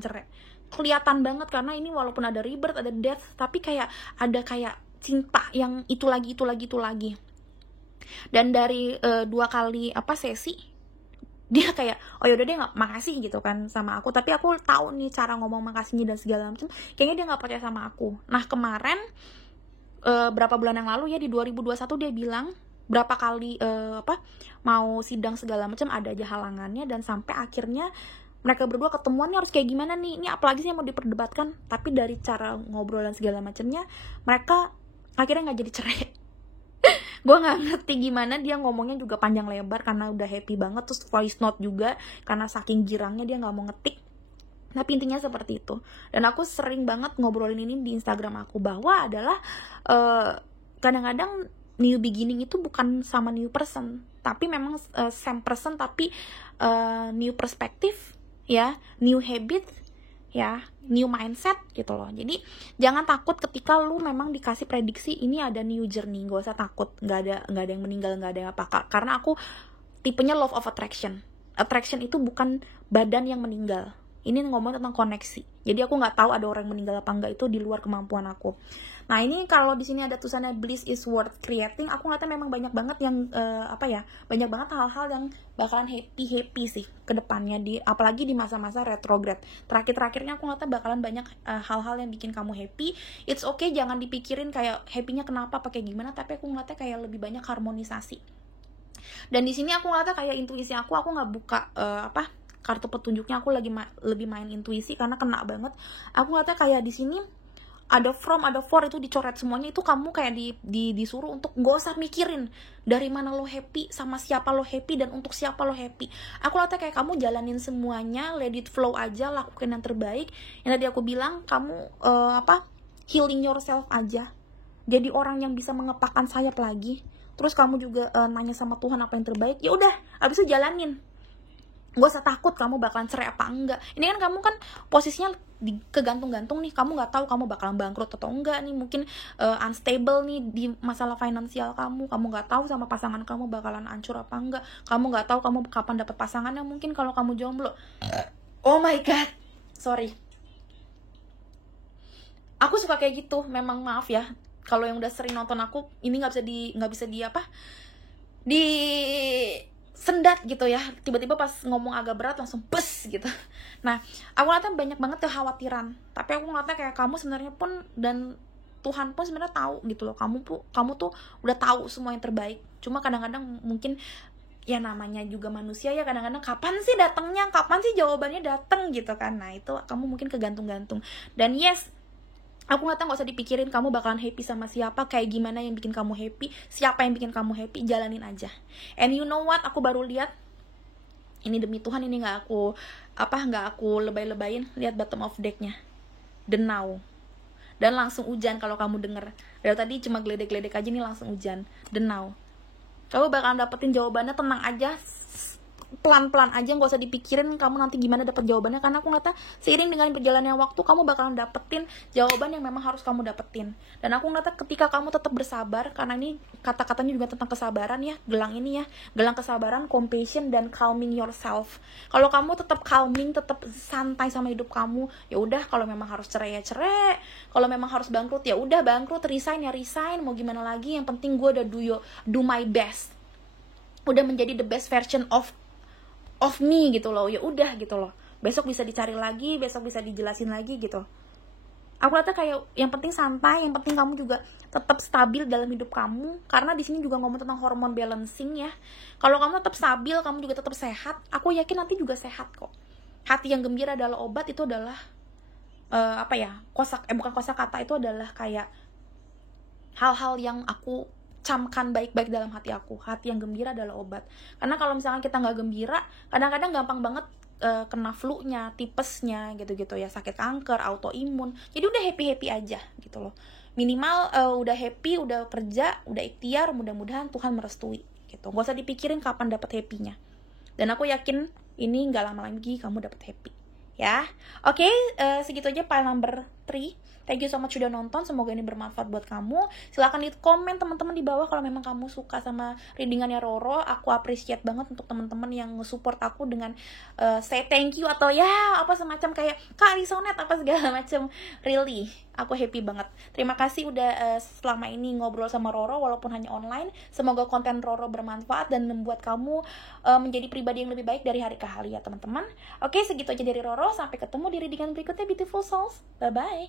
cerai. Kelihatan banget, karena ini walaupun ada rebirth, ada death, tapi kayak ada kayak cinta yang itu lagi. Dan dari 2 kali sesi, dia kayak oh yaudah, dia nggak makasih gitu kan sama aku, tapi aku tahu nih cara ngomong makasihnya dan segala macam, kayaknya dia nggak percaya sama aku. Nah kemarin berapa bulan yang lalu ya, di 2021 dia bilang berapa kali mau sidang segala macam ada aja halangannya, dan sampai akhirnya mereka berdua ketemuannya harus kayak gimana nih, ini apalagi sih yang mau diperdebatkan. Tapi dari cara ngobrol dan segala macamnya, mereka akhirnya nggak jadi cerai. Gue nggak ngerti gimana, dia ngomongnya juga panjang lebar karena udah happy banget, terus voice note juga karena saking girangnya dia nggak mau ngetik. Tapi intinya seperti itu. Dan aku sering banget ngobrolin ini di Instagram aku, bahwa adalah kadang-kadang new beginning itu bukan sama new person, tapi memang same person tapi new perspective ya, new habit ya, new mindset gitu loh. Jadi jangan takut ketika lu memang dikasih prediksi ini ada new journey, gak usah takut, nggak ada yang meninggal, nggak ada yang apa. Karena aku tipenya love of attraction itu bukan badan yang meninggal, Ini ngomong tentang koneksi. Jadi aku nggak tahu ada orang yang meninggal apa enggak, itu di luar kemampuan aku. Nah ini kalau di sini ada tulisannya bliss is worth creating, aku ngeliatnya memang banyak banget yang banyak banget hal-hal yang bakalan happy sih ke depannya, apalagi di masa-masa retrograde. Terakhirnya aku ngeliatnya bakalan banyak hal-hal yang bikin kamu happy. It's okay, jangan dipikirin kayak happy-nya kenapa, pakai gimana, tapi aku ngeliatnya kayak lebih banyak harmonisasi. Dan di sini aku ngeliatnya kayak intuisi aku nggak buka kartu petunjuknya, aku lebih main intuisi karena kena banget. Aku ngeliatnya kayak di sini ada from, ada for, itu dicoret semuanya. Itu kamu kayak disuruh untuk gak usah mikirin dari mana lo happy, sama siapa lo happy, dan untuk siapa lo happy. Aku ngeliatnya kayak kamu jalanin semuanya, let it flow aja, lakukan yang terbaik. Yang tadi aku bilang, kamu healing yourself aja, jadi orang yang bisa mengepakkan sayap lagi. Terus kamu juga nanya sama Tuhan apa yang terbaik. Ya udah, abis itu jalanin. Gak usah takut kamu bakalan cerai apa enggak. Ini kan kamu kan posisinya kegantung-gantung nih. Kamu gak tahu kamu bakalan bangkrut atau enggak nih. Mungkin unstable nih di masalah finansial kamu. Kamu gak tahu sama pasangan kamu bakalan hancur apa enggak. Kamu gak tahu kamu kapan dapat pasangannya. Mungkin kalau kamu jomblo. Oh my god, sorry. Aku suka kayak gitu. Memang maaf ya, kalau yang udah sering nonton aku, ini nggak bisa di sendat gitu ya, tiba-tiba pas ngomong agak berat langsung pes gitu. Nah, aku ngeliatnya banyak banget kekhawatiran, tapi aku ngeliatnya kayak kamu sebenarnya pun, dan Tuhan pun sebenarnya tahu gitu loh, kamu tuh udah tahu semua yang terbaik. Cuma kadang-kadang mungkin ya namanya juga manusia ya, kadang-kadang kapan sih datangnya, kapan sih jawabannya datang gitu kan. Nah itu kamu mungkin kegantung-gantung. Dan yes, aku nggak tahu, nggak usah dipikirin kamu bakalan happy sama siapa, kayak gimana yang bikin kamu happy, siapa yang bikin kamu happy, jalanin aja. And you know what, aku baru lihat, ini demi Tuhan, ini nggak aku lebay-lebayin, lihat bottom of decknya, the now, dan langsung hujan. Kalau kamu denger dari tadi cuma geledek-geledek aja, nih langsung hujan, the now. Kamu bakalan dapetin jawabannya, tenang aja, pelan-pelan aja, nggak usah dipikirin kamu nanti gimana dapet jawabannya, karena aku ngeliatnya seiring dengan berjalannya waktu kamu bakalan dapetin jawaban yang memang harus kamu dapetin. Dan aku ngeliatnya ketika kamu tetap bersabar, karena ini kata-katanya juga tentang kesabaran ya, gelang ini ya, gelang kesabaran, compassion, dan calming yourself. Kalau kamu tetap calming, tetap santai sama hidup kamu, ya udah, kalau memang harus cerai ya cerai, kalau memang harus bangkrut ya udah bangkrut, resign ya resign, mau gimana lagi, yang penting gue udah do my best, udah menjadi the best version of me gitu loh. Ya udah gitu loh, besok bisa dicari lagi, besok bisa dijelasin lagi gitu. Aku rasa kayak yang penting santai, yang penting kamu juga tetap stabil dalam hidup kamu, karena di sini juga ngomong tentang hormon balancing ya. Kalau kamu tetap stabil, kamu juga tetap sehat, aku yakin nanti juga sehat kok. Hati yang gembira adalah obat, itu adalah bukan kosakata, itu adalah kayak hal-hal yang aku camkan baik-baik dalam hati aku. Hati yang gembira adalah obat. Karena kalau misalkan kita nggak gembira, kadang-kadang gampang banget kena flu-nya, tipesnya gitu-gitu ya, sakit kanker, autoimun. Jadi udah happy-happy aja gitu loh. Minimal udah happy, udah kerja, udah ikhtiar, mudah-mudahan Tuhan merestui gitu. Gak usah dipikirin kapan dapat happy-nya. Dan aku yakin ini nggak lama lagi kamu dapat happy ya. Oke, segitu aja file number 3. Thank you so much sudah nonton, semoga ini bermanfaat buat kamu. Silahkan di komen teman-teman di bawah kalau memang kamu suka sama readingannya Roro. Aku appreciate banget untuk teman-teman yang nge-support aku dengan say thank you, atau ya apa semacam kayak Kak resonate apa segala macam. Really, aku happy banget. Terima kasih udah selama ini ngobrol sama Roro walaupun hanya online. Semoga konten Roro bermanfaat dan membuat kamu menjadi pribadi yang lebih baik dari hari ke hari ya teman-teman. Oke, segitu aja dari Roro. Sampai ketemu di readingan berikutnya, beautiful souls. Bye bye.